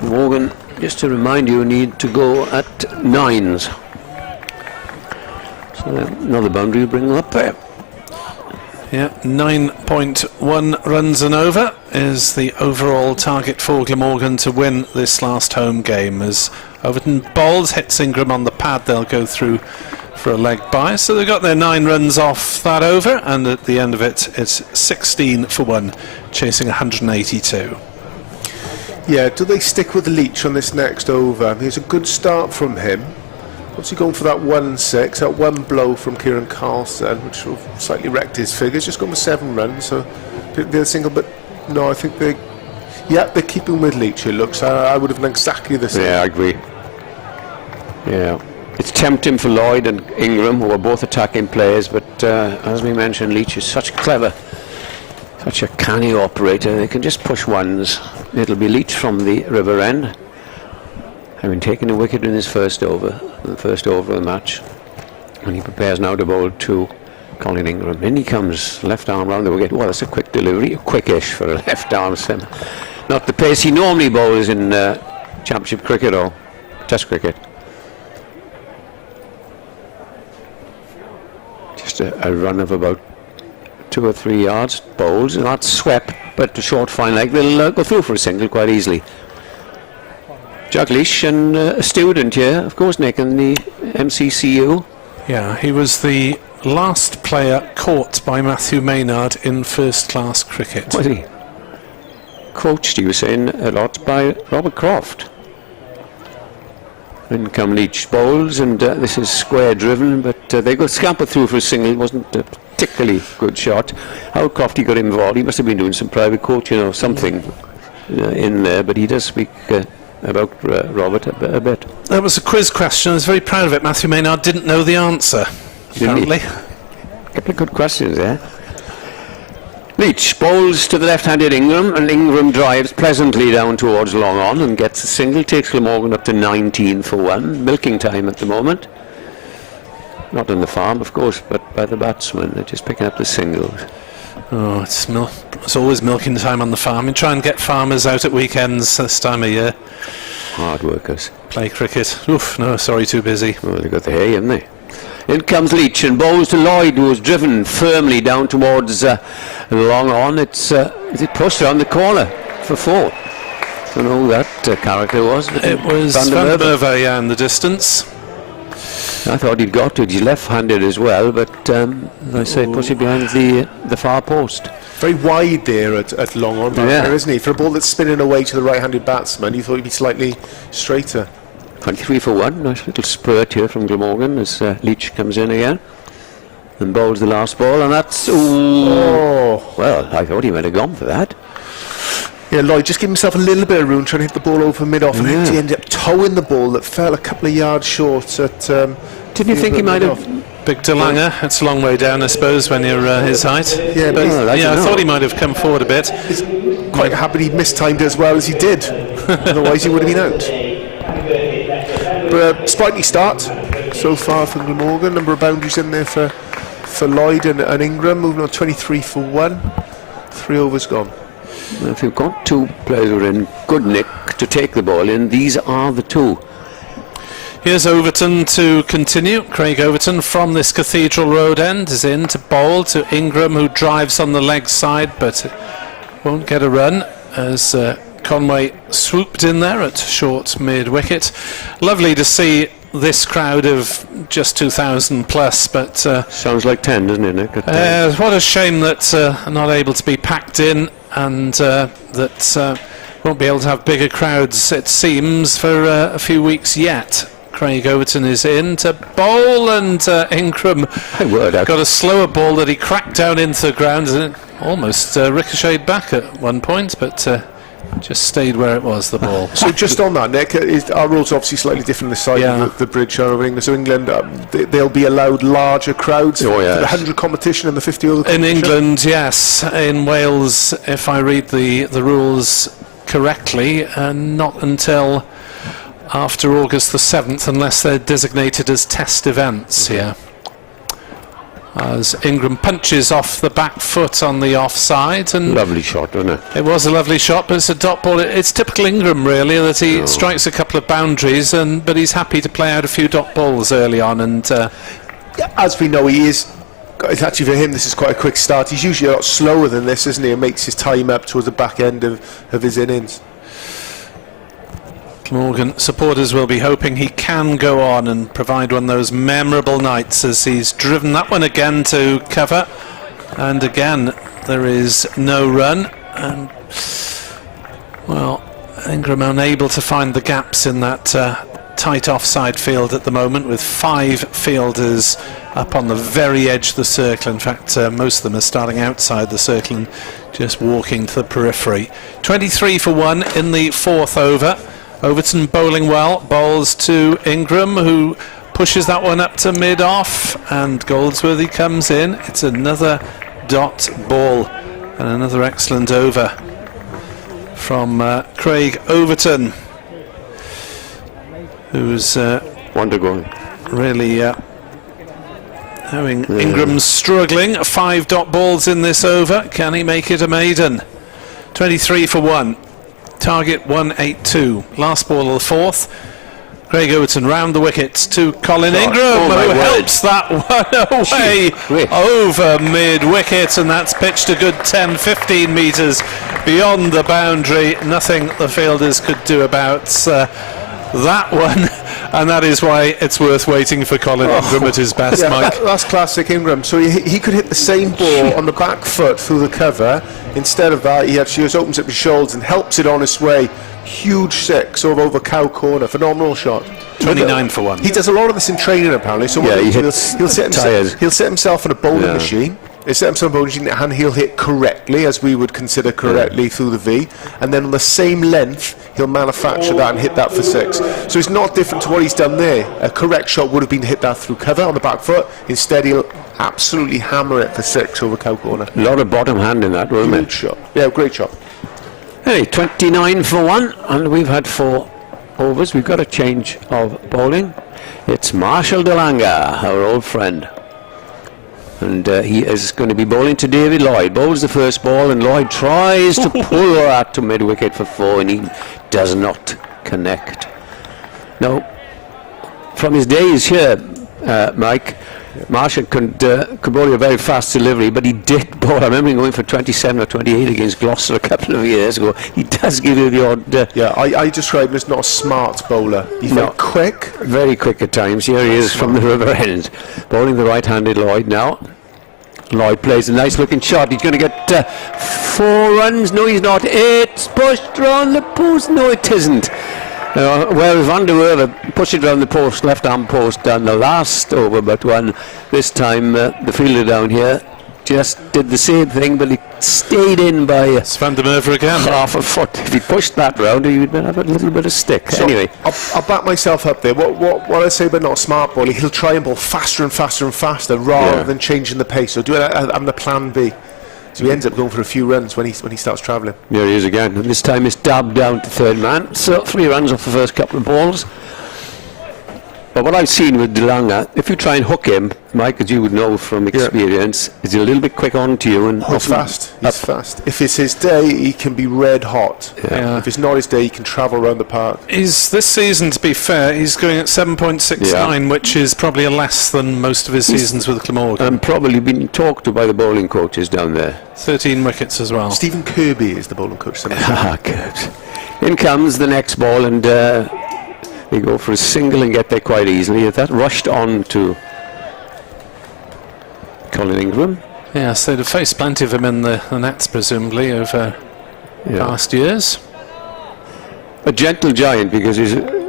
Morgan, just to remind you, need to go at 9s. So another boundary will bring them up there. Yeah, 9.1 runs and over is the overall target for Glamorgan to win this last home game. As Overton bowls, hits Ingram on the pad, they'll go through for a leg bye. So they've got their 9 runs off that over, and at the end of it, it's 16 for 1, chasing 182. Yeah, do they stick with Leach on this next over? There's a good start from him. Obviously going for that 1-6, that 1 blow from Kieran Carlson, which sort of slightly wrecked his figures. Just gone for 7 runs, so they're single. But no, I think they're keeping with Leach. It looks. I would have done exactly the same. Yeah, I agree. Yeah, it's tempting for Lloyd and Ingram, who are both attacking players. But as we mentioned, Leach is such a canny operator. They can just push 1s. It'll be Leach from the river end, having taken a wicket in his first over, the first over of the match, and he prepares now to bowl to Colin Ingram. In he comes, left arm round the wicket. Well, that's a quick delivery, quickish for a left arm sim. Not the pace he normally bowls in Championship cricket or Test cricket. Just a run of about 2 or 3 yards, bowls, not swept, but a short fine leg. They'll go through for a single quite easily. Jaglesh, and a student here, of course, Nick, in the MCCU. Yeah, he was the last player caught by Matthew Maynard in first-class cricket. Was he? Coached, he was saying, a lot by Robert Croft. In come Leach bowls, and this is square driven, but they got scampered through for a single. It wasn't a particularly good shot. How Crofty got involved, he must have been doing some private coaching or something in there, but he does speak about Robert a bit. That was a quiz question. I was very proud of it. Matthew Maynard didn't know the answer, apparently. A couple of good questions there. Leach bowls to the left-handed Ingram, and Ingram drives pleasantly down towards long on and gets a single, takes Glamorgan up to 19 for 1. Milking time at the moment. Not on the farm, of course, but by the batsmen. They're just picking up the singles. Oh, it's always milking time on the farm. You try and get farmers out at weekends this time of year. Hard workers. Play cricket. Oof, no, sorry, too busy. Well, they've got the hay, haven't they? In comes Leach and bowls to Lloyd, who was driven firmly down towards long on. Is it pushed around the corner for 4? I don't know who that character was. It was Van der Merwe, yeah, in the distance. I thought he'd got it. He's left-handed as well, but as I say, push it behind the far post. Very wide there at long on, there, isn't he? For a ball that's spinning away to the right-handed batsman, you thought he'd be slightly straighter. 23 for 1. Nice little spurt here from Glamorgan as Leach comes in again and bowls the last ball, and that's well, I thought he might have gone for that. Yeah, Lloyd just gave himself a little bit of room trying to hit the ball over mid-off, and he ended up towing the ball that fell a couple of yards short at didn't you think he might have Big DeLange? It's a long way down, I suppose, when you're his height. Yeah, but I thought he might have come forward a bit. He's quite happy he mistimed as well as he did. Otherwise he would have been out. But sprightly start so far from Glamorgan. Number of boundaries in there for Lloyd and Ingram, moving on 23 for 1. 3 overs gone. Well, if you've got 2 players who are in good nick to take the ball in, these are the 2. Here's Overton to continue. Craig Overton from this Cathedral Road end is in to bowl to Ingram, who drives on the leg side but won't get a run as Conway swooped in there at short mid-wicket. Lovely to see this crowd of just 2,000 plus, but sounds like 10, doesn't it, Nick? What a shame that not able to be packed in, and that won't be able to have bigger crowds, it seems, for a few weeks yet. Craig Overton is in to bowl, and Ingram got a slower ball that he cracked down into the ground, and it almost ricocheted back at one point, but just stayed where it was, the ball. So just on that, Nick, our rules are obviously slightly different this side of the bridge over England. So England, they'll be allowed larger crowds for the 100 competition and the 50 other competition? In England, yes. In Wales, if I read the rules correctly, not until after August the 7th, unless they're designated as test events here. As Ingram punches off the back foot on the offside, and lovely shot, wasn't it? It was a lovely shot, but it's a dot ball. It's typical Ingram, really, that he strikes a couple of boundaries, but he's happy to play out a few dot balls early on. And as we know, it's actually for him, this is quite a quick start. He's usually a lot slower than this, isn't he? And makes his time up towards the back end of his innings. Glamorgan supporters will be hoping he can go on and provide one of those memorable nights, as he's driven that one again to cover, and again there is no run, and well, Ingram unable to find the gaps in that tight offside field at the moment, with 5 fielders up on the very edge of the circle. In fact, most of them are starting outside the circle and just walking to the periphery. 23 for 1 in the 4th over. Overton bowling well, bowls to Ingram, who pushes that one up to mid-off, and Goldsworthy comes in. It's another dot ball and another excellent over from Craig Overton, who's really having Ingram struggling. 5 dot balls in this over. Can he make it a maiden? 23 for 1. Target 182. Last ball of the 4th. Craig Overton round the wickets to Colin Ingram, who helps that one away over mid-wicket, and that's pitched a good 10-15 metres beyond the boundary. Nothing the fielders could do about that one. And that is why it's worth waiting for Colin Ingram at his best, Mike. That's classic Ingram. So he could hit the same ball on the back foot through the cover. Instead of that, he actually just opens up his shoulders and helps it on its way. Huge six over cow corner. Phenomenal shot. 29 for 1. He does a lot of this in training apparently. So he'll set himself on a bowling machine. He'll set himself on a bowling machine and he'll hit correctly, as we would consider correctly, through the V. And then on the same length, he'll manufacture that and hit that for 6. So it's not different to what he's done there. A correct shot would have been to hit that through cover on the back foot. Instead, he'll absolutely hammer it for 6 over cow corner. A lot of bottom hand in that, wasn't it? Good shot. Yeah, great shot. Hey, 29 for 1, and we've had 4 overs. We've got a change of bowling. It's Marshall Delanga, our old friend. And he is going to be bowling to David Lloyd. Bowls the first ball, and Lloyd tries to pull that to mid-wicket for 4, and he does not connect. Now, from his days here, Mike, Marshall could bowl a very fast delivery, but he did bowl. I remember him going for 27 or 28 against Gloucester a couple of years ago. He does give you the odd... I describe him as not a smart bowler. He's very quick. Very quick at times. Here he is from the river end. Bowling the right-handed Lloyd now. Lloyd plays a nice looking shot. He's going to get 4 runs. No, he's not. It's pushed round the post. No, it isn't. Well, Van der Werve pushed it round the post, left arm post, down the last over but one. This time the fielder down here just did the same thing, but he stayed in by Van der Merwe again. Half a foot. If he pushed that round, he would have a little bit of stick. So anyway, I'll back myself up there. What I say about not a smart bowler, he'll try and bowl faster and faster and faster rather than changing the pace. So do it on the plan B. So he ends up going for a few runs when he starts travelling. There he is again. And this time it's dabbed down to third man. So 3 runs off the first couple of balls. But what I've seen with Delanga, if you try and hook him, Mike, as you would know from experience, is he a little bit quick on to you. And he's fast. He's fast. If it's his day, he can be red hot. If it's not his day, he can travel around the park. This season, to be fair, he's going at 7.69, which is probably less than most of his seasons with Glamorgan. And probably been talked to by the bowling coaches down there. 13 wickets as well. Stephen Kirby is the bowling coach. Good. In comes the next ball, and they go for a single and get there quite easily. That rushed on to Colin Ingram. Yes, they'd have faced plenty of him in the nets, presumably, over past years. A gentle giant, because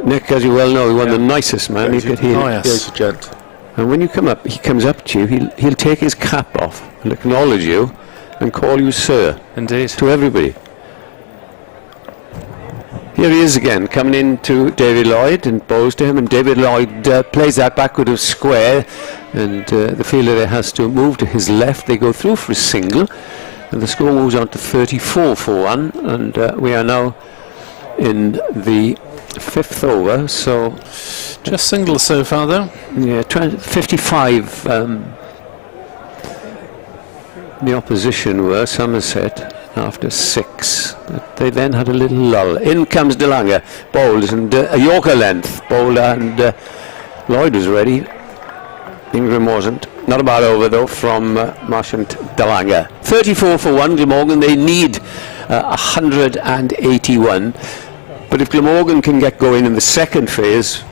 Nick, as you well know, he won the nicest man he could hear. Oh, yes. He's a gent. And when you come up, he comes up to you, he'll take his cap off and acknowledge you and call you sir. Indeed. To everybody. Here he is again, coming into David Lloyd and bowls to him, and David Lloyd plays that backward of square, and the fielder there has to move to his left. They go through for a single, and the score moves on to 34 for 1, and we are now in the 5th over, so... Just singles so far, though. Yeah, 55 the opposition were, Somerset, after 6. But they then had a little lull. In comes Delanga, bowls, and a Yorker length, bowled, and Lloyd was ready. Ingram wasn't. Not a bad over, though, from Marshall Delanga. 34 for 1, Glamorgan. They need 181. But if Glamorgan can get going in the second phase,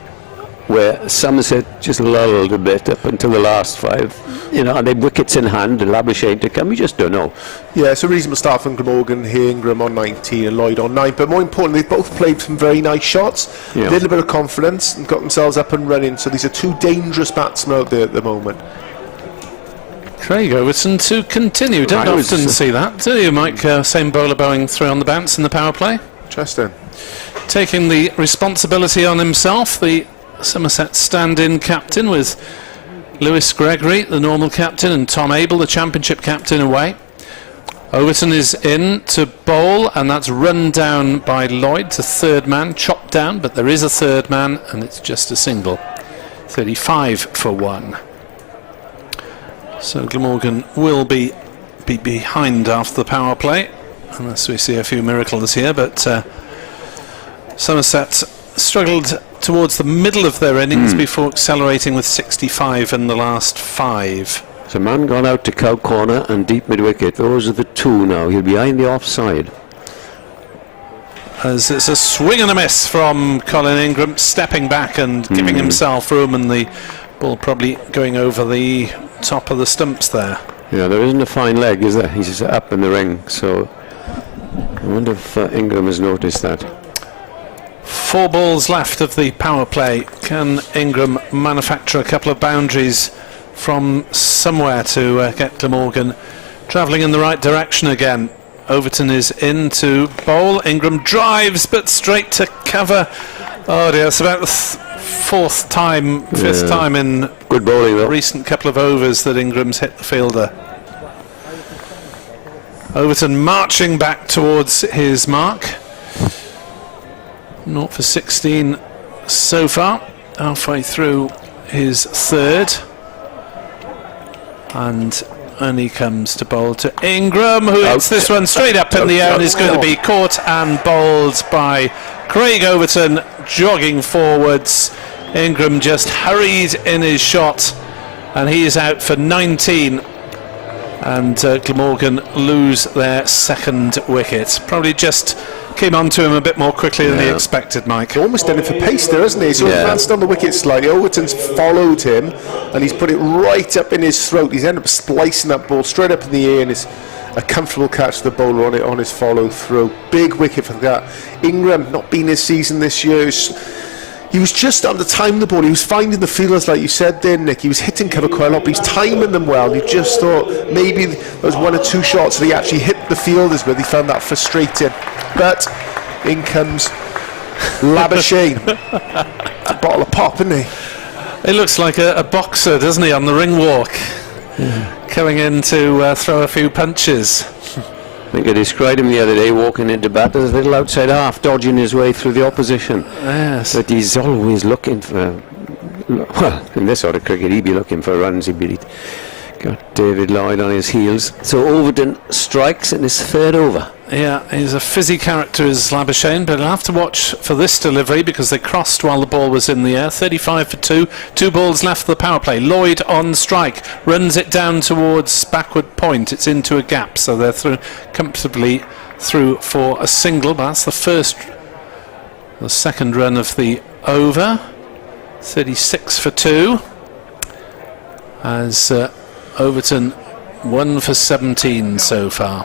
where Somerset just lulled a bit up until the last 5, and they wickets in hand, and Labuschagne to come, we just don't know. Yeah, it's a reasonable start from Glamorgan here, Ingram on 19 and Lloyd on 9, but more importantly, they've both played some very nice shots, a little bit of confidence, and got themselves up and running, so these are 2 dangerous batsmen out there at the moment. Craig Overton to continue. Don't often see that, do you, Mike? Same bowler bowling 3 on the bounce in the power play. Interesting. Taking the responsibility on himself, the Somerset stand-in captain, with Lewis Gregory, the normal captain, and Tom Abel, the championship captain, away. Overton is in to bowl, and that's run down by Lloyd to third man, chopped down, but there is a third man, and it's just a single. 35 for 1. So Glamorgan will be behind after the power play, unless we see a few miracles here, but Somerset struggled towards the middle of their innings before accelerating with 65 in the last 5. So man gone out to cow corner and deep mid-wicket. Those are the 2 now. He'll be behind the offside. as it's a swing and a miss from Colin Ingram, stepping back and giving himself room, and the ball probably going over the top of the stumps there. Yeah, there isn't a fine leg, is there? He's just up in the ring, so I wonder if Ingram has noticed that. 4 balls left of the power play. Can Ingram manufacture a couple of boundaries from somewhere to get Glamorgan travelling in the right direction again? Overton is in to bowl. Ingram drives, but straight to cover. Oh dear, it's about the fifth time in good bowling, though. Recent couple of overs that Ingram's hit the fielder. Overton marching back towards his mark. 0 for 16 so far, halfway through his third. And he comes to bowl to Ingram, who hits this one straight up in the air and is going to be caught and bowled by Craig Overton, jogging forwards. Ingram just hurried in his shot, and he is out for 19. And Glamorgan lose their second wicket. Probably just came onto him a bit more quickly than he expected, Mike. Almost done it for pace there, hasn't he? So he advanced on the wicket slightly. Overton's followed him, and he's put it right up in his throat. He's ended up splicing that ball straight up in the air, and it's a comfortable catch for the bowler on it on his follow through. Big wicket for that. Ingram not been his season this year. He was just under time the ball. He was finding the fielders, like you said there, Nick. He was hitting cover quite a lot, but he's timing them well. You just thought maybe there was 1 or 2 shots that he actually hit the fielders with. He found that frustrating. But in comes Labuschagne. It's a bottle of pop, isn't he? He looks like a boxer, doesn't he, on the ring walk? Coming in to throw a few punches. I think I described him the other day walking into bat as a little outside half, dodging his way through the opposition. Yes. But he's always looking for, well, in this sort of cricket, he'd be looking for runs. He'd be got David Lloyd on his heels. So Overton strikes in his third over. Yeah, he's a fizzy character as Labuschagne, but I'll have to watch for this delivery because they crossed while the ball was in the air. 35 for 2, 2 balls left for the power play. Lloyd on strike, runs it down towards backward point. It's into a gap, so they're comfortably through for a single, but that's the second run of the over. 36 for 2 as Overton 1 for 17 so far.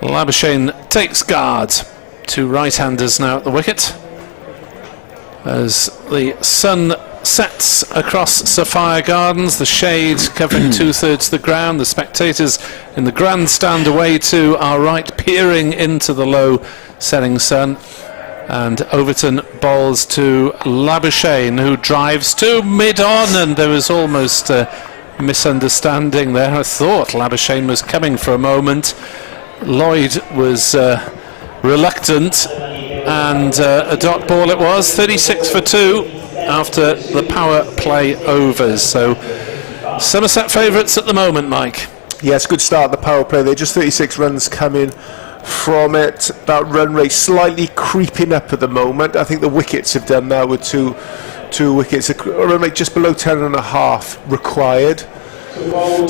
Labuschagne takes guard. 2 right-handers now at the wicket as the sun sets across Sophia Gardens, the shade covering 2/3 of the ground. The spectators in the grandstand away to our right, peering into the low setting sun. And Overton bowls to Labuschagne, who drives to mid-on, and there was almost a misunderstanding there. I thought Labuschagne was coming for a moment. Lloyd was reluctant, and a dot ball it was. 36 for 2 after the power play overs. So Somerset favourites at the moment, Mike. Yes, good start the power play. They're just 36 runs coming from it. That run rate slightly creeping up at the moment. I think the wickets have done that with two wickets. A run rate just below 10.5 required.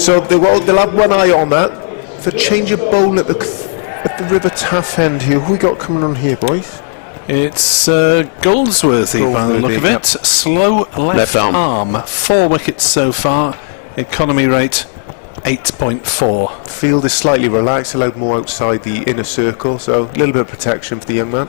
So they'll have one eye on that. The change of bowl at the River Taff end here. Who we got coming on here, boys? It's Goldsworthy by the look of it. Slow left arm. 4 wickets so far. Economy rate 8.4. Field is slightly relaxed, allowed more outside the inner circle, so a little bit of protection for the young man.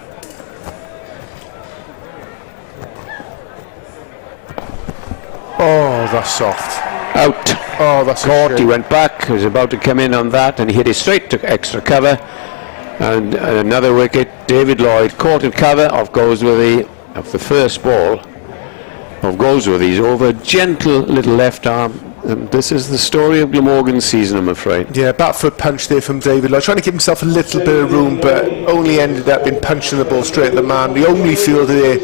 Oh, that's soft. Out. Oh, that's caught. He went back. He was about to come in on that, and he hit it straight to extra cover. And another wicket. David Lloyd caught in cover of Goldsworthy of the first ball of Goldsworthy's over. Gentle little left arm. And this is the story of Glamorgan's season, I'm afraid. Yeah, back foot punch there from David Lloyd, trying to give himself a little bit of room, but only ended up in punching the ball straight at the man. The only fielder there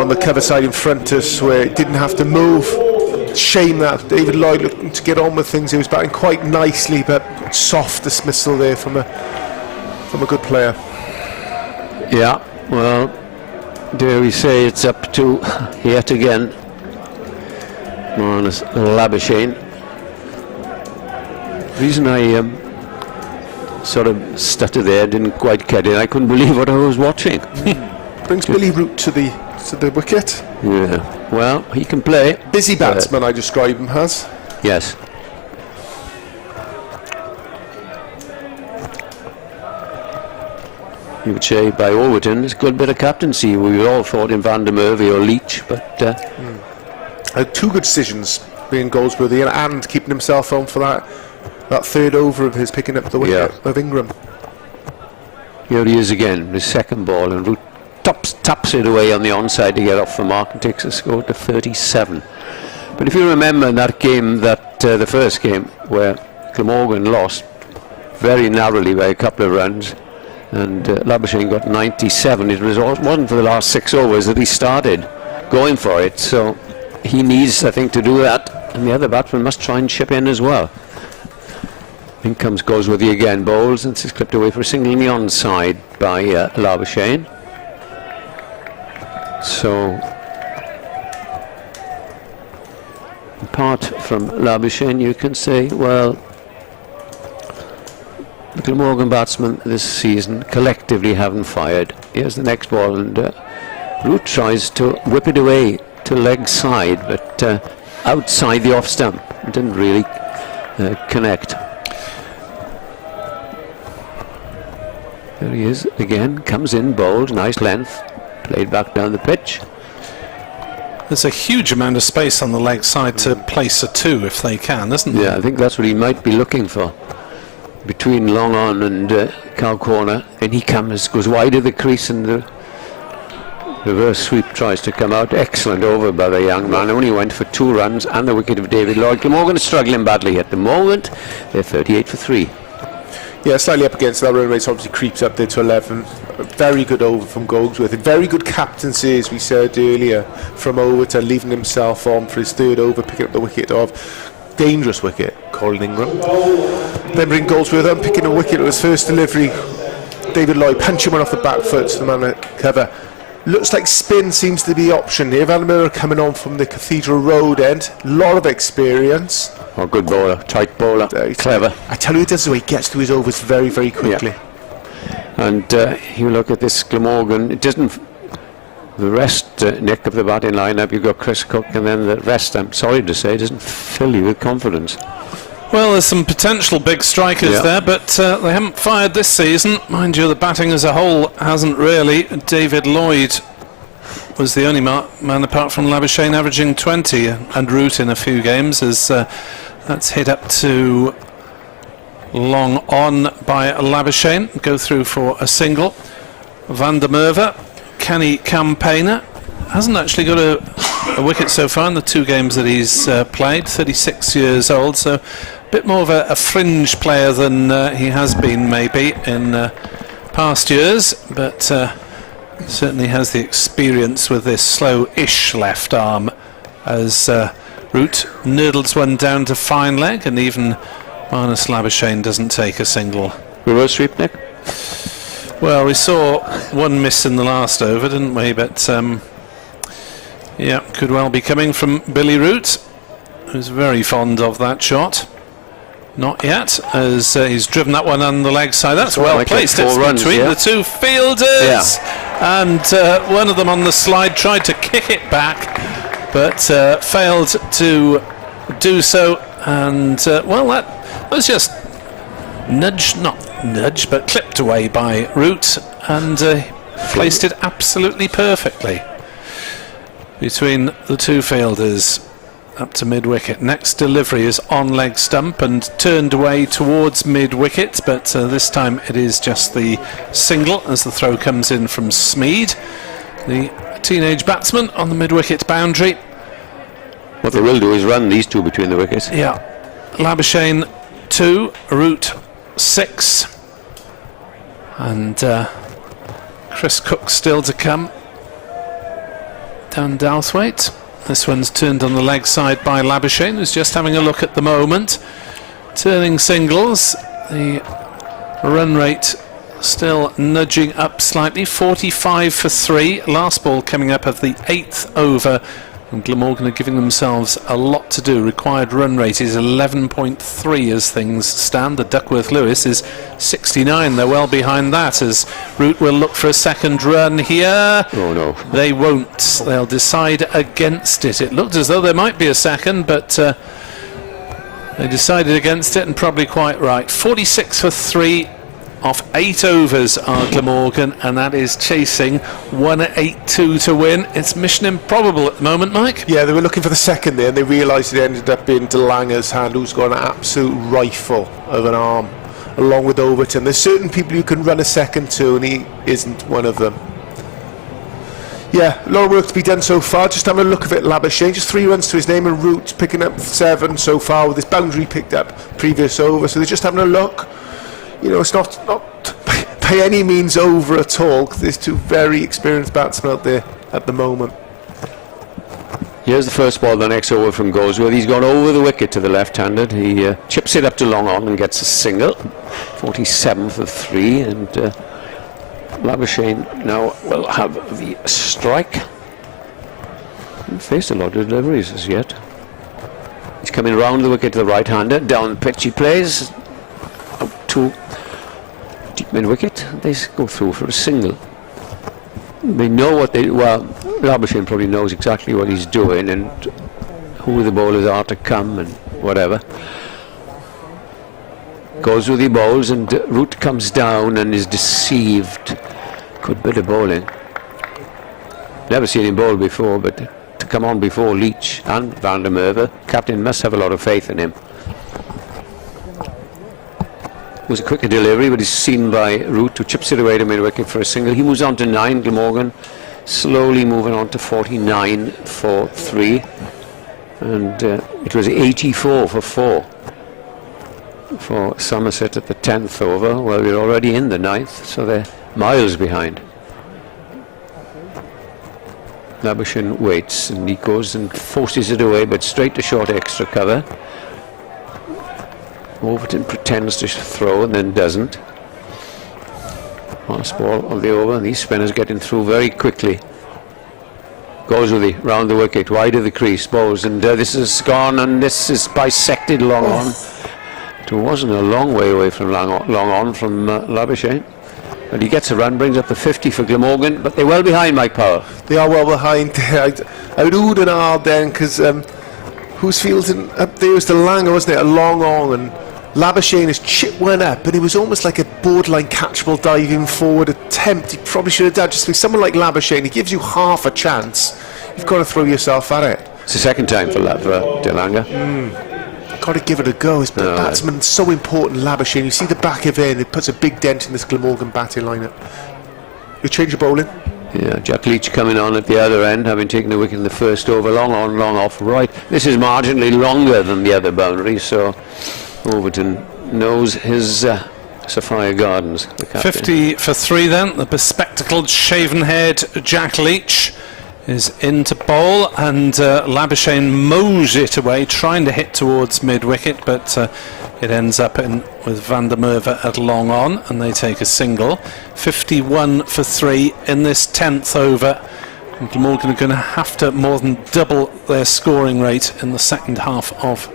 on the cover side in front of us where it didn't have to move. Shame that David Lloyd looking to get on with things. He was batting quite nicely, but soft dismissal there from a good player. Yeah, well, dare we say it's up to yet again Marnus Labuschagne. The reason I sort of stutter there, didn't quite get it. I couldn't believe what I was watching. Brings Billy Root to the wicket. Yeah, well, he can play. Busy batsman, I describe him as. Yes. You would say by Overton, it's a good bit of captaincy. We all thought in Van der Merwe or Leach, but... two good decisions, being Goldsworthy and keeping himself on for that third over of his picking up the wicket of Ingram. Here he is again, his second ball, and Root taps it away on the onside to get off the mark and takes the score to 37. But if you remember in that game, the first game, where Glamorgan lost very narrowly by a couple of runs, and Labuschagne got 97, it wasn't for the last 6 overs that he started going for it, so he needs, I think, to do that, and the other batsman must try and chip in as well. In comes Goldsworthy again, bowls, and it's clipped away for a single in the onside by Labuschagne. So, apart from Labuschagne, you can say, well, the Glamorgan batsmen this season collectively haven't fired. Here's the next ball, and Root tries to whip it away to leg side, but outside the off stump. It didn't really connect. There he is again, comes in, bowled, nice length, played back down the pitch. There's a huge amount of space on the leg side to place a 2 if they can, isn't there? Yeah, I think that's what he might be looking for. Between long on and cow corner, and he goes wide of the crease, and the reverse sweep tries to come out. Excellent over by the young man. Only went for 2 runs and the wicket of David Lloyd. Glamorgan is struggling badly at the moment. They're 38 for 3. Yeah, slightly up against that run rate, obviously creeps up there to 11. A very good over from Goldsworthy. Very good captaincy, as we said earlier, from Overton, leaving himself on for his third over, picking up the wicket of dangerous wicket, Colin Ingram. Then bring Goldsworthy up, picking a wicket at his first delivery. David Lloyd punching one off the back foot to the man at cover. Looks like spin seems to be the option here. Van der Merwe coming on from the Cathedral Road end. Lot of experience. Oh, good bowler, tight bowler, clever. I tell you, it does the way he gets to his overs very, very quickly. Yeah. And you look at this Glamorgan, it doesn't... The rest, Nick, of the batting lineup, you've got Chris Cook, and then the rest, I'm sorry to say, doesn't fill you with confidence. Well, there's some potential big strikers there, but they haven't fired this season. Mind you, the batting as a whole hasn't really. David Lloyd was the only man apart from Labuschagne averaging 20, and Root in a few games, as that's hit up to long on by Labuschagne. Go through for a single. Van der Merwe, can he campaigner? Hasn't actually got a wicket so far in the 2 games that he's played. 36 years old, so a bit more of a fringe player than he has been maybe in past years, but certainly has the experience with this slow-ish left arm, as Root nurdles one down to fine leg, and even Marnus Labuschagne doesn't take a single. Reverse sweep, Nick? Well, we saw one miss in the last over, didn't we? But yeah, could well be coming from Billy Root, who's very fond of that shot. Not yet, as he's driven that one on the leg side. That's well placed. It's between the 2 fielders, and one of them on the slide tried to kick it back, but failed to do so. And well, that was just not nudge, but clipped away by Root, and placed it absolutely perfectly between the 2 fielders up to mid-wicket. Next delivery is on leg stump and turned away towards mid-wicket, but this time it is just the single as the throw comes in from Smeed, the teenage batsman, on the mid-wicket boundary. What they will do is run these 2 between the wickets. Yeah. Labuschagne 2, Root 6, and Chris Cook still to come down Douthwaite. This one's turned on the leg side by Labuschagne, who's just having a look at the moment. Turning singles, the run rate still nudging up slightly, 45 for 3. Last ball coming up of the 8th over And Glamorgan are giving themselves a lot to do. Required run rate is 11.3 as things stand. The Duckworth-Lewis is 69. They're well behind that as Root will look for a second run here. Oh no. They won't. They'll decide against it. It looked as though there might be a second, but they decided against it, and probably quite right. 46 for 3 off 8 overs are Glamorgan, and that is chasing 182 to win. It's mission improbable at the moment, Mike. Yeah, they were looking for the second there, and they realised it ended up being De Lange's hand, who's got an absolute rifle of an arm, along with Overton. There's certain people you can run a second to, and he isn't one of them. Yeah, a lot of work to be done so far. Just having a look at it, Labuschagne, just 3 runs to his name, and Root picking up 7 so far with his boundary picked up previous over. So they're just having a look. You know, it's not by any means over at all. There's 2 very experienced batsmen out there at the moment. Here's the first ball, the next over from Goldsworth. He's gone over the wicket to the left-handed. He chips it up to long on and gets a single. 47 for 3, and Labuschagne now will have the strike. He faced a lot of deliveries as yet. He's coming round the wicket to the right-hander. Down the pitch he plays. Out to deep mid-wicket. They go through for a single. They know what they... Well, Labuschagne probably knows exactly what he's doing and who the bowlers are to come and whatever. Goes with the bowls, and Root comes down and is deceived. Good bit of bowling. Never seen him bowl before, but to come on before Leach and Van der Merwe, captain must have a lot of faith in him. It was a quicker delivery, but he's seen by Root, who chips it away to mid-wicket for a single. He moves on to 9, Glamorgan slowly moving on to 49 for 3. And it was 84 for 4 for Somerset at the 10th over. Well, we're already in the 9th, so they're miles behind. Labuschagne waits, and he goes and forces it away, but straight to short extra cover. Overton pretends to throw and then doesn't. Last ball of the over. These spinners getting through very quickly. Goes with it round the wicket, wide of the crease, bowls, and this is gone, and this is bisected long on. It wasn't a long way away from long on from Labuschagne. But he gets a run, brings up the 50 for Glamorgan, but they're well behind, Mike Power. They are well behind. I would oohed and ahed then, because who's fielding up there was De Lange, wasn't it? A long on, and Labuschagne has chipped one up, and it was almost like a borderline catchable diving forward attempt. He probably should have done. Just with someone like Labuschagne, he gives you half a chance. You've got to throw yourself at it. It's the second time for De Lange. Got to give it a go. His batsman so important, Labuschagne. You see the back of it, it puts a big dent in this Glamorgan batting lineup. You change your bowling. Yeah, Jack Leach coming on at the other end, having taken the wicket in the first over. Long on, long off, right. This is marginally longer than the other boundary, so Overton knows his Sophia Gardens, the captain. 50 for 3 then. The bespectacled, shaven-haired Jack Leach is in to bowl, and Labuschagne mows it away, trying to hit towards mid-wicket, but it ends up in with Van der Merwe at long on, and they take a single. 51 for 3 in this 10th over. And Glamorgan are going to have to more than double their scoring rate in the second half of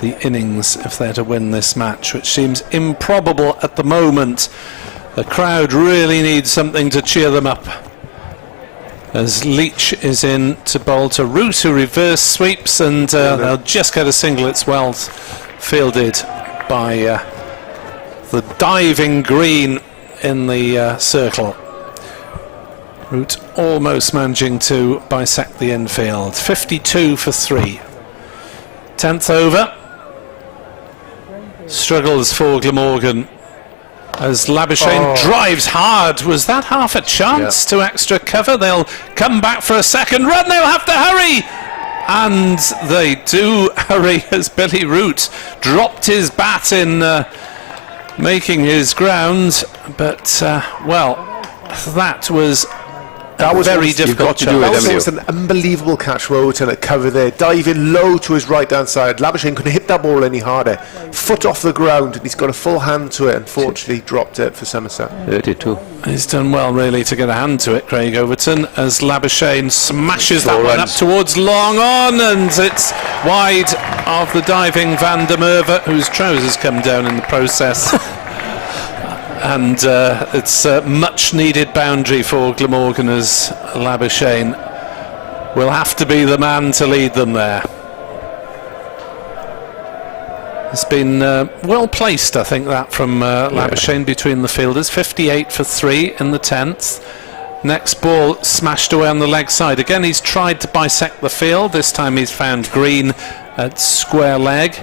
the innings if they're to win this match, which seems improbable at the moment. The crowd really needs something to cheer them up, as Leach is in to bowl to Root, who reverse sweeps, and they'll just get a single. It's well fielded by the diving Green in the circle. Root almost managing to bisect the infield. 52 for 3. 10th over. Struggles for Glamorgan as Labuschagne drives hard. Was that half a chance to extra cover? They'll come back for a second run. They'll have to hurry. And they do hurry as Billy Root dropped his bat in making his ground. But, well, that was That was very difficult to do. That was an unbelievable catch, Robertson at cover there, diving low to his right-hand side. Labuschagne couldn't hit that ball any harder. Foot off the ground, and he's got a full hand to it. Unfortunately, dropped it for Somerset. 32. He's done well, really, to get a hand to it, Craig Overton, as Labuschagne smashes that one up towards long on, and it's wide of the diving Van der Merwe, whose trousers come down in the process. And it's a much needed boundary for Glamorgan, as Labuschagne will have to be the man to lead them there. It's been well placed, I think, that from Labuschagne between the fielders. 58 for 3 in the 10th. Next ball smashed away on the leg side. Again, he's tried to bisect the field. This time he's found green at square leg,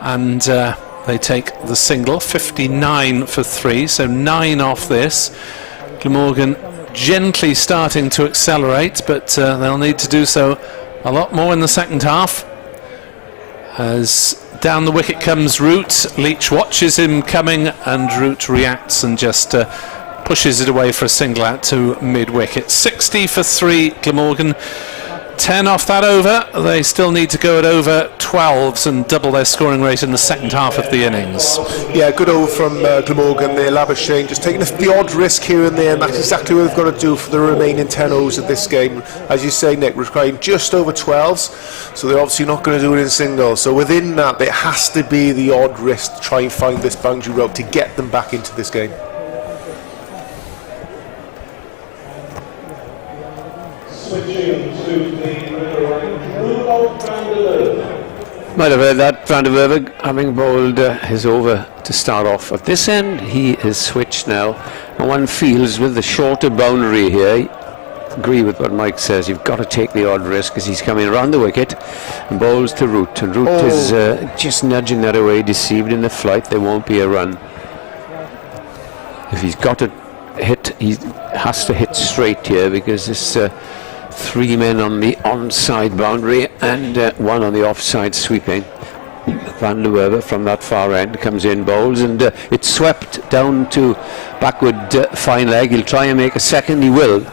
and they take the single. 59 for 3, so 9 off this. Glamorgan gently starting to accelerate, but they'll need to do so a lot more in the second half. As down the wicket comes Root. Leach watches him coming, and Root reacts and just pushes it away for a single out to mid-wicket. 60 for 3, Glamorgan. 10 off that over. They still need to go at over 12s and double their scoring rate in the second half of the innings. Yeah, good over from Glamorgan there. Labuschagne just taking the odd risk here and there, and that's exactly what they've got to do for the remaining 10 overs of this game. As you say, Nick, requiring just over 12s, so they're obviously not going to do it in singles. So within that, there has to be the odd risk to try and find this boundary rope to get them back into this game. Switching to the Van der Merwe. Might have heard that. Van der Merwe having bowled his over to start off. At this end, he is switched now, and one feels with the shorter boundary here. Agree with what Mike says. You've got to take the odd risk, as he's coming around the wicket and bowls to Root, and Root is just nudging that away, deceived in the flight. There won't be a run. If he's got to hit, he has to hit straight here, because this 3 men on the onside boundary and 1 on the offside sweeping. Van der Merwe from that far end comes in, bowls, and it's swept down to backward fine leg. He'll try and make a second, he will,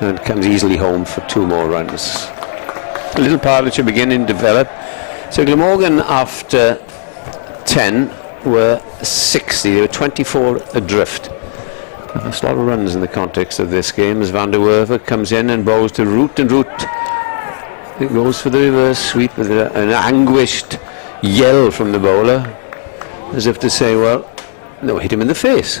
and comes easily home for 2 more runs. A little partnership beginning to develop. So Glamorgan, after 10, were 60. They were 24 adrift. That's a lot of runs in the context of this game, as Van der Merwe comes in and bowls to Root, and Root goes for the reverse sweep with an anguished yell from the bowler, as if to say, well, no, hit him in the face.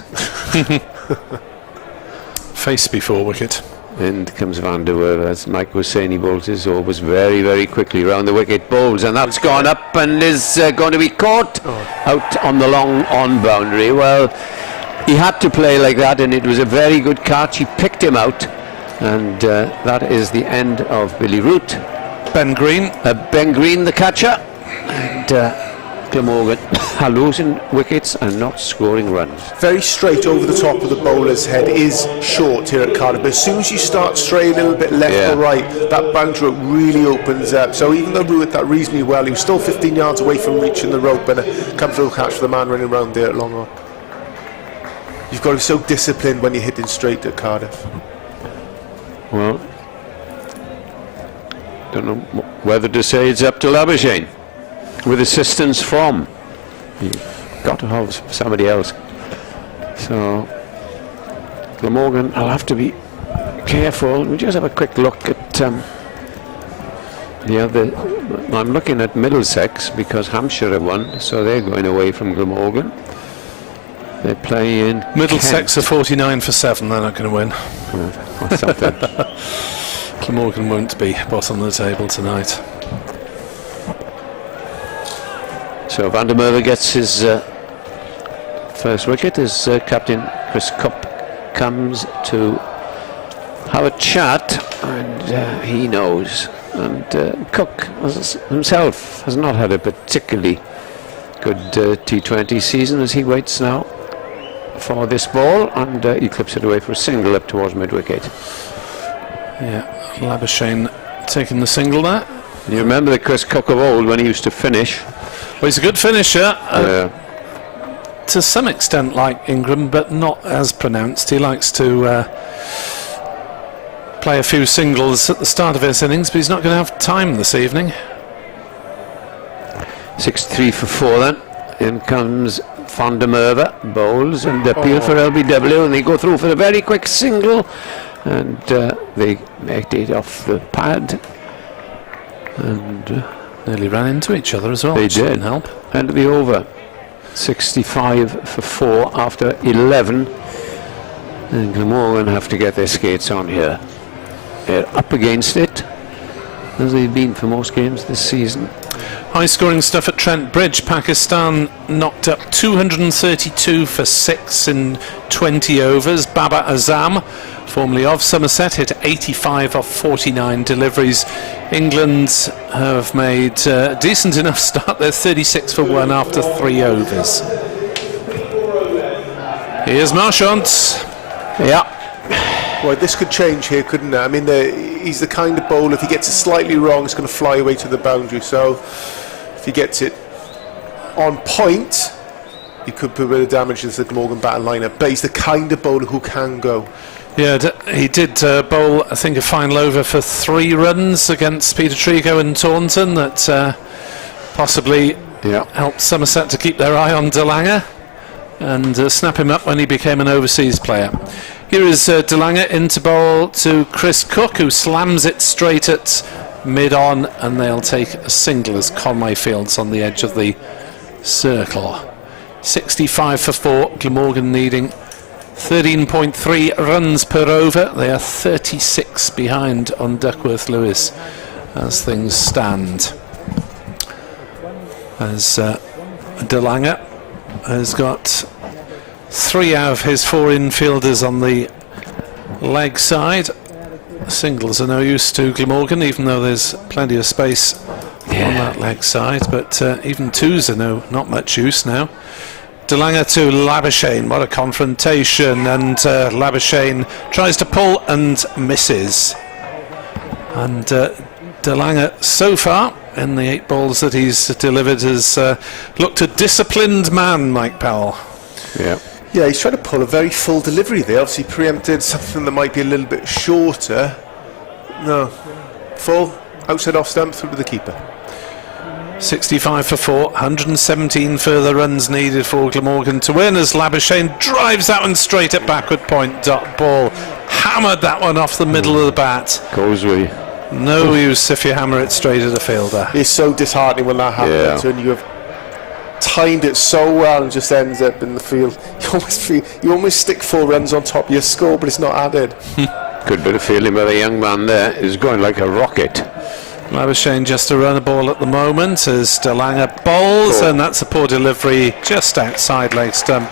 Face before wicket. And comes Van der Merwe, as Mike was saying, he bowls his overs very, very quickly round the wicket, bowls, and that's gone up and is going to be caught out on the long on boundary. Well, he had to play like that, and it was a very good catch. He picked him out, and that is the end of Billy Root. Ben Green. Ben Green, the catcher, and Glamorgan are losing wickets and not scoring runs. Very straight over the top of the bowler's head is short here at Cardiff, but as soon as you start straying a little bit left or right, that boundary rope really opens up. So even though Root hit that reasonably well, he was still 15 yards away from reaching the rope, and a comfortable catch for the man running around there at long on. You've got to be so disciplined when you're hitting straight at Cardiff. Well, don't know whether to say it's up to Labuschagne, with assistance from. You've got to have somebody else. So Glamorgan, I'll have to be careful. We just have a quick look at the other. I'm looking at Middlesex, because Hampshire have won, so they're going away from Glamorgan. They play in Middlesex are 49 for 7. They're not going to win. That's something. Glamorgan won't be bottom of the table tonight. So Van der Merwe gets his first wicket as captain Chris Cupp comes to have a chat, and he knows. And Cook himself has not had a particularly good T20 season, as he waits now for this ball, and he clips it away for a single up towards mid-wicket. Yeah, Labuschagne taking the single there. You remember the Chris Cook of old, when he used to finish? Well, he's a good finisher. To some extent like Ingram, but not as pronounced. He likes to play a few singles at the start of his innings, but he's not going to have time this evening. 63 for 4 then. In comes Van der Merwe, bowls and appeal for LBW, and they go through for a very quick single, and they make it off the pad, and nearly ran into each other as well. They did. Help. End of the over. 65 for 4 after 11, and Glamorgan have to get their skates on here. They're up against it, as they've been for most games this season. High scoring stuff at Trent Bridge. Pakistan knocked up 232 for 6 in 20 overs. Babar Azam, formerly of Somerset, hit 85 off 49 deliveries. England have made a decent enough start. They're 36 for 1 after 3 overs. Here's Marchant. Yeah. Well, this could change here, couldn't it? I mean, he's the kind of bowler, if he gets it slightly wrong, it's going to fly away to the boundary. So if he gets it on point, he could put a bit of damage to the Glamorgan batting lineup. But he's the kind of bowler who can go. Yeah, he did bowl, I think, a final over for 3 runs against Peter Trigo and Taunton that possibly helped Somerset to keep their eye on De Lange and snap him up when he became an overseas player. Here is De Lange into bowl to Chris Cook, who slams it straight at mid-on, and they'll take a single as Conway fields on the edge of the circle. 65 for 4, Glamorgan needing 13.3 runs per over. They are 36 behind on Duckworth Lewis as things stand. As De Lange has got 3 out of his 4 infielders on the leg side. Singles are no use to Glamorgan, even though there's plenty of space on that leg side, but even 2s are not much use now. De Lange to Labuschagne, what a confrontation, and Labuschagne tries to pull and misses. And De Lange so far in the 8 balls that he's delivered has looked a disciplined man, Mike Powell. Yeah, he's trying to pull a very full delivery there. Obviously preempted something that might be a little bit shorter. No, full, outside off stump, through to the keeper. 65 for 4, 117 further runs needed for Glamorgan to win as Labuschagne drives that one straight at backward point. Dot ball, hammered that one off the middle of the bat. Goes we. No use if you hammer it straight at a fielder. It's so disheartening when that happens, when you have timed it so well and just ends up in the field. You almost stick 4 runs on top of your score, but it's not added. Good bit of fielding by the young man there. He's going like a rocket. Labuschagne just to run a ball at the moment as De Lange bowls, and that's a poor delivery just outside leg stump.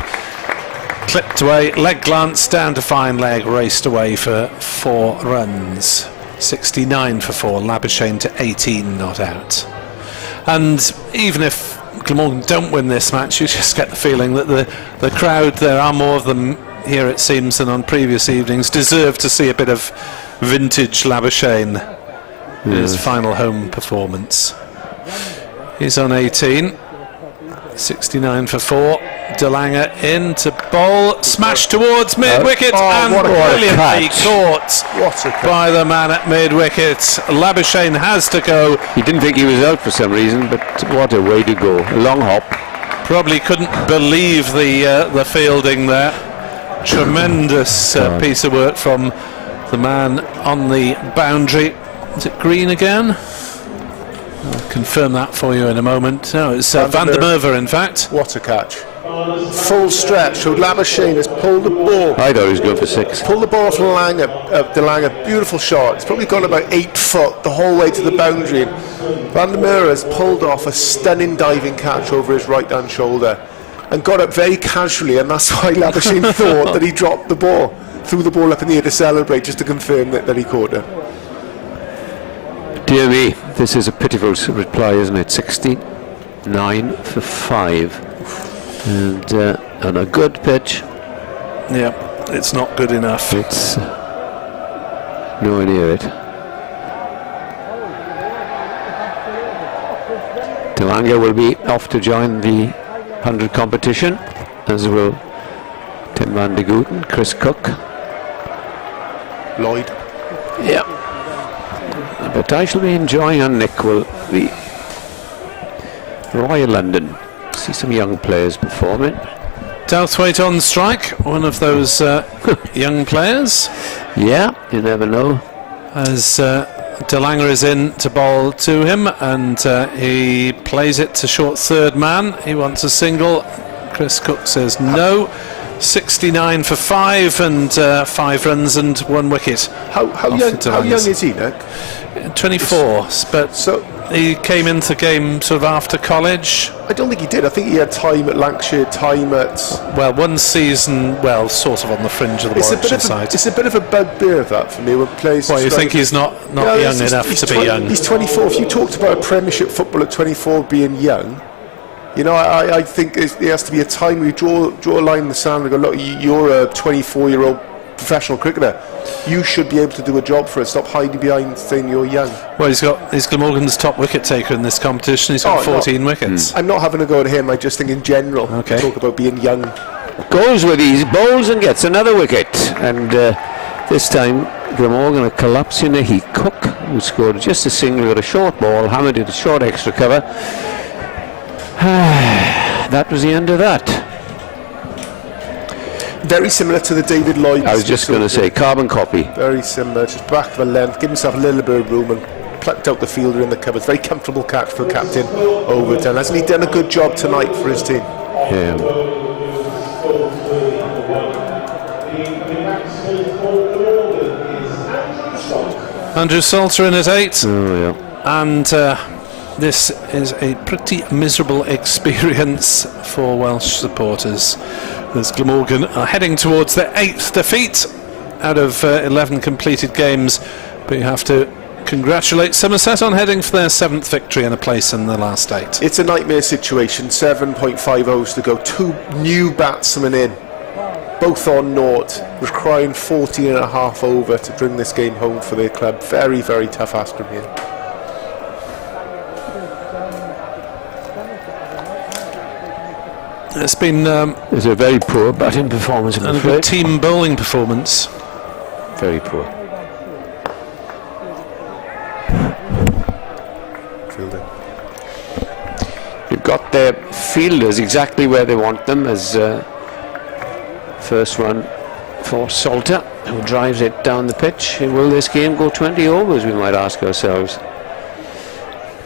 Clipped away, leg glance down to fine leg, raced away for 4 runs. 69 for 4, Labuschagne to 18 not out. And even if Glamorgan don't win this match, you just get the feeling that the crowd, there are more of them here it seems than on previous evenings, deserve to see a bit of vintage Labuschagne in his final home performance. He's on 18. 69 for 4. De Lange in to bowl, smash towards mid-wicket, and brilliantly caught by the man at mid-wicket. Labuschagne has to go. He didn't think he was out for some reason, but what a way to go. A long hop. Probably couldn't believe the fielding there. Tremendous piece of work from the man on the boundary. Is it Green again? I'll confirm that for you in a moment. No, it's Van der Merwe, in fact. What a catch. Full stretch, so Labuschagne has pulled the ball. I thought he was good for 6. Pulled the ball off De Lange, beautiful shot. It's probably gone about 8 foot the whole way to the boundary. Van der Merwe has pulled off a stunning diving catch over his right hand shoulder and got up very casually, and that's why Labuschagne thought that he dropped the ball. Threw the ball up in the air to celebrate, just to confirm that he caught it. Dear me, this is a pitiful reply, isn't it? 69 for 5. And on a good pitch. Yeah, it's not good enough. It's nowhere near it. De Lange will be off to join the 100 competition, as will Tim van de Gooten, Chris Cook. Lloyd. Yeah. But I shall be enjoying, and Nick will be, Royal London. See some young players performing. Douthwaite on strike, one of those young players. Yeah, you never know. As DeLanger is in to bowl to him, and he plays it to short third man. He wants a single. Chris Cook says no. 69 for 5 and 5 runs and 1 wicket. How young is he, Nick? 24, but so he came into the game sort of after college. I don't think he did. I think he had time at Lancashire, time at... Well, one season, well, sort of on the fringe of the Warwickshire side. It's a bit of a bugbear of that for me when players... Well, you think he's not young enough to be young? He's 24. If you talked about a Premiership football at 24 being young, you know, I think there has to be a time where you draw a line in the sand and go, look, you're a 24-year-old professional cricketer. You should be able to do a job for us. Stop hiding behind saying you're young. Well, he's Glamorgan's top wicket taker in this competition. He's got 14 wickets. I'm not having a go at him. I just think in general, talk about being young. Goes with these bowls and gets another wicket. And this time, Glamorgan a collapse in a heat. Cook, who scored just a single, got a short ball, hammered it a short extra cover. That was the end of that. Very similar to the David Lloyd. I was just going to say, carbon copy. Very similar, just back of a length, give himself a little bit of room and plucked out the fielder in the covers. Very comfortable catch for captain Overton. Hasn't he done a good job tonight for his team? Yeah. Andrew Salter in at 8. Oh, yeah. And this is a pretty miserable experience for Welsh supporters, as Glamorgan are heading towards their 8th defeat out of 11 completed games. But you have to congratulate Somerset on heading for their 7th victory and a place in the last 8. It's a nightmare situation. 7.5 overs to go. 2 new batsmen in, both on naught, requiring 14 and a half over to bring this game home for their club. Very, very tough ask from here. It's been it's a very poor batting performance and a good team bowling performance. Very poor. Fielding. You've got their fielders exactly where they want them, as first one for Salter, who drives it down the pitch. Will this game go 20 overs, we might ask ourselves.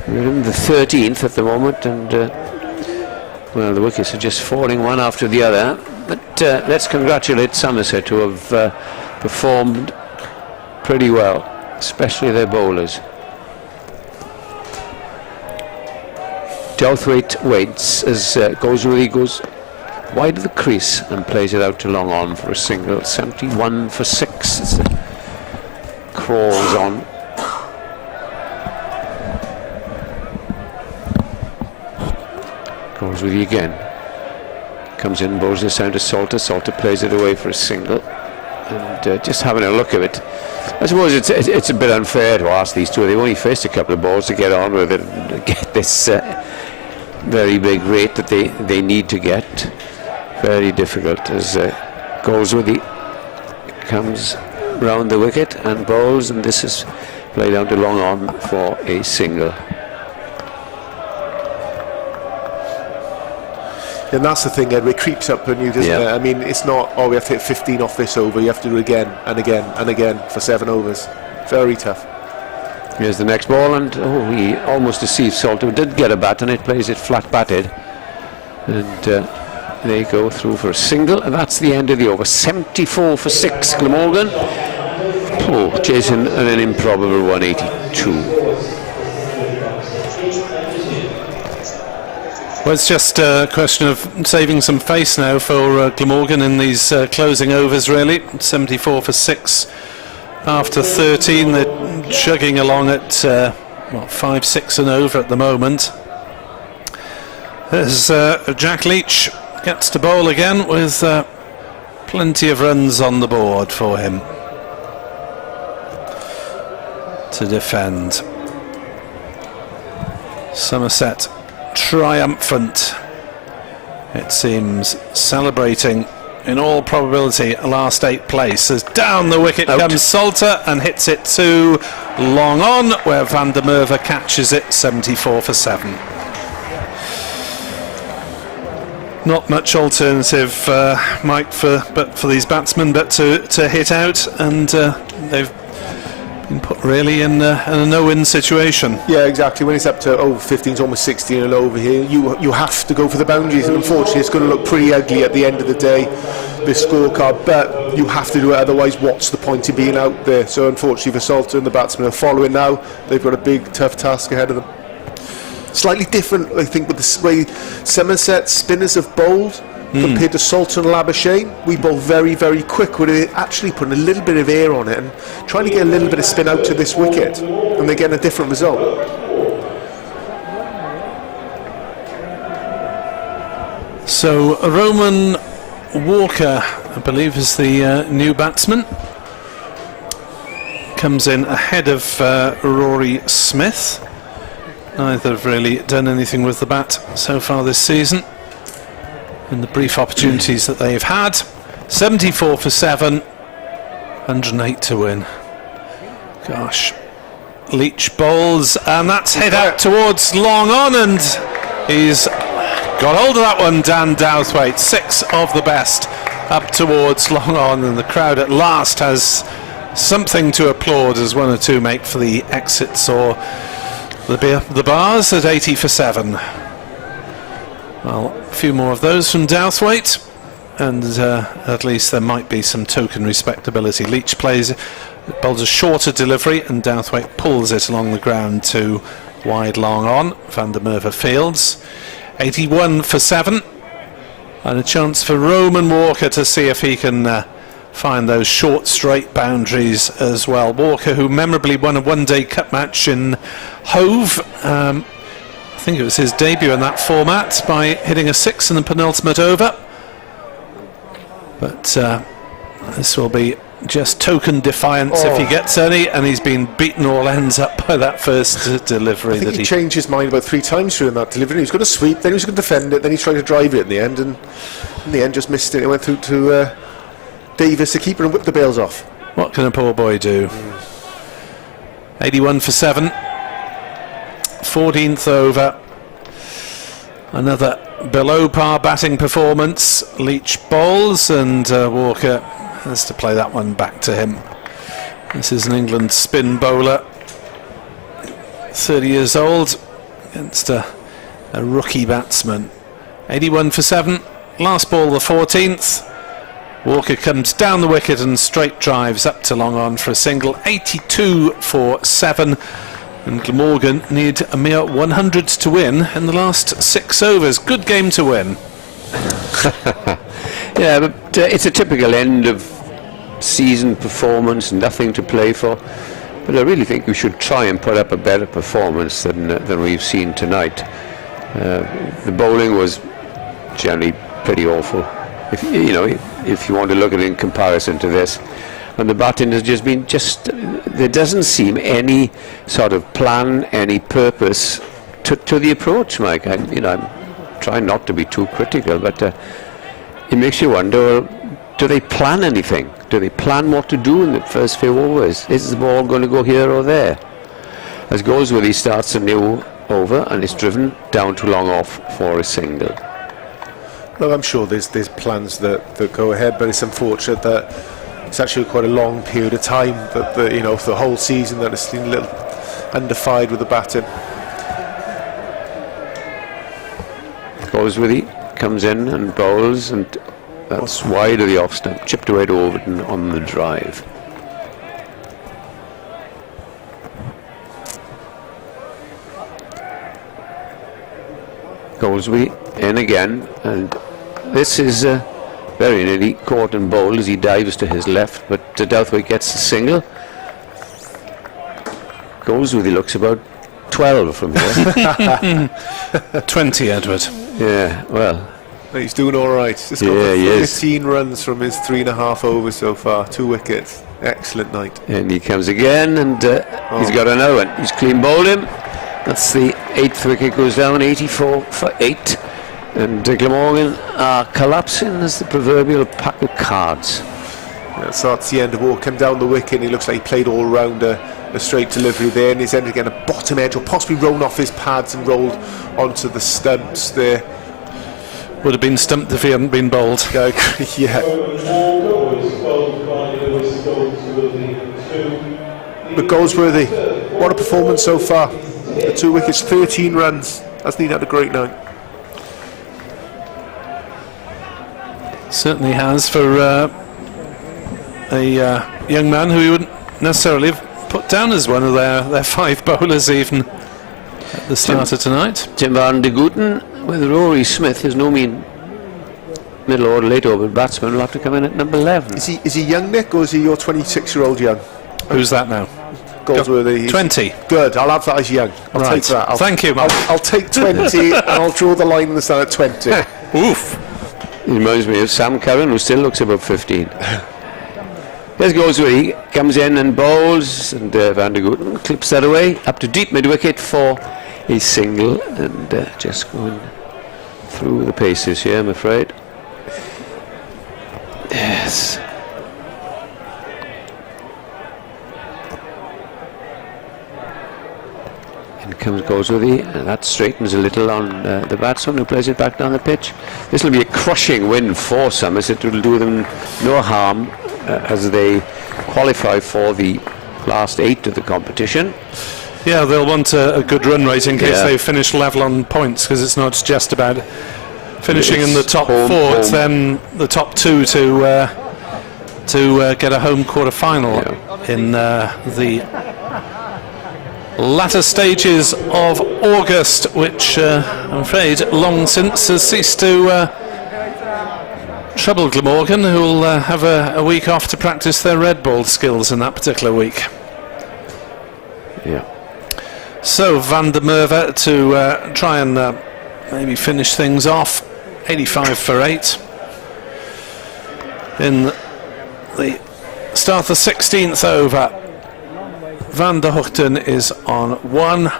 We're in the 13th at the moment, and well, the wickets are just falling one after the other. But let's congratulate Somerset, who have performed pretty well, especially their bowlers. Douthwaite waits as Goldsworthy goes wide of the crease and plays it out to long on for a single. 71 for 6 as it crawls on. Goldsworthy again comes in, bowls this down to Salter. Salter plays it away for a single, and just having a look at it, I suppose it's a bit unfair to ask these two. They've only faced a couple of balls to get on with it and get this very big rate that they need to get. Very difficult as Goldsworthy comes round the wicket and bowls, and this is played down to long on for a single. And that's the thing, Ed, it creeps up on you, doesn't it? I mean, it's not, oh, we have to hit 15 off this over. You have to do it again and again and again for 7 overs. Very tough. Here's the next ball, and he almost deceived Salter. Did get a bat, and it plays it flat batted. And they go through for a single, and that's the end of the over. 74 for 6, Glamorgan. Chasing an improbable 182. Well, it's just a question of saving some face now for Glamorgan in these closing overs, really. 74 for 6 after 13. They're chugging along at 5-6 and over at the moment. There's Jack Leach gets to bowl again with plenty of runs on the board for him to defend. Somerset triumphant, it seems, celebrating in all probability, last 8 place. As down the wicket comes Salter and hits it to long on, where Van der Merwe catches it 74 for 7. Not much alternative, Mike, for these batsmen, but to hit out, and they've been put really in a no-win situation. Yeah, exactly. When it's up to over 15, almost 16 and over here, you have to go for the boundaries, and unfortunately it's going to look pretty ugly at the end of the day, this scorecard, but you have to do it, otherwise what's the point of being out there? So unfortunately for Salter and the batsmen are following now. They've got a big tough task ahead of them. Slightly different, I think, with the way Somerset spinners have bowled compared to Salter and Labuschagne. We bowl very, very quick. We're actually putting a little bit of air on it and trying to get a little bit of spin out to this wicket, and they're getting a different result. So Roman Walker, I believe, is the new batsman. Comes in ahead of Rory Smith. Neither have really done anything with the bat so far this season in the brief opportunities that they've had. 74 for 7, 108 to win. Gosh. Leach bowls, and that's hit out towards long on, and he's got hold of that one, Dan Douthwaite. 6 of the best up towards long on, and the crowd at last has something to applaud as 1 or 2 make for the exits or the bars at 80 for 7. Well, a few more of those from Douthwaite, and at least there might be some token respectability. Leach bowls a shorter delivery, and Douthwaite pulls it along the ground to wide long on. Van der Merwe fields. 81 for 7, and a chance for Roman Walker to see if he can find those short straight boundaries as well. Walker, who memorably won a one-day cup match in Hove, I think it was his debut in that format, by hitting a 6 in the penultimate over. But this will be just token defiance if he gets any, and he's been beaten all ends up by that first delivery. I think he changed his mind about 3 times during that delivery. He was going to sweep, then he was going to defend it, then he tried to drive it in the end, and in the end just missed it. It went through to Davis, the keeper, and whipped the bails off. What can a poor boy do? 81 for 7, 14th over. Another below par batting performance. Leach bowls, and Walker has to play that one back to him. This is an England spin bowler, 30 years old, against a rookie batsman. 81 for 7, last ball the 14th. Walker comes down the wicket and straight drives up to long on for a single. 82 for 7, and Glamorgan need a mere 100 to win in the last 6 overs. Good game to win. Yeah, but it's a typical end of season performance, nothing to play for. But I really think we should try and put up a better performance than we've seen tonight. The bowling was generally pretty awful, if you want to look at it in comparison to this. And the batting has just been there doesn't seem any sort of plan, any purpose to the approach, Mike. I'm trying not to be too critical, but it makes you wonder, do they plan anything? Do they plan what to do in the first few overs? Is the ball going to go here or there? As Goldsworthy starts a new over and is driven down to long off for a single. Look, I'm sure there's plans that go ahead, but it's unfortunate that it's actually quite a long period of time that for the whole season that it's been a little undefined with the batting. Goldsworthy comes in and bowls, and that's wide of the off stump, chipped away to Overton on the drive. Goldsworthy in again, and this is very nearly caught and bowled as he dives to his left, but Douthwaite gets a single. Goldsworthy looks about 12 from here. 20, Edward. Yeah, well, he's doing all right. He's got 15 runs from his 3.5 overs so far, 2 wickets. Excellent night. And he comes again, and he's got another one. He's clean bowled him. That's the 8th wicket goes down. 84 for 8. And Glamorgan are collapsing as the proverbial pack of cards. Yeah, so that's the end of all. Come down the wicket and he looks like he played all round a straight delivery there, and he's ended again a bottom edge, or possibly rolled off his pads and rolled onto the stumps there. Would have been stumped if he hadn't been bowled. Yeah. But Goldsworthy, what a performance so far. The 2 wickets, 13 runs. Hasn't he had a great night? Certainly has, for a young man who you wouldn't necessarily have put down as one of their 5 bowlers even at the start of tonight. Tim van de Gooten with Rory Smith. There's no mean middle order, late order batsman. Will have to come in at number 11. Is he young, Nick, or is he your 26-year-old young? Who's that now? Goldsworthy. 20. Good, I'll have that as young. I'll take that. Thank you, I'll take 20 and I'll draw the line in the stand at 20. Oof. He reminds me of Sam Curran, who still looks about 15. There's Goldsworthy, comes in and bowls, and Van de Gooten clips that away up to deep mid-wicket for a single, and just going through the paces here, I'm afraid. Yes. In comes Goldsworthy, and that straightens a little on the batsman who plays it back down the pitch. This will be a crushing win for Somerset. It will do them no harm as they qualify for the last 8 of the competition. Yeah, they'll want a good run rate in case they finish level on points, because it's not just about finishing in the top 4, it's then the top 2 to get a home quarter-final in the latter stages of August, which I'm afraid long since has ceased to trouble Glamorgan, who will have a week off to practice their red ball skills in that particular week. Yeah. So Van der Merwe to try and maybe finish things off. 85 for 8 in the start of the 16th over. Van der Hoogten is on 1.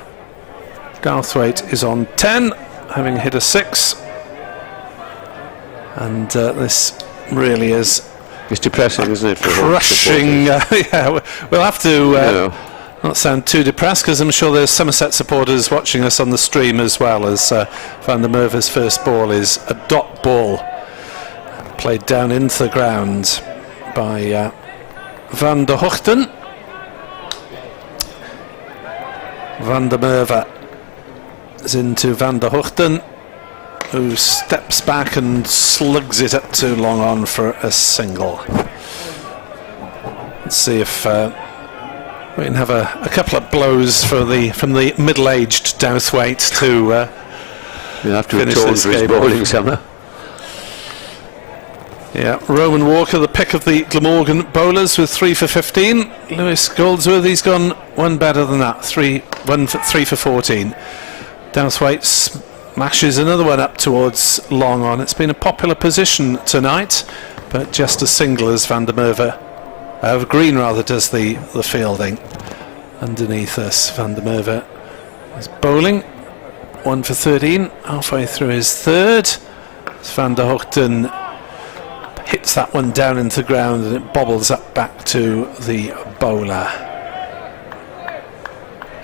Garthwaite is on 10, having hit a 6. And this really is... It's depressing, isn't it? For crushing. Yeah, we'll have to not sound too depressed, because I'm sure there's Somerset supporters watching us on the stream as well, as Van der Merwe's first ball is a dot ball played down into the ground by Van der Hoogten. Van der Merwe is into Van der Hoogten, who steps back and slugs it up too long on for a single. Let's see if we can have a couple of blows from the middle-aged Douthwaite to you'll have to finish atone this for his game bowling off. summer. Yeah, Roman Walker, the pick of the Glamorgan bowlers, with 3 for 15. Lewis Goldsworthy's gone one better than that, 3 for 14. Douthwaite smashes another one up towards long on. It's been a popular position tonight, but just a single as Van der Merwe, Green rather, does the fielding. Underneath us, Van der Merwe is bowling, 1 for 13, halfway through his third. Van der Hoogten hits that one down into the ground and it bobbles up back to the bowler.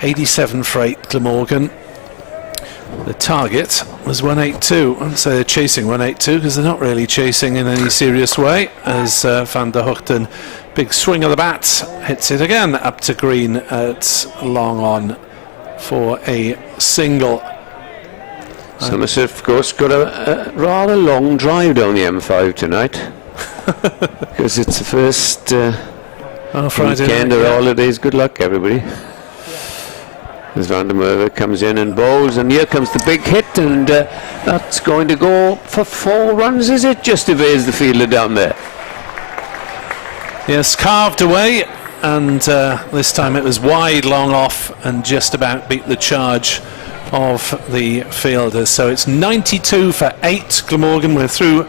87 for 8 Glamorgan. The target was 182. I wouldn't say they're chasing 182, because they're not really chasing in any serious way, as Van der Hoogten, big swing of the bat, hits it again up to green at long on for a single. Somerset, of course, got a rather long drive down the M5 tonight, because it's the first weekend of holidays. Good luck, everybody. As Van der Merwe comes in and bowls, and here comes the big hit, and that's going to go for 4 runs, is it? Just evades the fielder down there. Yes, carved away, and this time it was wide, long off, and just about beat the charge of the fielders. So it's 92 for 8 Glamorgan. We're through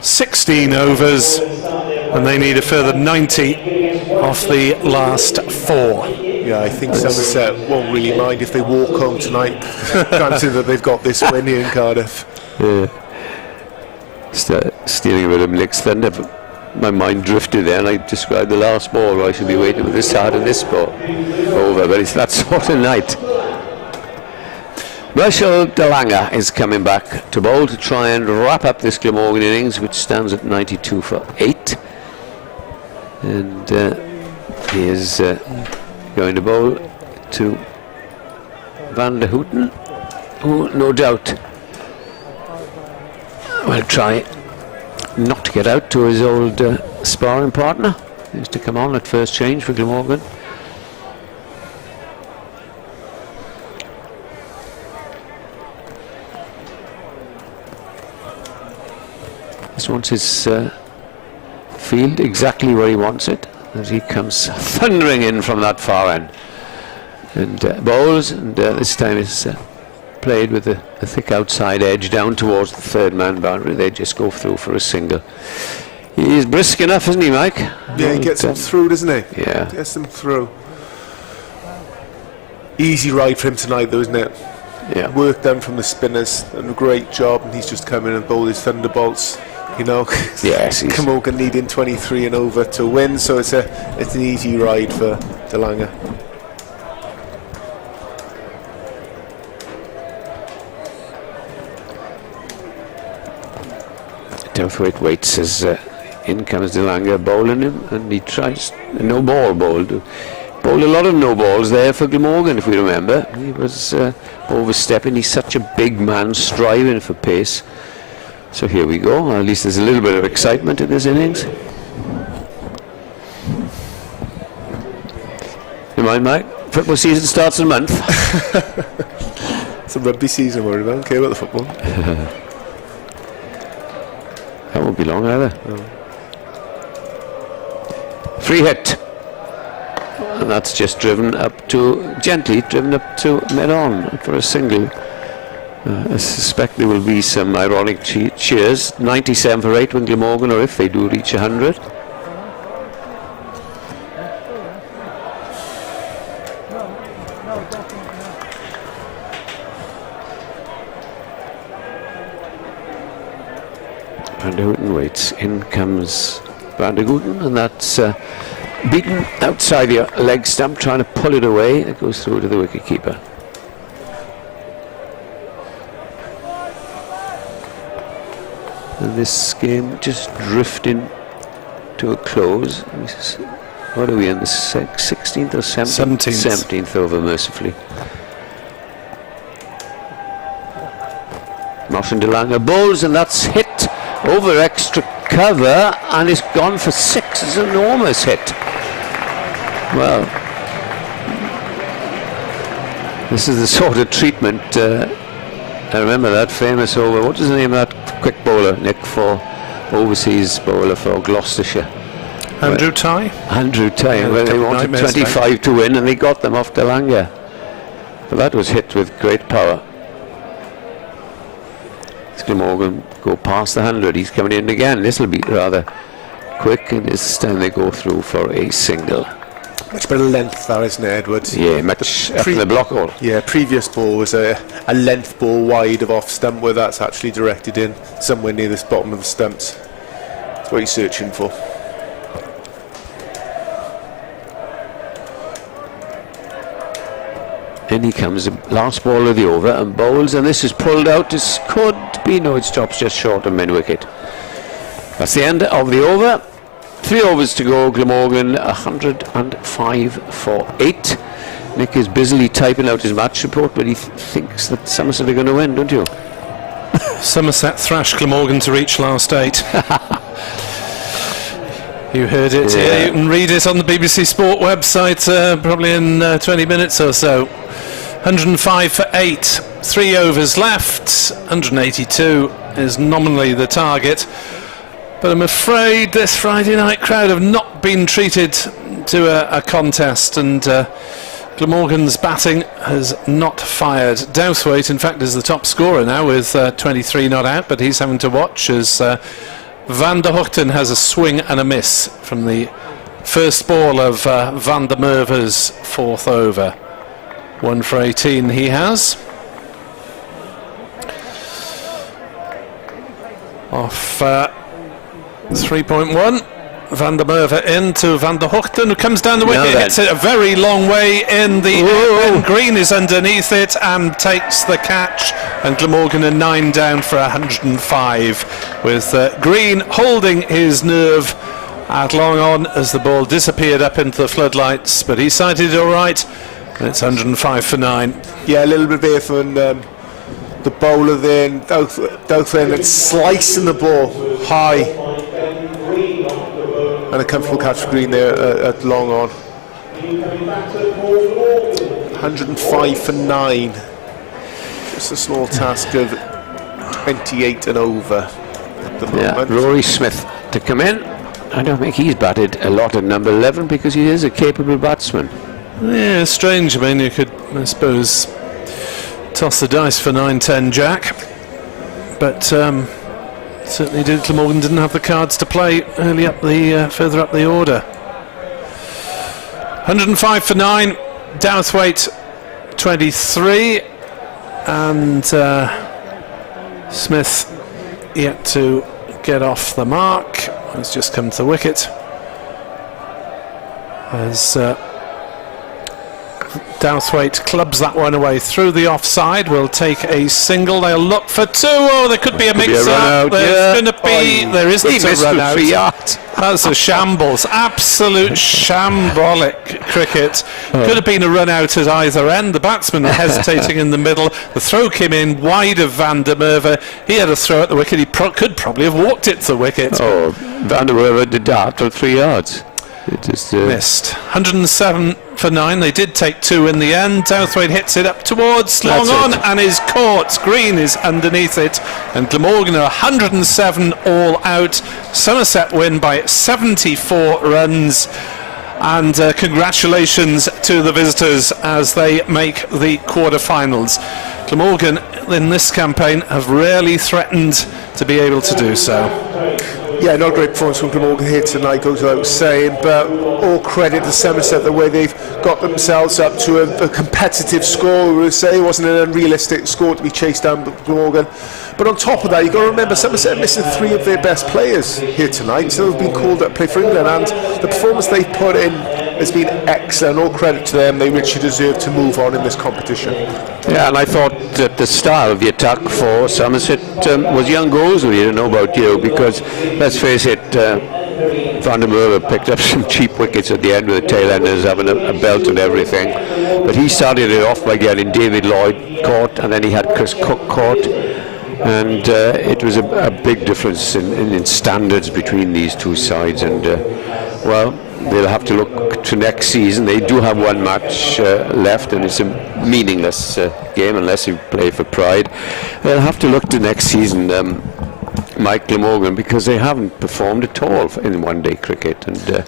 16 overs, and they need a further 90 off the last 4. Yeah, I think Somerset won't really mind if they walk home tonight, granted that they've got this win here in Cardiff. Stealing a bit of Nick's thunder. My mind drifted there, and I described the last ball where I should be waiting with this hard and this ball over, but it's that sort of night. Michael Neser is coming back to bowl to try and wrap up this Glamorgan innings, which stands at 92 for 8. And he is going to bowl to Van der Houten, who no doubt will try not to get out to his old sparring partner, who used to come on at first change for Glamorgan. This wants his field exactly where he wants it, as he comes thundering in from that far end. And bowls, and this time is played with a thick outside edge down towards the third man boundary. They just go through for a single. He's brisk enough, isn't he, Mike? Yeah, he gets them through, doesn't he? Yeah. Gets them through. Easy ride for him tonight, though, isn't it? Yeah. Work done from the spinners, and a great job, and he's just come in and bowled his thunderbolts. You know, yes, Glamorgan needing 23 and over to win, so it's an easy ride for Neser. Douthwaite waits as in comes Neser bowling him, and he tries a no ball bowl. Bowled a lot of no balls there for Glamorgan, if we remember. He was overstepping. He's such a big man, striving for pace. So here we go. At least there's a little bit of excitement in this innings. You mind, Mike? Football season starts in a month. It's a rugby season, worry about. I don't care about the football. That won't be long either. No. Free hit. And that's just gently driven up to mid-on for a single. I suspect there will be some ironic cheers. 97 for 8 when Glamorgan, or if they do reach 100. Van der Houten waits. In comes Van der Houten, and that's beaten outside the leg stump, trying to pull it away. It goes through to the wicketkeeper. And this game just drifting to a close. What are we in, the 16th or 17th? 17th over, mercifully. Martin Neser bowls, and that's hit over extra cover, and it's gone for 6. It's an enormous hit. Well, this is the sort of treatment. I remember that famous over. What is the name of that quick bowler, Nick, for overseas bowler for Gloucestershire? Andrew Tye? Andrew Tye, yeah, where they wanted 25 to win, and they got them off Neser. But that was hit with great power. Glamorgan go past the 100. He's coming in again. This will be rather quick, and this time they go through for a single. Much better length there, isn't it, Edward? Yeah, much up in the block hole. Yeah, previous ball was a length ball wide of off stump, where that's actually directed in somewhere near the bottom of the stumps. That's what he's searching for. In he comes, the last ball of the over, and bowls, and this is pulled out. This could be, no, it stops just short of mid-wicket. That's the end of the over. 3 overs to go. Glamorgan 105 for 8. Nick is busily typing out his match report, but he thinks that Somerset are going to win, don't you? Somerset thrashed Glamorgan to reach last 8. You heard it here. You can read it on the BBC Sport website probably in 20 minutes or so. 105 for 8. 3 overs left. 182 is nominally the target. But I'm afraid this Friday night crowd have not been treated to a contest, and Glamorgan's batting has not fired. Douthwaite, in fact, is the top scorer now with 23 not out, but he's having to watch as Van der Houten has a swing and a miss from the first ball of Van der Merwe's 4th over. 1 for 18 he has. off 3.1. Van der Merwe into Van der Hoogten, who comes down the wicket, hits it a very long way in the air, and Green is underneath it and takes the catch, and Glamorgan are 9 down for 105, with Green holding his nerve at long on as the ball disappeared up into the floodlights, but he sighted it all right, and it's 105 for 9. Yeah, a little bit there from the bowler there, and Douthwaite, and slicing the ball high. And a comfortable catch for Green there at long on. 105 for 9. Just a small task of 28 and over at the moment. Rory Smith to come in. I don't think he's batted a lot at number 11 because he is a capable batsman. Yeah, strange. I mean, you could, I suppose, toss the dice for 9-10 Jack, but certainly Glamorgan didn't have the cards to play early up the further up the order. 105 for 9. Douthwaite 23, and Smith yet to get off the mark. Has just come to the wicket as Douthwaite clubs that one away through the offside. Will take a single. They'll look for 2. Oh, there could be a mix-up. There's going to be. There isn't a run out. That's a shambles. Absolute shambolic cricket. Could have been a run out at either end. The batsmen are hesitating in the middle. The throw came in wide of Van der Merwe. He had a throw at the wicket. He could probably have walked it to the wicket. Oh, Van der Merwe did that for 3 yards. It just missed. 107 for 9. They did take 2 in the end. Douthwaite hits it up towards long on and is caught. Green is underneath it, and Glamorgan are 107 all out. Somerset win by 74 runs, and congratulations to the visitors as they make the quarter-finals. Glamorgan in this campaign have rarely threatened to be able to do so. Yeah, not a great performance from Glamorgan here tonight, goes without saying, but all credit to Somerset, the way they've got themselves up to a competitive score. We would say it wasn't an unrealistic score to be chased down by Glamorgan. But on top of that, you've got to remember Somerset are missing 3 of their best players here tonight, so they've been called up to play for England, and the performance they've put in has been excellent. All credit to them. They richly deserve to move on in this competition. Yeah, and I thought that the style of the attack for Somerset was young goals. We don't know about you, because let's face it, Van der Merwe picked up some cheap wickets at the end with the tail enders having a belt and everything. But he started it off by getting David Lloyd caught, and then he had Chris Cook caught. And it was a big difference in standards between these two sides. And, well, they'll have to look to next season. They do have 1 match left, and it's a meaningless game unless you play for pride. They'll have to look to next season, Mike Glamorgan, because they haven't performed at all in one-day cricket, and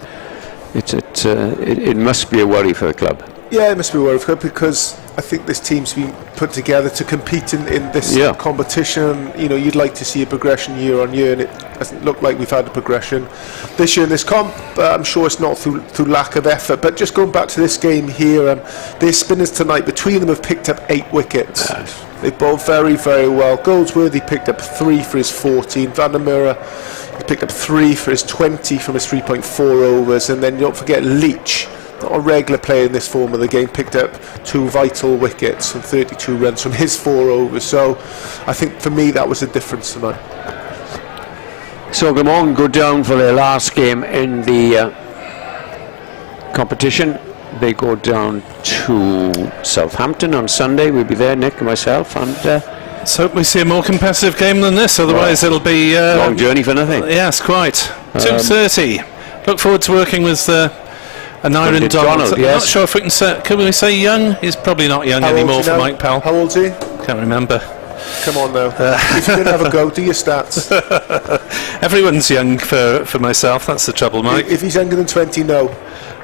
it must be a worry for the club. Yeah, it must be a worry for the club, because I think this team's been put together to compete in this competition. You know, you'd like to see a progression year on year, and it doesn't look like we've had a progression this year in this comp. I'm sure it's not through lack of effort. But just going back to this game here, their spinners tonight, between them, have picked up 8 wickets. Yes. They've bowled very, very well. Goldsworthy picked up 3 for his 14. Van der Merwe picked up 3 for his 20 from his 3.4 overs. And then don't forget Leach, not a regular player in this form of the game, picked up 2 vital wickets and 32 runs from his 4 overs. So I think for me that was the difference tonight. So Glamorgan go down for their last game in the competition. They go down to Southampton on Sunday. We'll be there, Nick and myself, and let's hope we see a more competitive game than this, otherwise it'll be long journey for nothing. Yes, quite. 2:30. Look forward to working with an Iron Donald. Yes. I'm not sure if we can we say young? He's probably not young anymore for Mike Powell. How old's he? Can't remember. Come on now. If you can have a go, do your stats. Everyone's young for myself, that's the trouble, Mike. If he's younger than 20, no.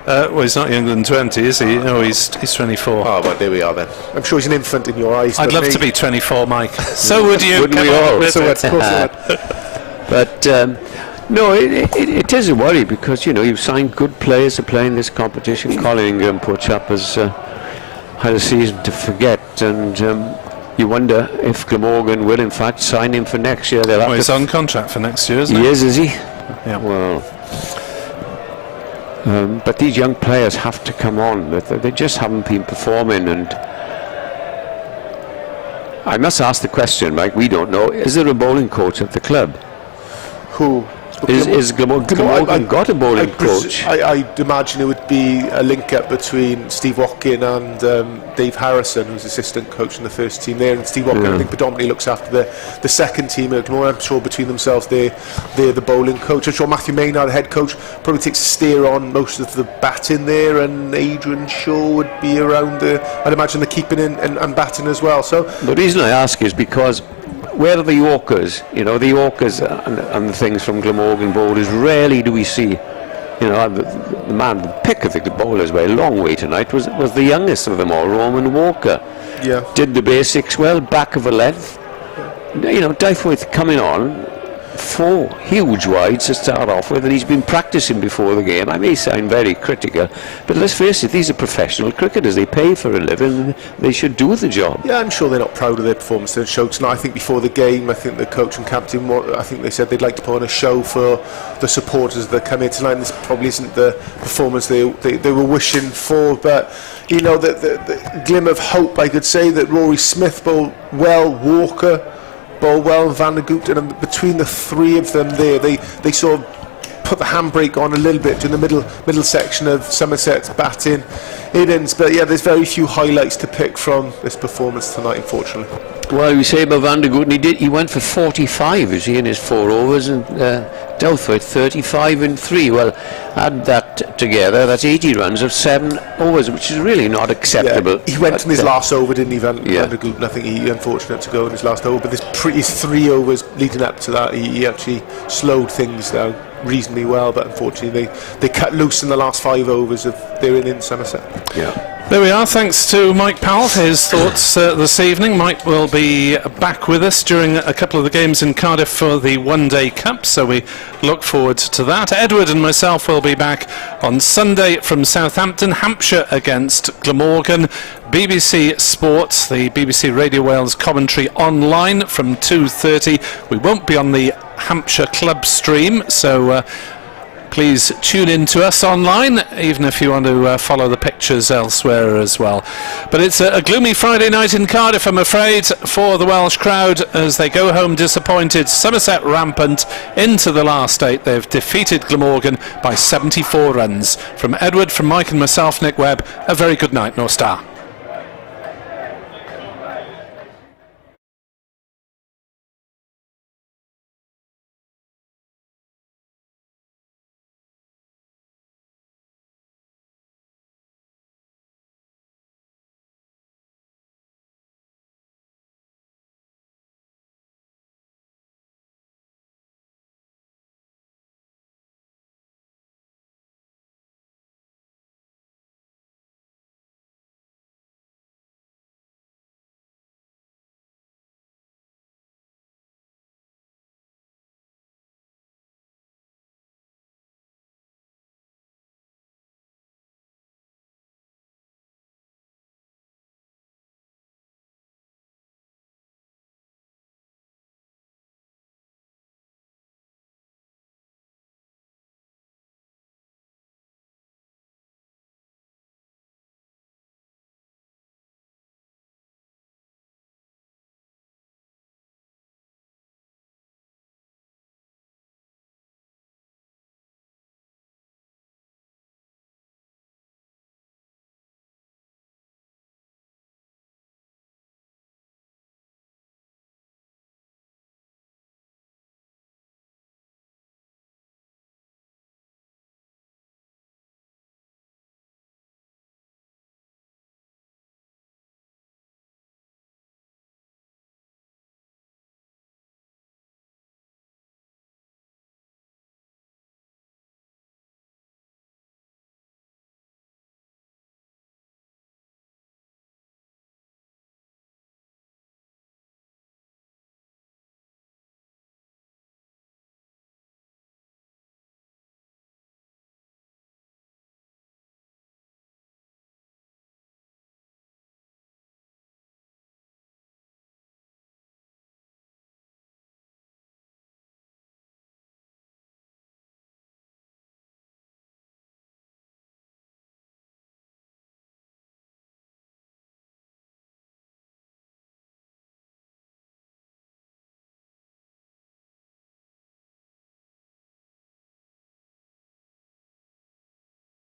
Well, he's not younger than 20, is he? No, he's 24. Oh, well, there we are then. I'm sure he's an infant in your eyes. I'd love to be 24, Mike. So would you. Wouldn't we all? But no, it is a worry, because you've signed good players to play in this competition. Colin Ingram, poor chap, has had a season to forget, and you wonder if Glamorgan will in fact sign him for next year. They'll have he's on contract for next year, isn't he? He is he? Yeah. Well, but these young players have to come on. They just haven't been performing, and I must ask the question, Mike, we don't know, is there a bowling coach at the club? Who? Is Glamorgan got a bowling coach? I'd imagine it would be a link up between Steve Watkin and Dave Harrison, who's assistant coach in the first team there, and Steve Watkin I think predominantly looks after the second team at Glamorgan. I'm sure between themselves they're the bowling coach. I'm sure Matthew Maynard, the head coach, probably takes a steer on most of the batting there, and Adrian Shaw would be around I'd imagine the keeping and batting as well. So the reason I ask is because where are the Yorkers? You know, the Yorkers and the things from Glamorgan bowlers, rarely do we see. You know, the man, the pick of the bowlers by a long way tonight was the youngest of them all, Roman Walker. Yeah. Did the basics well, back of a length. You know, Dyforth coming on, 4 huge wides to start off with, and he's been practicing before the game. I may sound very critical, but let's face it, these are professional cricketers. They pay for a living, they should do the job. Yeah, I'm sure they're not proud of their performance they showed tonight. I think before the game, I think the coach and captain, I think they said they'd like to put on a show for the supporters that come here tonight, and this probably isn't the performance they were wishing for, but you know, the glimmer of hope, I could say, that Rory Smith bowled well, Walker Bolwell and Van der Gooten, and between the three of them there, they sort of put the handbrake on a little bit in the middle section of Somerset's batting innings. But yeah, there's very few highlights to pick from this performance tonight, unfortunately. Well, you say about Van der Gooten, he went for 45, is he, in his 4 overs, and Dyforth 35 in 3. Well, add that together, that's 80 runs of 7 overs, which is really not acceptable. Yeah, he went in his last over, didn't he, Van der Gooten? I think he unfortunate to go in his last over, but his 3 overs leading up to that, he actually slowed things down reasonably well, but unfortunately they cut loose in the last 5 overs of their innings in Somerset. Yeah. There we are. Thanks to Mike Powell for his thoughts this evening. Mike will be back with us during a couple of the games in Cardiff for the One-Day Cup, so we look forward to that. Edward and myself will be back on Sunday from Southampton, Hampshire against Glamorgan. BBC Sports, the BBC Radio Wales commentary online from 2:30. We won't be on the Hampshire Club stream, so please tune in to us online, even if you want to follow the pictures elsewhere as well. But it's a gloomy Friday night in Cardiff, I'm afraid, for the Welsh crowd as they go home disappointed. Somerset rampant into the last 8. They've defeated Glamorgan by 74 runs. From Edward, from Mike and myself, Nick Webb, a very good night, North Star.